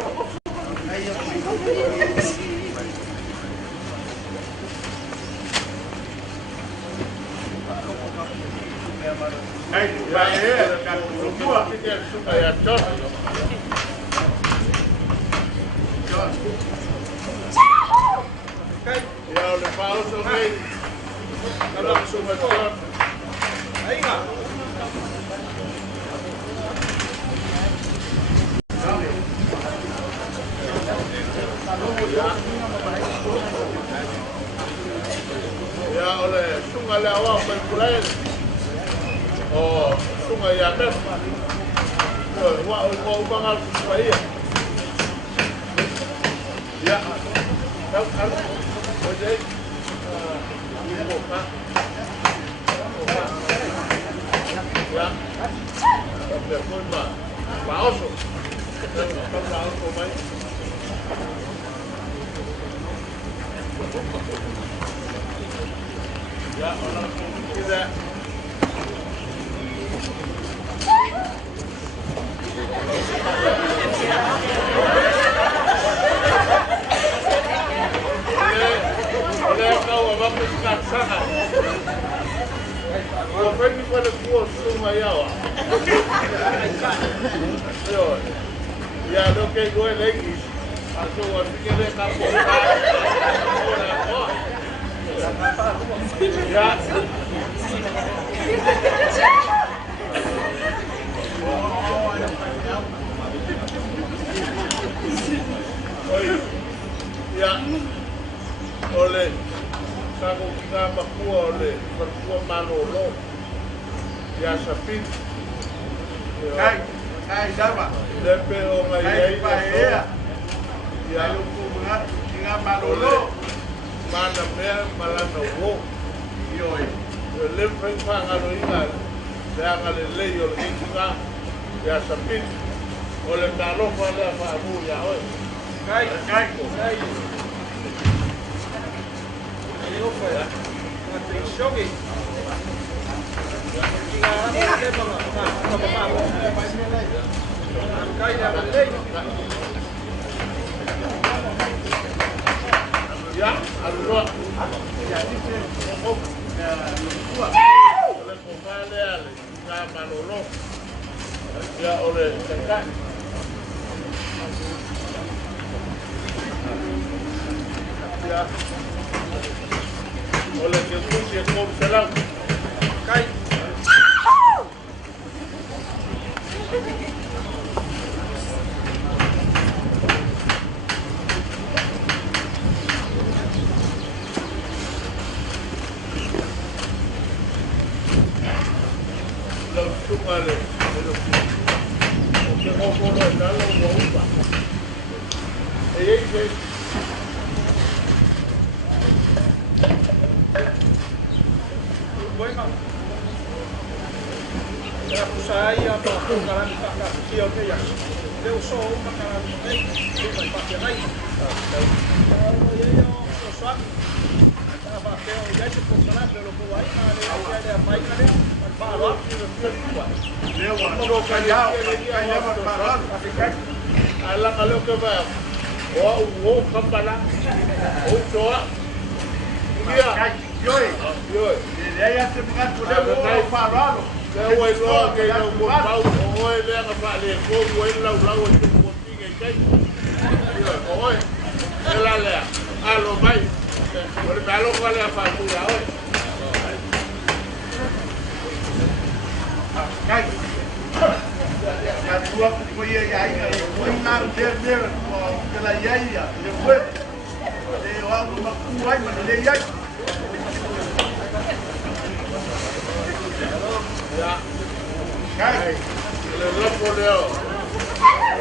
Ya oleh sungai awak berpulai. Oh, sungai yang ada. Wah, mau bangal sungai ya. Ya. Kan, ojek. Buka. Ya. Telepon mah. Paus. Paus mai. Ya, orang kita oleh kau apa pun sangat. Apa ni pada kuat semua ya. Yo, ya lo que gue lagi. Aku fikir dia kampung. Ya. Ya. Oleh kamu kita makua oleh berkuah Manolo. Ya sapit. Kai sama. Lepe orang ayai. Ya lu mengat dengan Manolo. Mana mer malano wo. Yoi. Lepe pangalo ingat. Jangan leleo inga. Ya sapit. Oleh kalau pada Pak Abu ya oi. Kai. Ya. Shogi. Ya, alua. Oleh kembali kita Manolo. Ya oleh Tengkat. Ya. Oleh Yesus yang kau salam. Kai. Langsung ada. Kita mau dalam rumah. Saya apa kalau tak kecil dia. Dia usah makanan ini bukan pakai lain. Kalau dia usah apa dia jadi pesanan kalau buat ada baik ada baru dia waktu kaya baru ala kalau ke bawah wo kembala doa dia yoi dia yang semangat sudah baru Lewa ilo ke ilo bau oi le nga pa le ko oi lau te ko tinga kai. Oi. Ela le. Alo mai. Por dalo ko le fa tu ya oi. Kai. Ya tua ko ye ya ai ko na de ko ke la ya ya. Le ko. Le wa ma ku ai ma le ya. Ya, kai, lepo leo,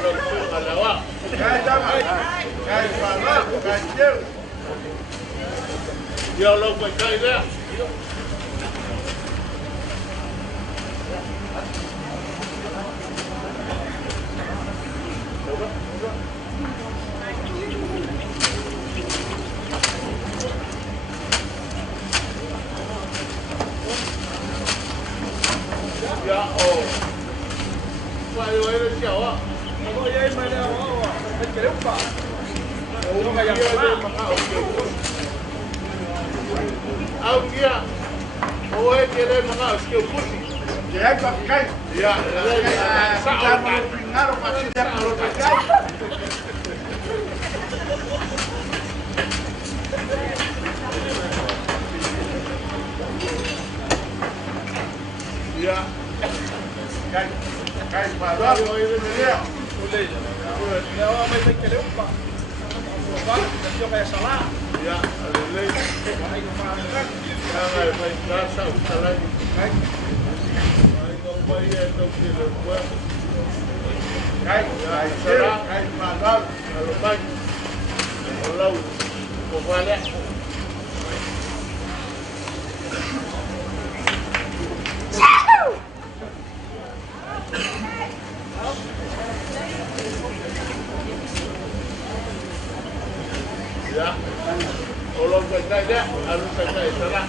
lepo alawa, kai jangan, kai panas, kai jauh, dia lepo kai dia. Ya oh, saya ada siapa? Kalau yang mana awak, kerja apa? Orang kaya mana? Awak dia, awak kerja mana? Skill pusi. Dia pakai. Ya, sama pingar masih dia kalau pakai. Ya. Kai baru ini dia. Boleh. Ya, mai tak kena apa. Apa? Dia kayak salah. Ya, boleh. Mai kemarin. Ya, mai rasa salah. Kai. Mai ngomong itu kira buat. Kai, kai baru. Kalau baik. Kalau boleh. Ya. Olo kai dia, alu kai sana.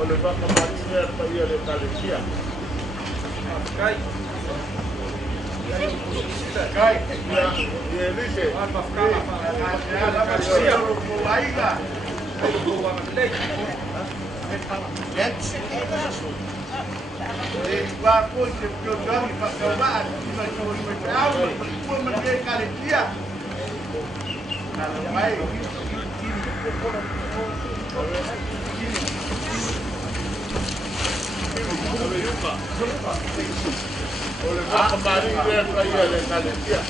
Oleh sebab kembali dia pergi oleh Malaysia. Kai. Kai. Ya, lise. Malaysia mulailah. Walaupun sebelum percobaan kita tahu pun mereka Malaysia. Kalau baik. Oleh kembali dia pergi oleh Malaysia.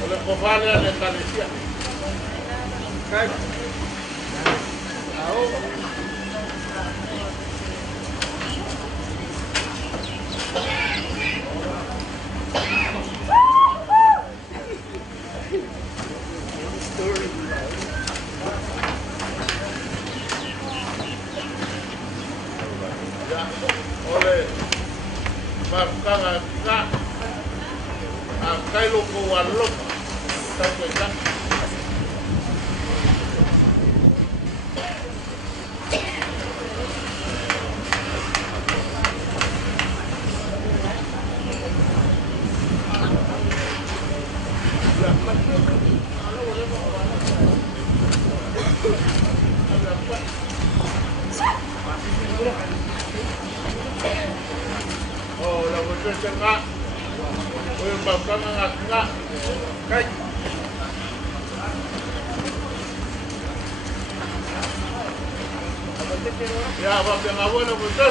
Oleh kofalnya dan Malaysia. Kan? Tahu? Ya, oleh Bakang Kai loko walok tak tak oh, la bolsa cengak. Oi, bakang ngak kai. Ya, apa yang awal na bolsa?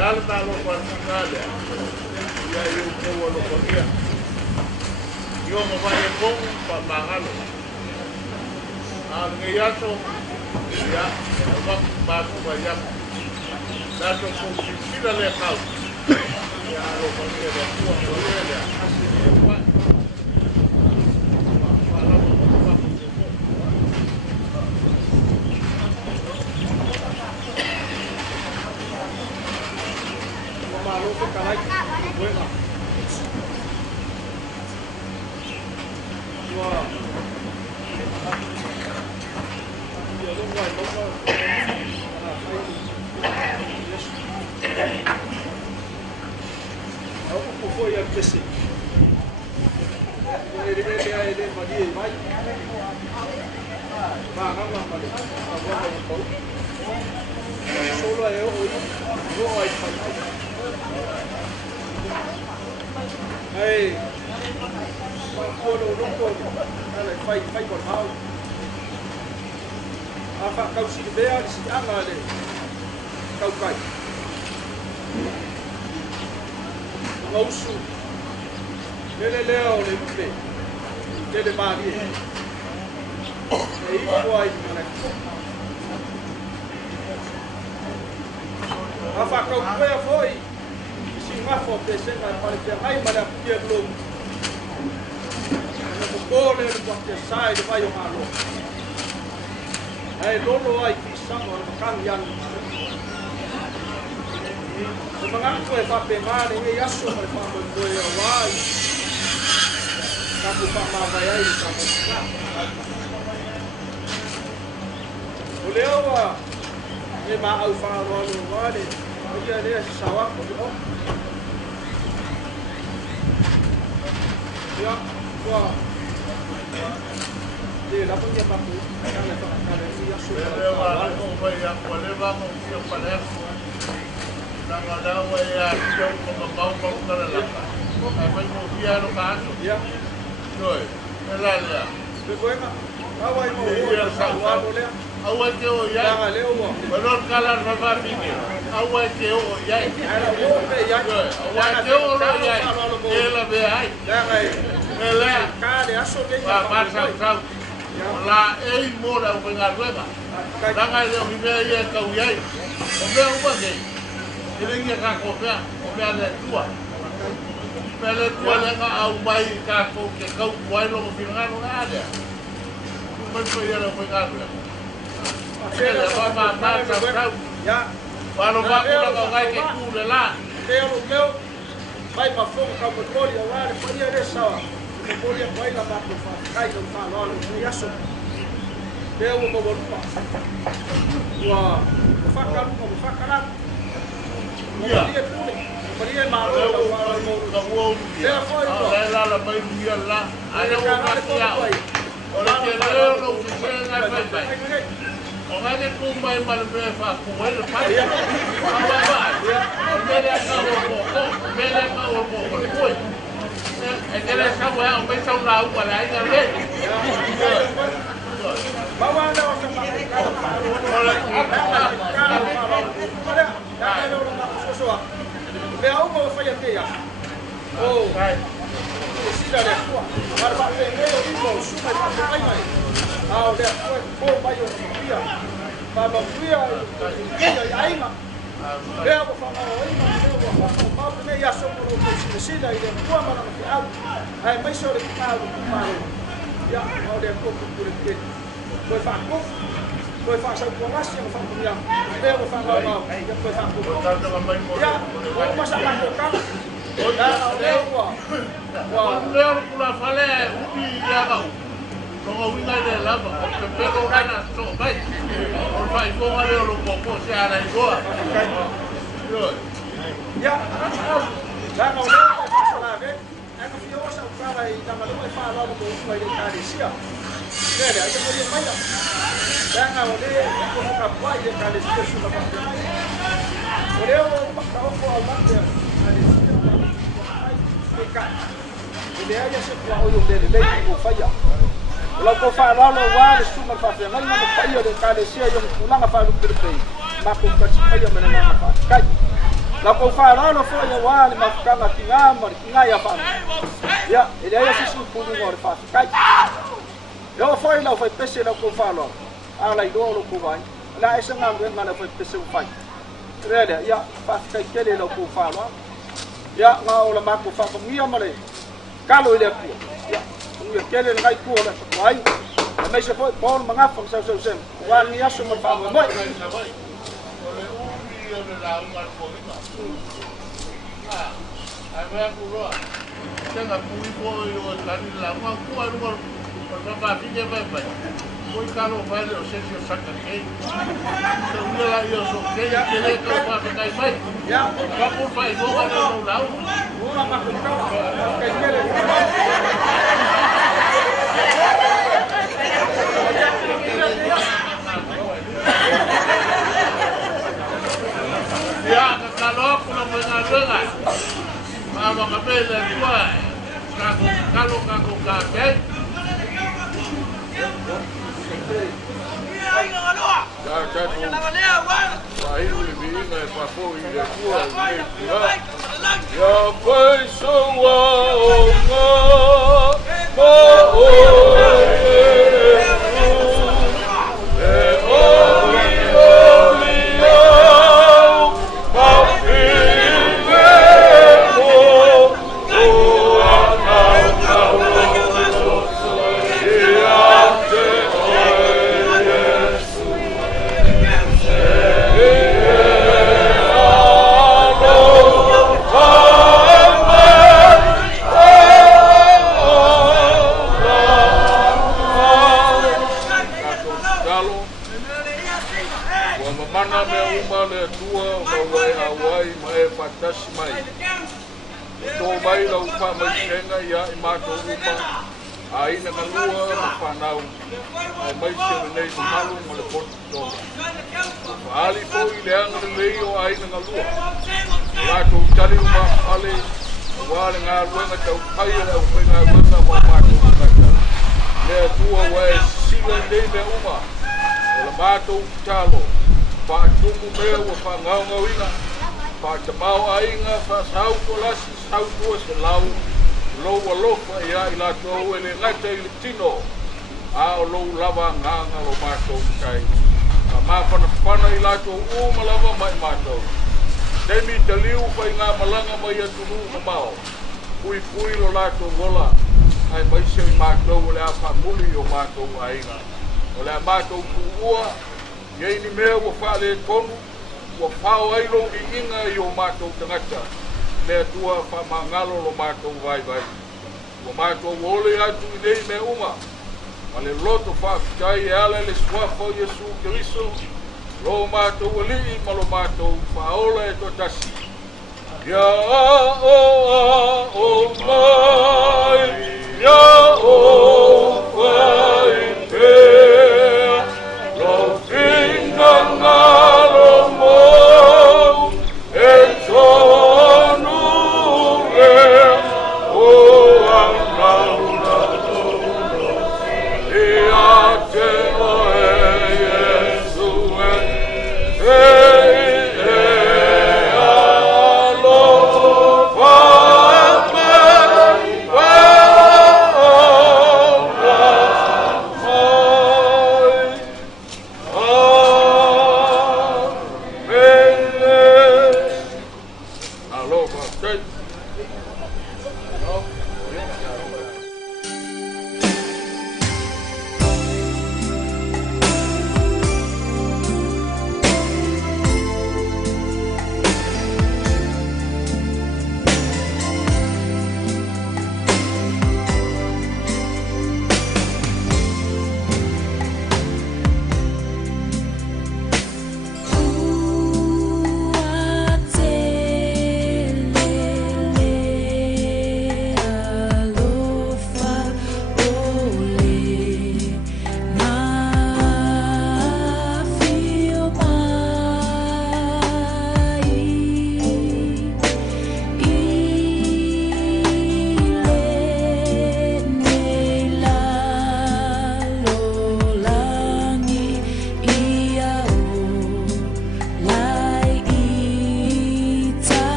Lalu kalau kuartikalnya, ya yung kawalo ko niya. Yung mabayan kong pamangalo. Ang ngayaso, ya, abang bago bayak. Dato kung sila lekaw. Ya, alo ko niya, dato ko niya. Kasi niya pa. Malo ke kalai, buena. Wah. Ya lo guay, lo guay. Aku kau yang kesi. Ini madi mai. Bang, madi. Aku mau kau. Solo ayo, yo ai pai. Hey, cô đồ đúng cô, ta lại phay còn thao. Phạm câu xì bé xì ăn là để câu cày, ngấu su, leo để bà đi, đấy quay này. Phạm câu bé phơi. Ngafo pesen na pare ai mana pia belum na bole no pate sai de vai malo ai lolo ai pisang or kan yan mga ko e pape mane ngi yaso pa pa do ya wai ka ku pa ma vai ai ka mo olewa e ma au fa ro lo wale dia dia sawak ko ya, wah, dia lapang dia pakai, kalau dia sudah. Lewat apa yang boleh bangun siapa panen, dan ada apa yang jauh kembang kalau lepas. Apa yang dia lu kan? Ya, joy, melal ya. Betul kan? Awak itu dia sama boleh. Awak itu ya. Belum kalah sama ini. Awak itu ya. Awak itu orang ya. Dia lebih baik. Jangan. Melal. Kali asal dia. Masam. La ei mora o venga luega. Danga le o me ia ka uai. O me o bage. Ele ia ka ko pea, o me le tua. Pele tua le nga au mai ka ko ke kau uai lo mo finga no nada. Mas foi ele o venga luega. Ele vai matar sa ya. Walo ba ko ka ngai ke ku le la. Te o meu vai pa fogo ka mo toli o wale pa ia re sawa. Ko poli vai la ba ko fa kai no fa lo ni aso. Te o mo bo pa. Wa fa ka mo fa ka la. Ya. Maria ma lo ka wo. Te foi lo. La la mai dia la. Ana o ka ya. Ora ke le lo que se na fa. Orang ni pun main malam berapa? Kuat lepas. Apa? Mereka kau mereka kau kuat. Kalau siapa yang main tahu lau pada ini lagi. Bawa ada orang orang. Leau mau saya tiga. Oh, sudah dah. Harga ini itu sudah pakai mai. Ah, dah. Kau bayar dia. Baba kuya ya aina. Leo kwa mama aina, leo kwa mama ne ya somo no kusida ile kwa mama na fiabu. Hai maisha ile kitabu kumalo. Ya, au de ko kurike. Foi fa ko. Foi fa sa ko nasi yang fa kuya. Leo fa mama. Ya foi fa ko. Ya, ko masa ka ko ka. Leo kwa. Wah, leo kula fale ubi ya kau. Kalau winga de lava, o pego rana so vai. O vai ko ngale o popo se ara igoa. Ya, dan oleh selagi, aku fio sa para i tama lo fa la ko ko ile kalisia. Nele, ayo mo yema. Dan oleh ko ka pa ile kalisia su ka. Oleh o ka ko al mate kalisia. Ka. Ile ayo se ko o yo de le ko faya. Kalau kau faham lalu cuma faham, mana nak payah dengan kalisia yang ulang apa lu berpikir, makuk payah mana nak apa? Kai, kalau kau faham lalu faham wali makuk kan kinga ya faham, ya, ini ayah sih pun orang faham. Kai, kalau faham lalu faham pesen kalau kau faham lalu, alai dua lu kau bayi, lah esok ngambil mana faham pesen faham, reda, ya, faham kai kali lalu kau faham lalu, ya, ngau lah makuk faham dia mana, kalau dia pun, ya. Ia kele ngai ku la kwai. Mai se foi por manga fam sa sem. Wa ni aso mo fa mo. Ole ubi ole la unga ko ina. Ah, ai va ku ro. Tenga ku i ko yo tani la ma ku ai ro. Por ba fi je ba ba. Foi calo vai o se se saca que. Então ela eu sou que ya que le ko pa ka kai mai. Ya, ka por fai go ga no la. Una ma ku ka. Ka kele. Ya, kalau aku nak mengajar, mama kabel dua, kalau kaku kabel. Aina kalua panau ai mai se nei malu mo le porto ali po ile ang leo aina kalua la to tali uma ale wale nga luenga tau pai le o nga luenga mo ma to ka le tua wa sila nei le uma le ma to talo pa tumu me o pa ngau ngawina pa te mau ainga fa sau ko lasi sau tua se lau lo wa lo ya ila to ele ngata ile tino a o lou lava nganga lo mātou kai. A mawhanawhana I lātou uma lava mai mātou. Temi te liu pai ngā malanga mai atunu ma mao. Pui pui lo lātou wola. Ai mai se I mātou o le a whamuli o mātou ainga. O le a mātou kuua. Iei ni mea wa whale tonu. Wa whao ailo I inga I o mātou tangata. Lea tua whamangalo lo mātou vai vai. Wa mātou ole atu I nei me uma. Ma le loto whaafitai e ala le swafa o Yesu Keriso. Lo mātou alii ma lo mātou whaola e to tasi. Ya o mai, ya o whai pēr. Lo whina ngalo mou e tonu rea o angauna tono. I a te oe Yesu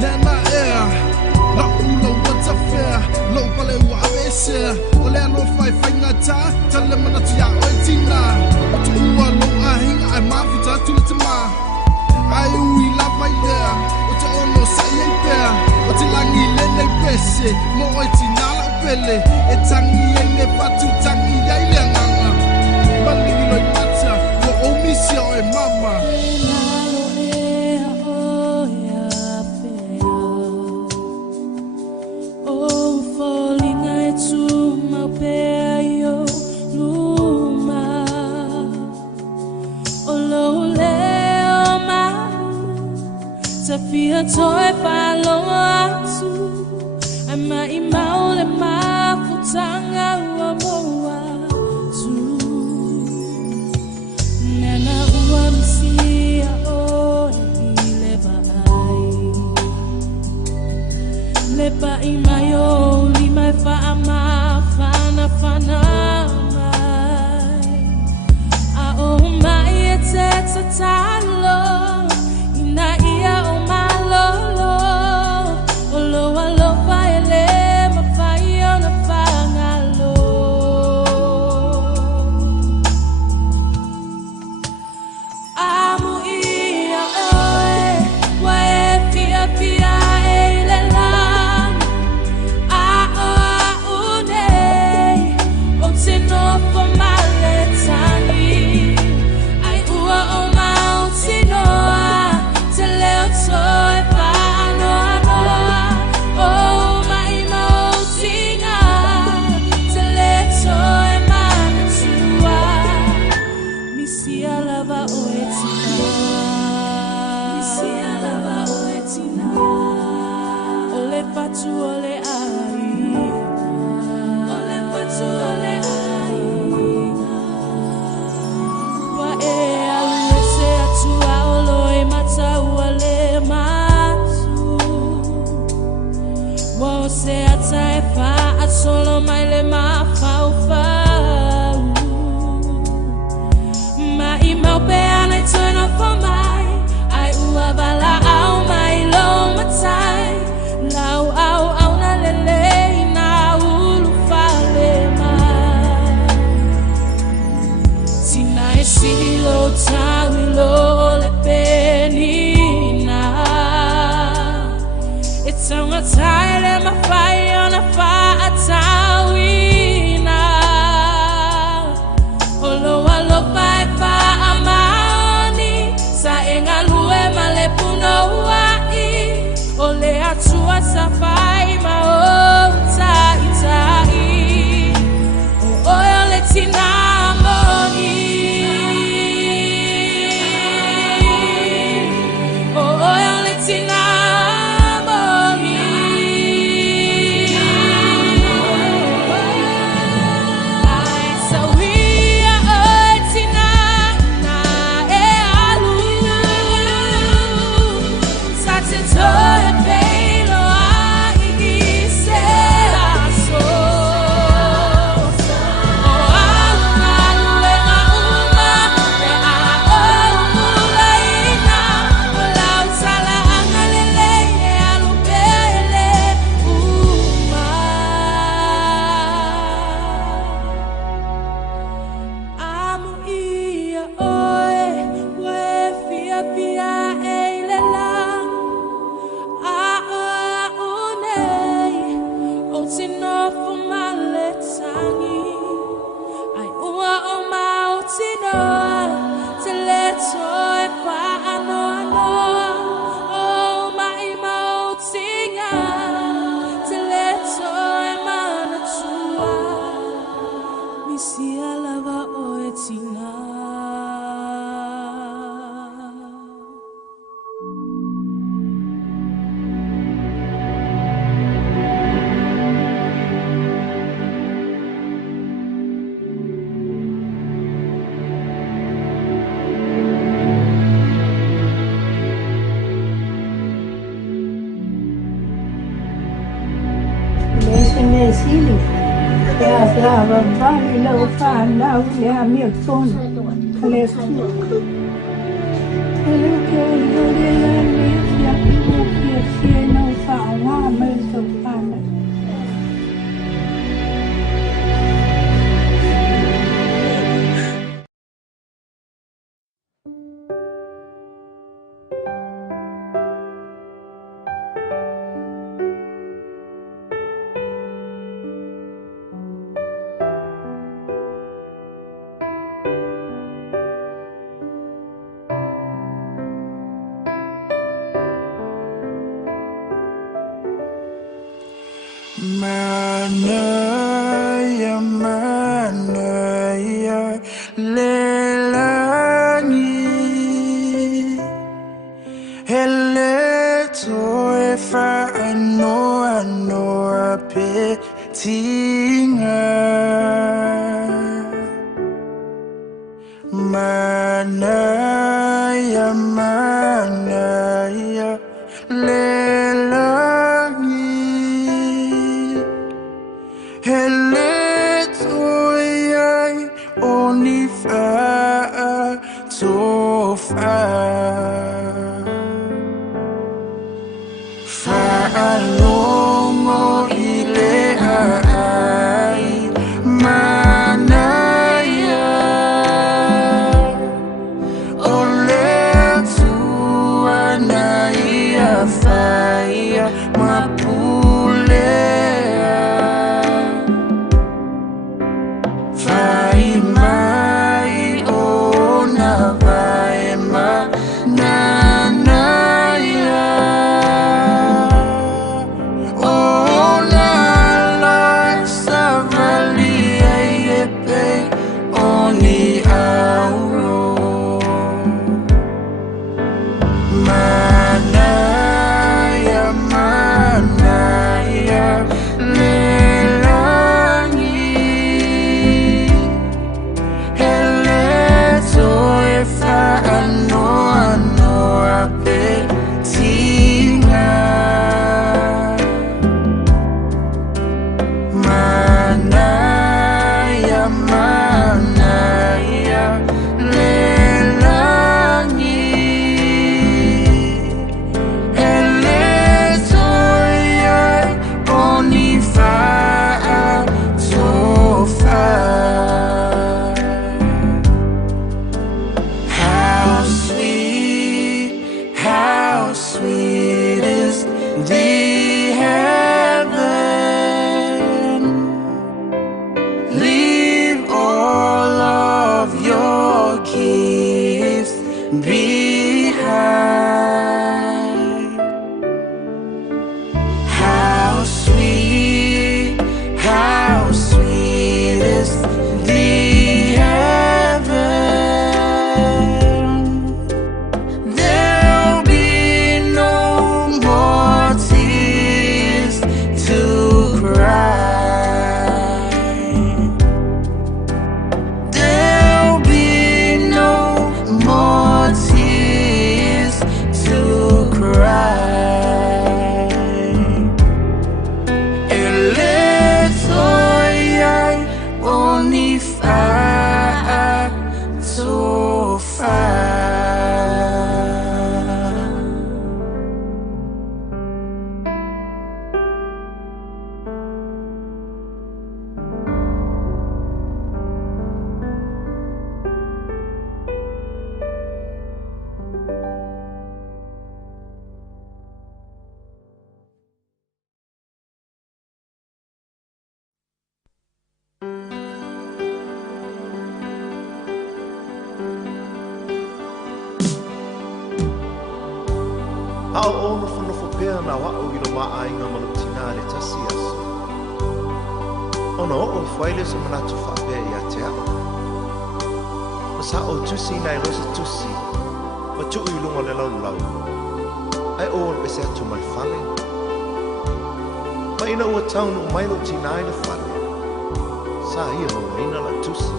Nana ea La ula what's a fair Low pale ua avese Ole alo fai fai ngata Tale mana tia oi tina Otu ua lo ahinga ai mawhita tula te ma Ai ui la mai lea Ote ono sa iei pea Ote langi lele pese Mo oi tina la upele E tangi ei le patu tangi ei le nganga Malingi loi mata Wo omisia oi mama Fia toi palong atu Ama imau le mafutanga ua moa tu Nana ua misia o i lepa ai Lepa imai o limai whaama whana whana mai A o mai e te tatalo Ina ia o malolo Olo alo paele mawhai o na whangalo Amu ia oe Wae pia pia e le lang A o a unei O te nofo male tangi Ai ua o mauti noa Te leo toi whano anoa O mai mautinga Te leo toi manatua Misia lava o e tina Misia lava o e tina O le patu o le ai O le patu o le ai Wa e alu e se atua o loi mata ua le matu Wa o se ata e wha a solo mai le mawhau whau Ma i mau pe ana i tuna wha mai Ai ua wala au mai lo matai Lau au na lele i na ulu whale mai Tina e silo tawi lo le penina E taunga tai le mawhai o na wha a tawina Olo alo pai wha a maoni Sa e ngā lue ma le puno wai O le atua sa whai ma o tai tai O oio le tina moni O oio le tina moni Ai sa wia o tina na e alu Sa te toi peilo ai i se aso O alu alu e ngā uma E a o mulaina O lau tala anga lele e alu pele uma Amu ia oe Wae fia fia e le lang A unei O te nofo male tangi Ai ua o mau te noa Te le toi wha ano anoa O mai mau tinga Te le toi mana tua Misia lava o e tina Sili, e a brava vale lau whanau le a mea tonu, kale tu. Ele o que o le la me fia ki mo fia fia Manaya, manaya, lelangi. Hele toe fa ano apetinga. Manaya, manaya, lelangi. Hele toyai onifa tofa. Fa'alongo ile ai manaya. Ole tua naia faia mapulea. Vai mai ona vai manaya. Ona laksa valia yepe oni auro. Manaya, manaya, lelangi. Hele toe fa ano apetinga. Manaya, manaya, lelangi. Hele toyai onifa tofa. How sweet is the heaven. Leave all of your gifts behind. How sweet is the heaven. There'll be no more tears to cry. There'll be no more tears to cry. Ele toyai onifa tofa. Ao ono whanofo pēr na wao i lo maainga malutina le tasi aso. Ono o whaile sa manatu whapea i atea. Masa o tusi nai rosa tusi, ma tu i lunga le lau lau. Ai o ono pese atu mai whale. Ma ina ua taunu o mailo tina i le whale. Sa ia maua ina la tusi.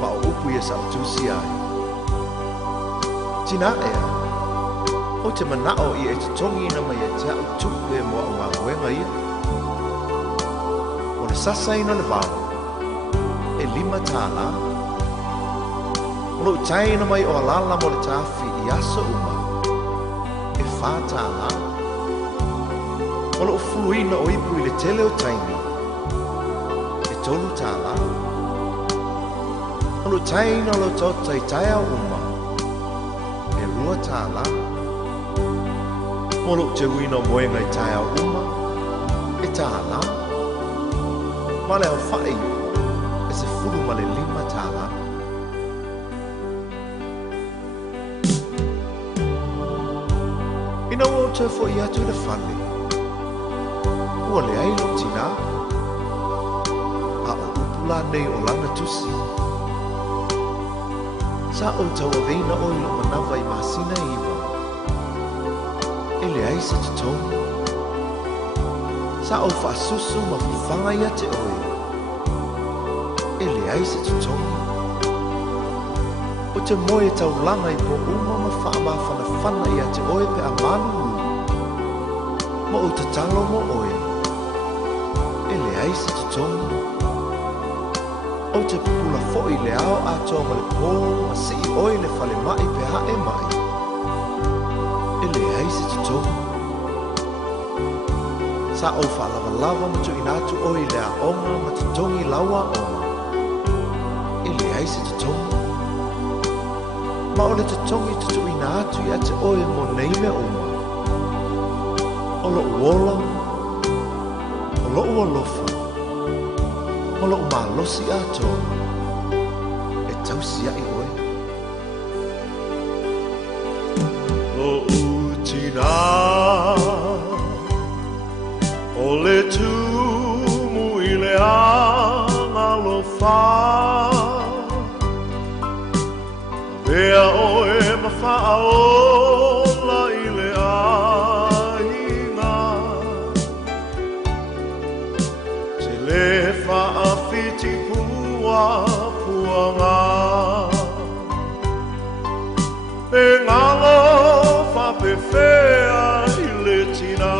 Ma o upu ia sa o tusi ai. Tina ea. O te manao i e te tongi ina mai e te au tupu e moa o ngā wenga ia. O le sasa ina le vāo, e 5 tāna. O lo tai ina mai o alala mo le tāwhi i asa uma, e 4 tāna. O lo fulu ina o ipu i le tele o taimi, e 3 tāna. O lo tai ina lo tau tai tai au uma, e 2 tāna. Molo te wino moenga i tae au uma, e tāna. Ma le au whai, e se furu ma le 5 tāna. Ina o te fo i atu i le whale. ua le ai lo tina a o upula nei o lana tusi sa o taua veina o ilo manawa I masina iwa e le ai se tutonga sa o whaasusu ma whiwhanga ia te oe e le ai se tutonga o te moe tau langa I po uma ma wha whana ia te oe pe a manu ma o te talo mo oe e le ai se tutonga o te pula fo'i le ao a toa ma le pō a si I oe le whale mai pe ha e mai e le ai se tutonga sa o whalawa ma tu inatu oe le a onga ma te tongi lawa onga e le ai se tutonga ma o le te tongi te tu inatu ia te oe mo nei me oma o lo uola o lo uolofa o lo umalosi atoa e tausia I oe lo utina o le tumu I le anga lo fa Vea oe ma whaola I le ainga Te le whaafiti pua puanga E ngalo whapewhea I le tina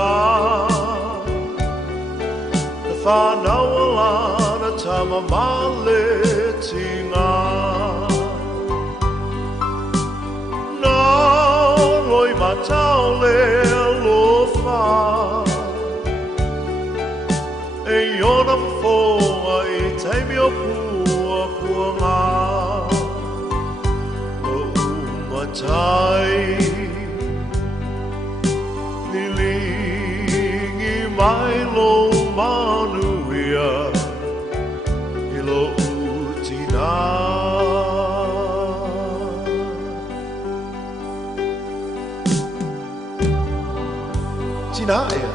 Na whanauala na tamamale tinga Loi matau le alofa E iona foa I taimi o pua puanga Lo umatai Nilingi mai lo manuia I lo utina Tina ea,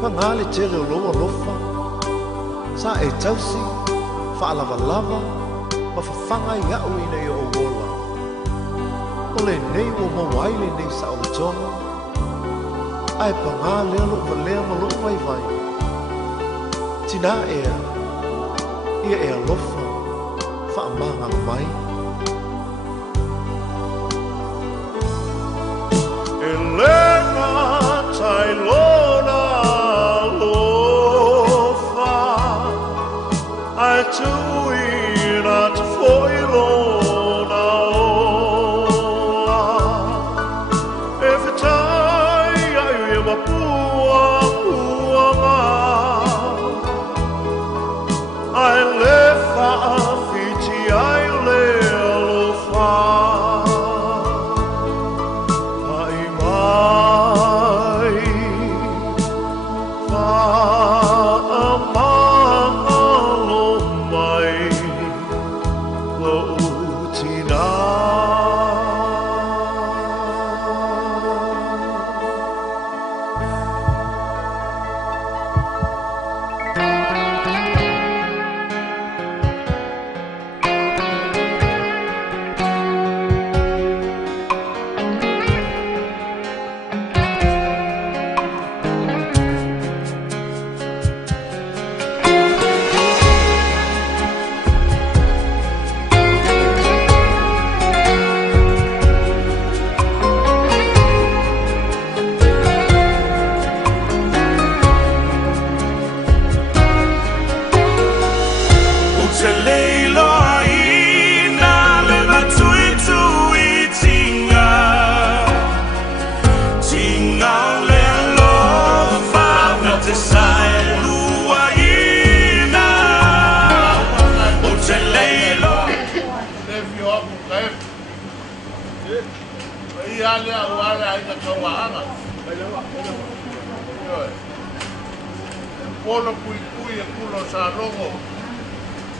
pangale tele o loa lofa, sa e tausi, whaalawalawa, ma whawhanga I au ina I o wola. O le nei o mawaile nei sa o le tonga, ai pangale alo ma lea ma lo vai vai. Tina ea, ia ea lofa, whaamanga mai. Elena Tailona lofa ai tuina te foilona ola e whetai ai e mapua puanga ai le whaafiti ai le alofa ale a wala ai ka kawaanga. Polo pui pui e kulo sa longo.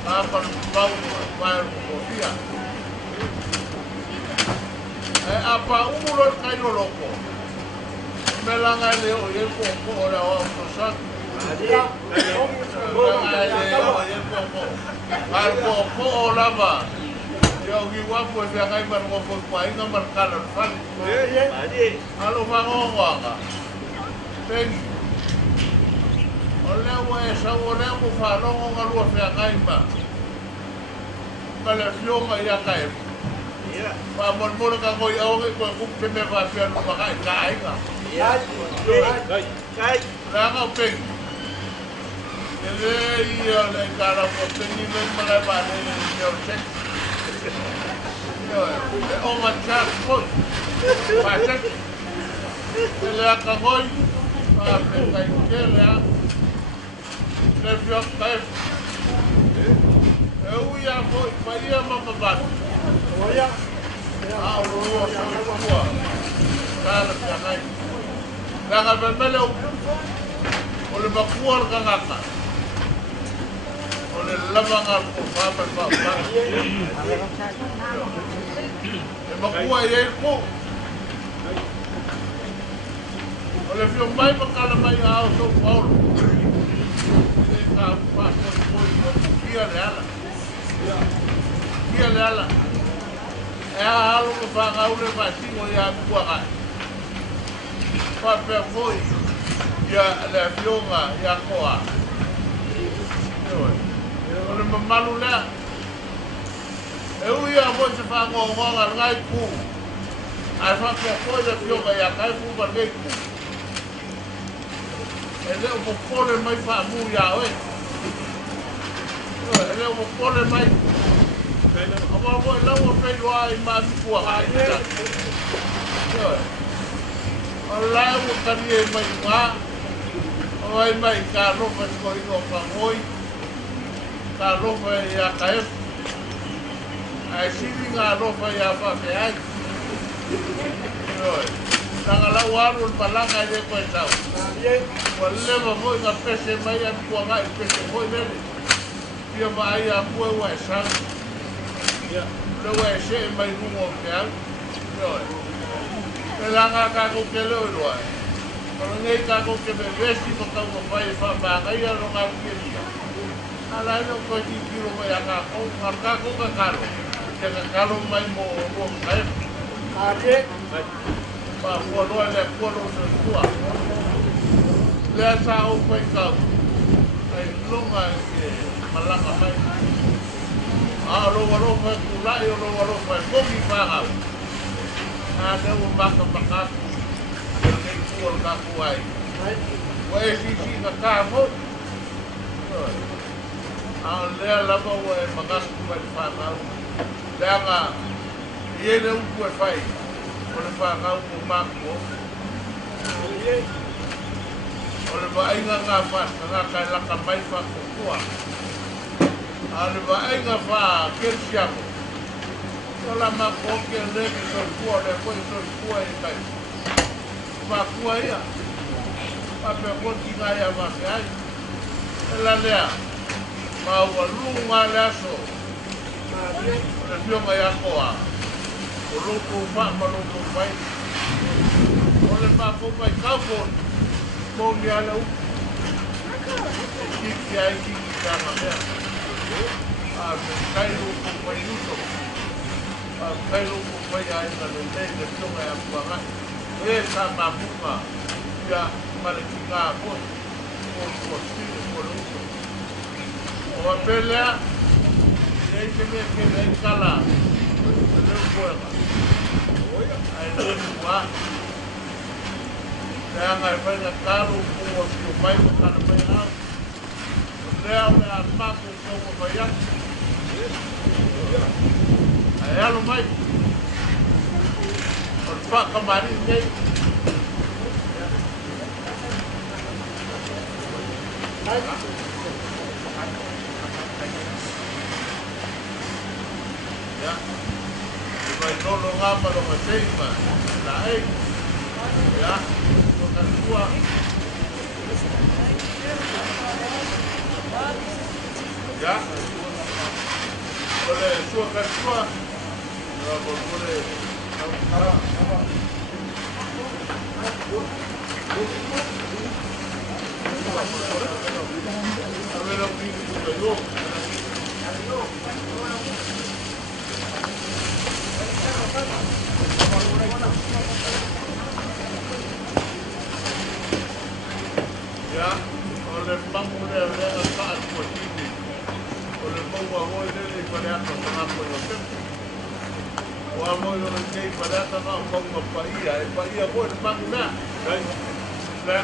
Apa pau vai ko dia. melanga le o ye ko ora o so ko lava yo gi wa po se ga mar ko ko ai na mar kala fal alo va ngoga pen ole wa sa ole ko fa lo ngo lo fe ga ima kala fio ma ya kai pa mon mon ka ngoi au ko ku pe me va fe no va ga ai ga kai la ga pen ele ia le cara ko teni me mala ba le yo check yo o ma chat ko pa check ele ka ngoi pa pe kai ke le a le fio kai eu ia ko pa ia ma ba oia a o ro so ko kala ka nai la ga be mele o le bakuar ka ngaka le lavanga ko fa e makua ye ko ole fio mai makala mai ao so paulo e ka pa ko kia le ala e alo ko fa ga ule fa tingo ya kua ga fa pe foi ya le fionga ya koa ole mamalu lea e uia mo se fa ngonga ngai ku ai fa ko le fionga ya kai ku ba ngai ku e le o pole mai fa mu ya e le o pole mai ama mo la o fe yo ai ma ku ha ya ala o kani mai ma ai mai ka ro fa ko ino fa ngoi ka rofa ya kaef ai siri nga rofa ya fa ke ai oi tanga la waru palanga de ko tau wale ma mo nga pese mai an ko nga pese mo mele pia mai a po wa sa ya lo wa se mai mo ke ai oi pelanga ka ko ke lo ai pero nei ka ko ke be vesti ko ka ko vai fa ba ga ya lo nga ke ala no ko ti kilo mo ya ka ko marka ko ka karo ke ka karo mai mo mo kai ade pa ko no le ko no so tua le sa o ko ka ai longa ke malanga mai a lo ro fa ku la yo lo fa ko mi fa ga a de o ma ka ka ke ku ka ku ai wa si ka mo a lea lava ua e magasu mai le whanau. Leanga, i ene upu e whai, o le whanau o mākuo. O le wainga ngā whaka, ngā kai laka mai whakokua. A le wainga wha kersiamo. O la mākuo ke leke sorkua, le koe sorkua e kai. Mākua ia. Pape koti ngā ia wake ai. E la lea. Ma ua lunga le aso o le fionga ia koa o loko wha ma loko whai o le mako mai kaupon mōngi ala upu kiki ai kiki kama mea a me kai loko whai uto a kai loko whai ai na le le fionga ia koa ngai e sa mapunga ia male ki ngā koe o stile o le uto o pelea e que me que le cala le fuego ai le wa le anga e fai caro o que vai o cara vai lá le anga ma ko ko vai ya ai alo mai o fa camari nei ya, vai no lo ngapa lo ngatema, la ai, ya, lo kantua, ya, boleh sua kantua, boleh, Ya, oleh bangun dia saat ini, oleh bawa dia pada atas apa yang wa mo yo nei pada ta no mo pa ia ko bang na dai la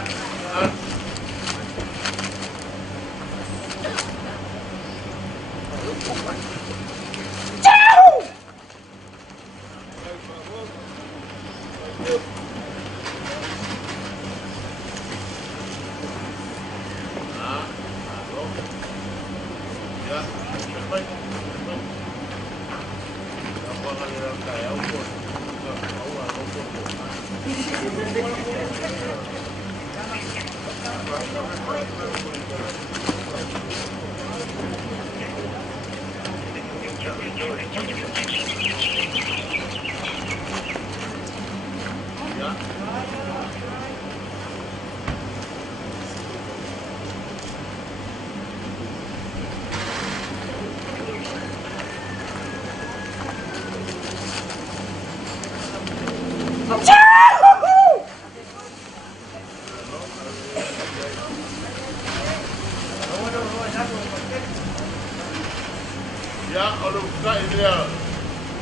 ya kalau buka ini ya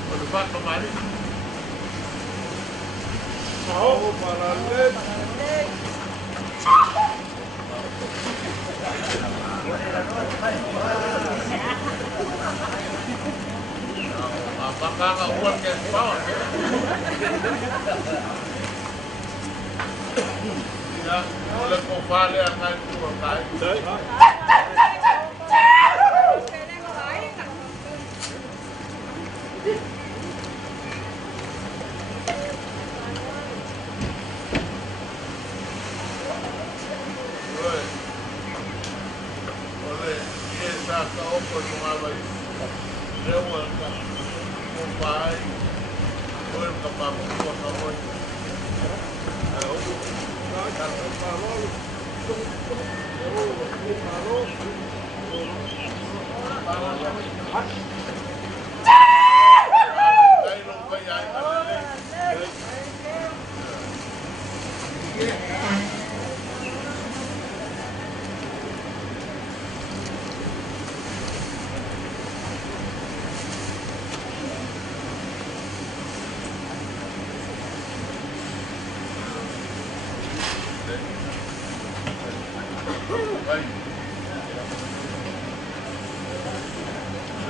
kalau buka kembali oh paralel apakah nggak buat ke bawah ya oleh kembali akan turun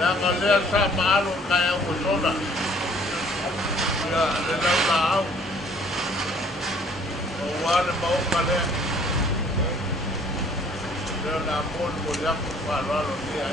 Jangan lihat sama alun kayak musona. Ya, ada tahu. Awal mau kalian. Dia nampun kuliah kepala lo dia.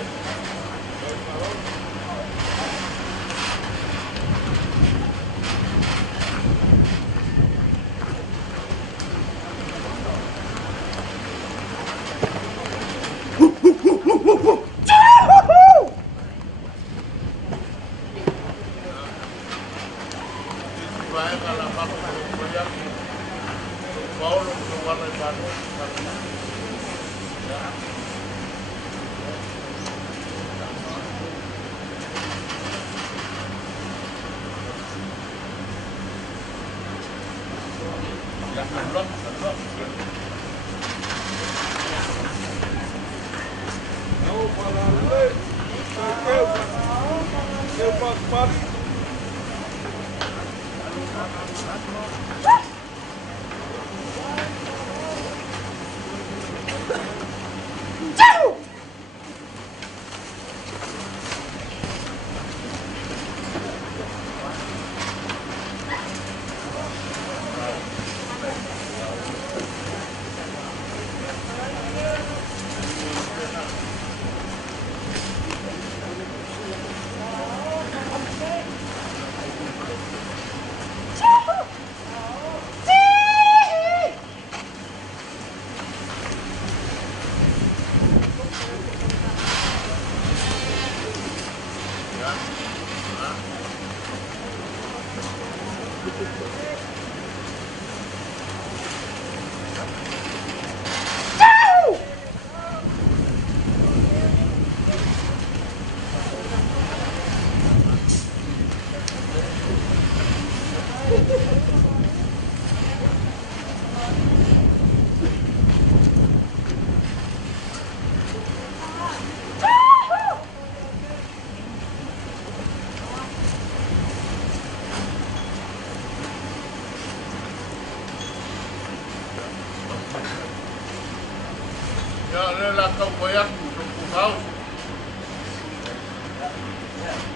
Ya, le la kau koyak tu kau.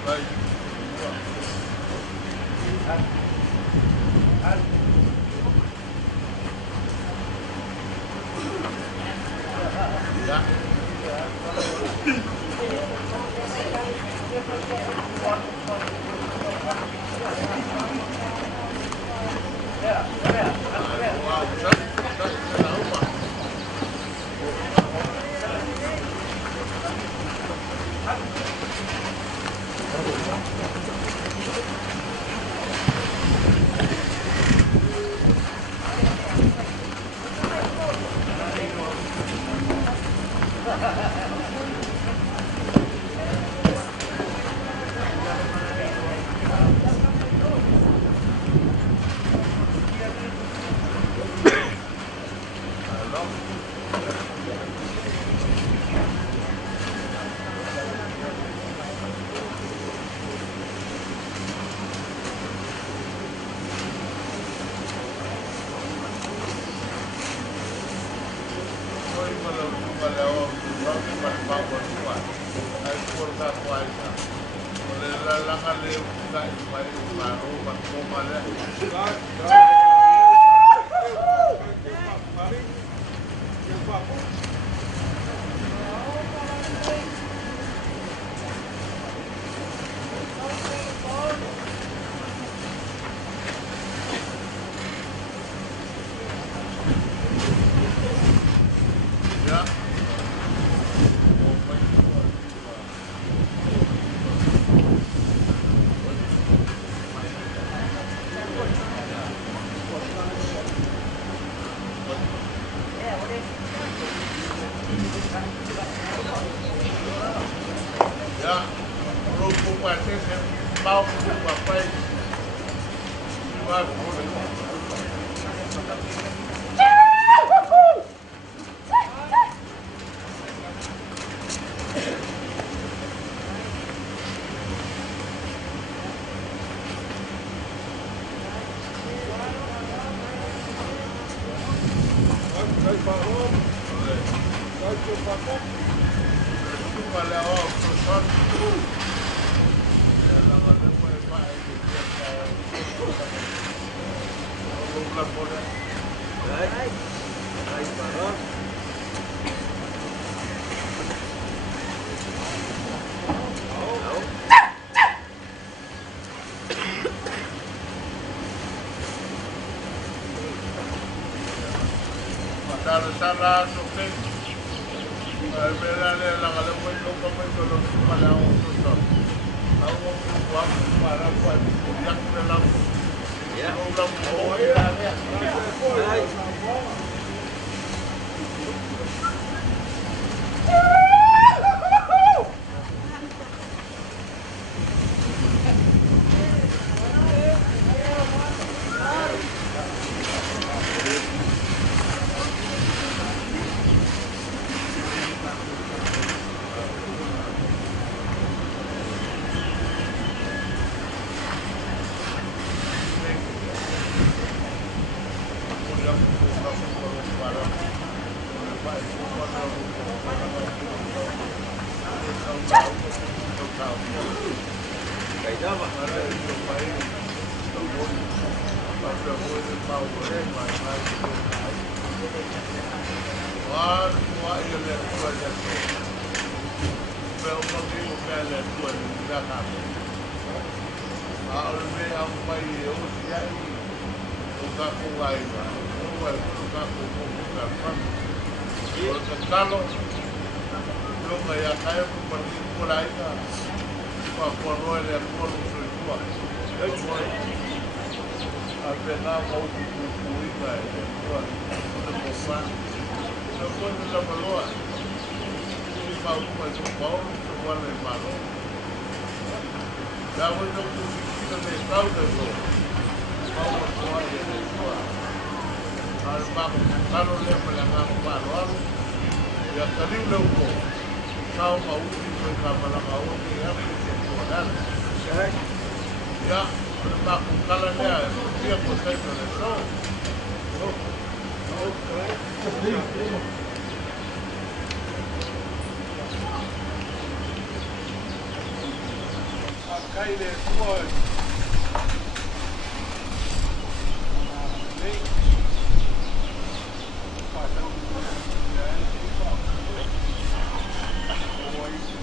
Baik. Ya. Salah sokeng, berada dalam alam itu kalau pada orang susah, tahu buat para buat yang dalam, ya orang oh ya. kai le tua. Nei. Patau ya ni pa. Oi.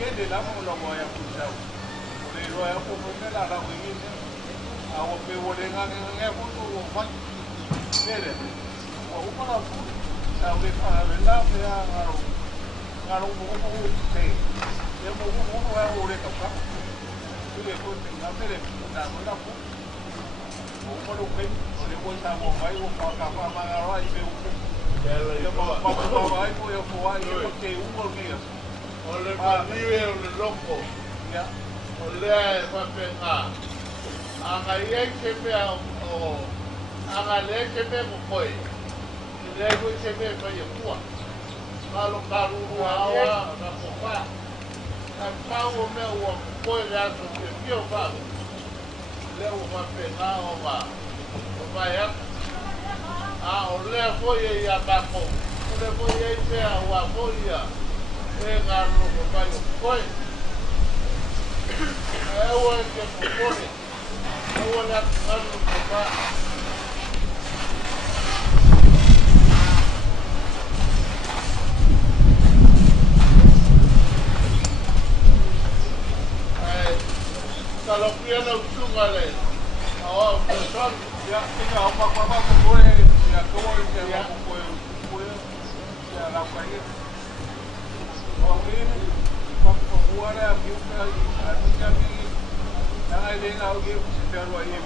Kende la mo lo ya kusa. Le lo ya ko mo la la wingi. Awo pe wo le nga nga ko to wo fa. Bele. Wo ko la fu. Sa we pa le la me ya ngaro. Ngaro mo ko ko te. Ye mo ko ko wa wo le ka pa. Le ko te na bele na mo la fu. Wo ko lo pe. Le wo sa mo mai wo pa ka pa ma ngaro ai be wo. Ye mo pa pa ai ko yo ko ai ko te wo ni. Ole maniwe ole loko. Ya. Ole ai whapenga. Anga iei kepe o... Anga le kepe mo koe. Le koe kepe pa ia kua. Kalo karuru awa na kopa. Na pao mea ua koe le aso ke pio pao. Le ua whapenga o ma. O mai aka. A o le koe ia bako. O le koe iei pea ua koe ia. E ngā roko pai o koe. E ua e ke pokone. E ua le atu ngā roko pai. Kalopia na utunga le. Awa, utunga. Ya, tinga o pakpapa ko koe. Ya, koe ya koe. Koe. Ya, la koe. Ini pembuatan yang kita lakukan ini, jangan dengar lagi secara ini.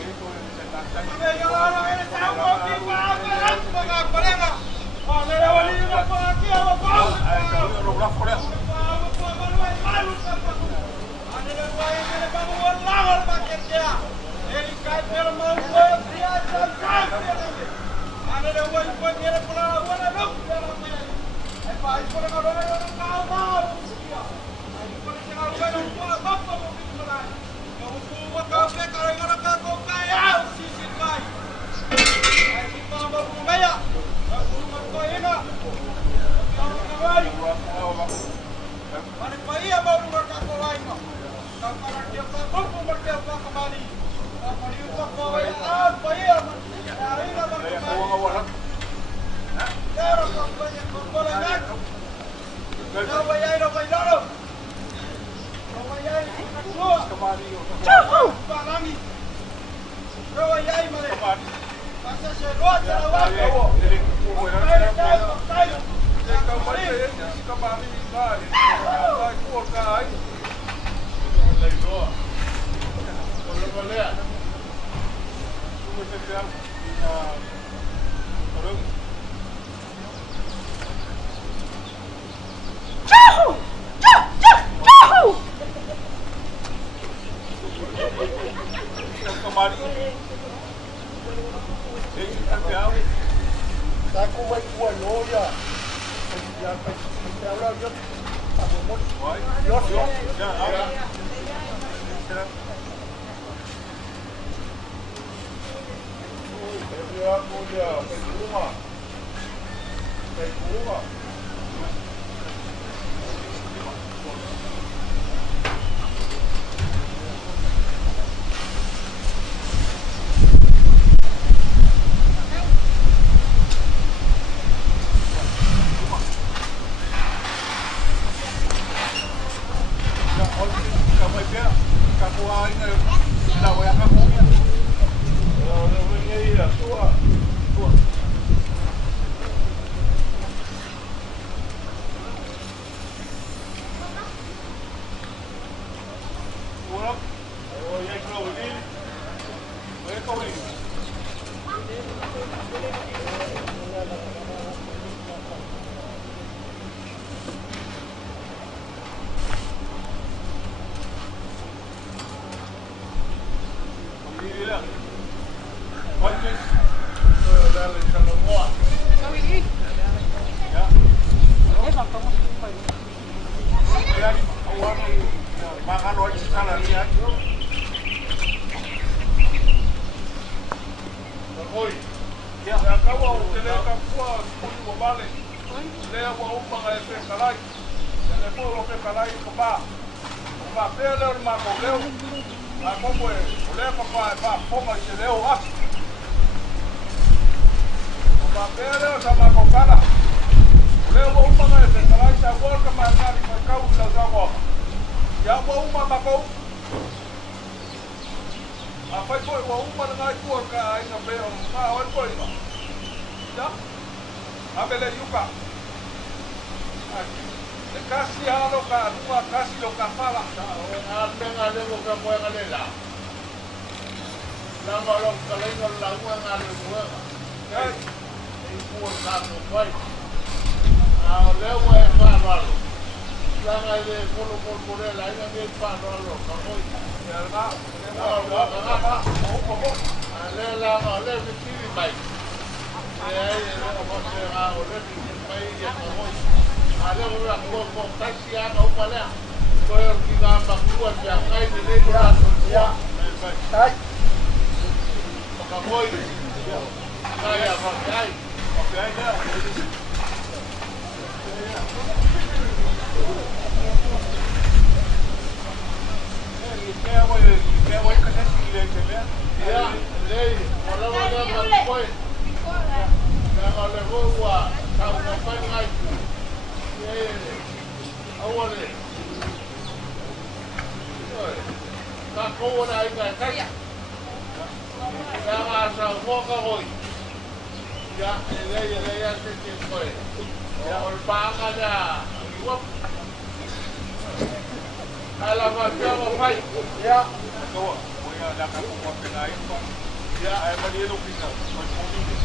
Ini tu yang saya katakan. Orang ini tahu apa apa apa apa. Oh, lewat ini apa lagi apa? Ada orang Korea. Ada yang ini baru orang pakai dia. Ini kait bermain dia jangan. Ada yang buat dia pulang orang dok. Aí por agora eu não falo mal, aí por chegar o velho não fala mal para o filho lá. Eu vou botar o pé cara agora para acompanhar o sítio vai. Aí se fala mal pro meia, vai por uma coisa. Eu trabalho. Mas para ir a mal no mercado lá então. Não para que eu vá para o mercado para kembali. Para ir para coisa. Ah, para ir. Aí lá para Pero con Bologna. No vaya no bailaro. No vaya a sua. Chau. Pagami. No vaya a mare. Pasa se rota la vaca. Tá com uma coelhoia. Já ela já tá bom. Le wa uma mai se kala sa wa ka ma ka ni ka u la sa wa. Ya wa uma ma ko. A fai ko wa uma na ku ka ai na be o ka wa ko ma. Ya. A bele yuka. Le kasi halo ka nua kasi lo ka fala. A tenga le mo ka mo ngale la. La ma lo ka le ngol la ua ngale mo. Ai. Ei ku ka no vai. A le wa e fa malo. La ga le polo por la ina me fa malo ka moi. Ya na. A le la ma le me tiri mai. Ai le mo se ga o le me mai ya ka moi. Ada orang ngomong kasih apa upaya, kau tidak berkuat yang lain ini juga ya, baik. Kamu ini, saya pakai, dah. Ya, lei, kalau ada berkuat, kalau ada buat, kau dapat ngaji. Awalnya, tak kau nak ingat kan? Yang asal muka kau, ya, ini yang sedikit kau, yang berbang ada, iwap, alamat siapa fai, ya, kau, kau yang nak aku buat penai, ya, ayam dia tu kita, macam ni,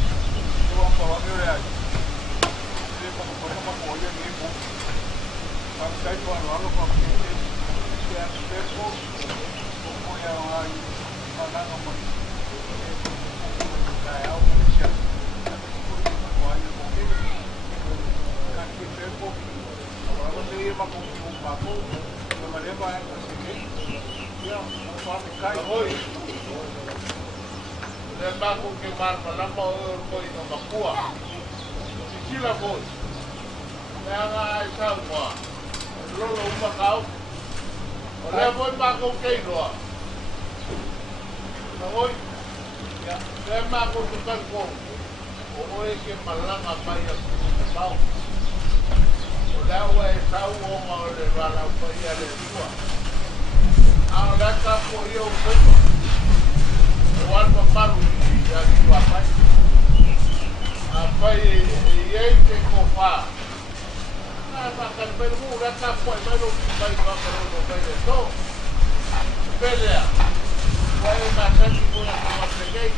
kau apa orang dia. Como podemos apoyar en equipo, vamos a evaluarlo con gente que sea experto, como ya hay hablando con la audiencia, aquí experto, ahora se lleva con un papo, de manera para seguir, ya, no vamos a caer hoy. Le bago que marca la mano hoy no me cuá, si la voy. Yang ai sao qua lo lo ma kau ole voi ma ko kei roa na voi ya le ma ko tu kan ko o oi ke malanga mai a pau ole wa e sao o ma le rala ko ia le tua a la ka ko yo ko o al pa maru ya tua mai a pai e ke ko fa makan bermu rata poi baru baik baru baik itu pelea wai makan itu yang sama sekali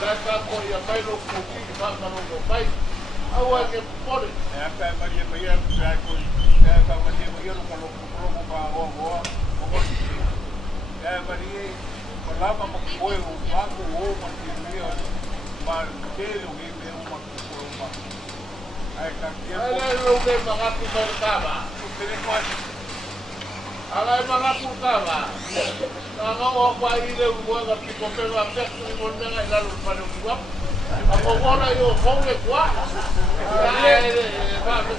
rata poi yang baru kopi baru baik awal ke poli apa Maria Maria aku apa Maria Maria kalau bawa Maria lama mkoi wangu wao Maria mal kelo hivi au Alay lugar mengaku berkaba. Alay mengaku kaba. Kalau apa ini buat tapi kau pelak ni pun jangan lalu pada buat. Apa orang yang kongre kuat.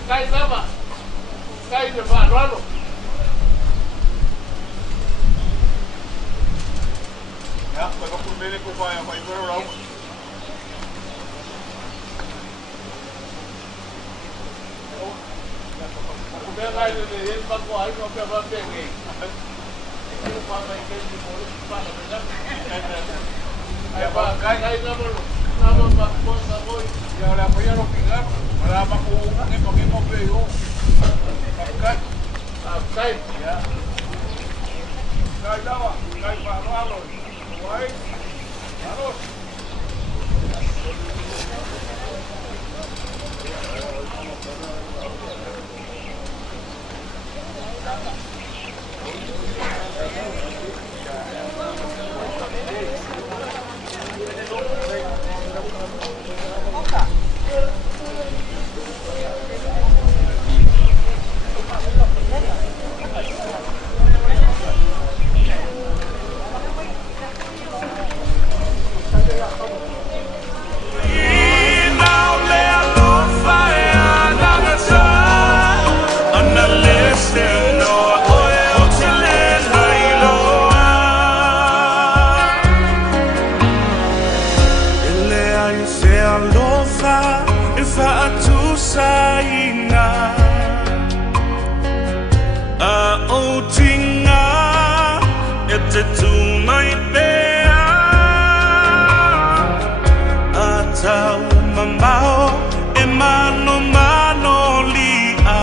Kai nama. Kai depan lalu. Ya, kalau pun beli kau yang paling berorang. Dia kaya ni, ini bagus air kau berapa tinggi? Ini pakai kendi boleh pakai macam. Ayah kaya nama bagus bagus. Ya orang punya orang pintar, orang bagus ni pakai mobil yo. Pakai, pakai. Ya. Kaya jawa, kaya pahlawan. Wai, harus. tau mamao e mano lia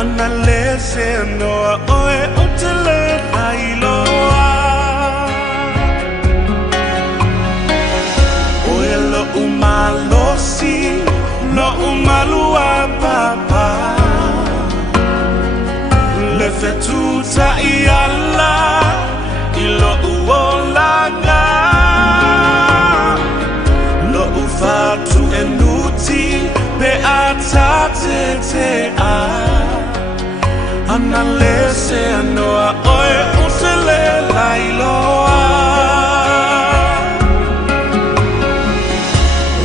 ana lese noa oe o te le nailoa oe lo umalosi lo umalua papa le fetuta I alla I lo uolanga lo ufatu enuti pe atate te a ana lese noa oe utele lailoa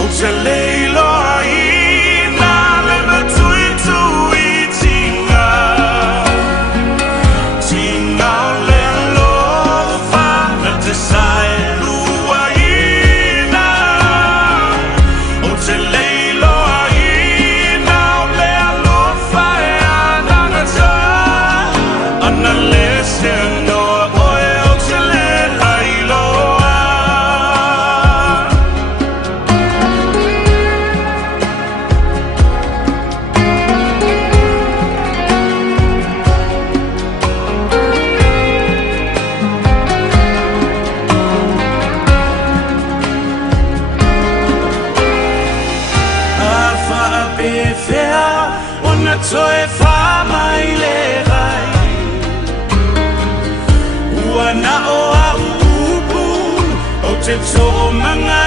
utele iloa ina le matui tui tinga tinga le lofa na te sai lua ina utele iloa ina le alofa e anangata ana lese noa oe utele lailoa Alfa apefea ona toe fa mai le vai Ua na o a upu o te tō manga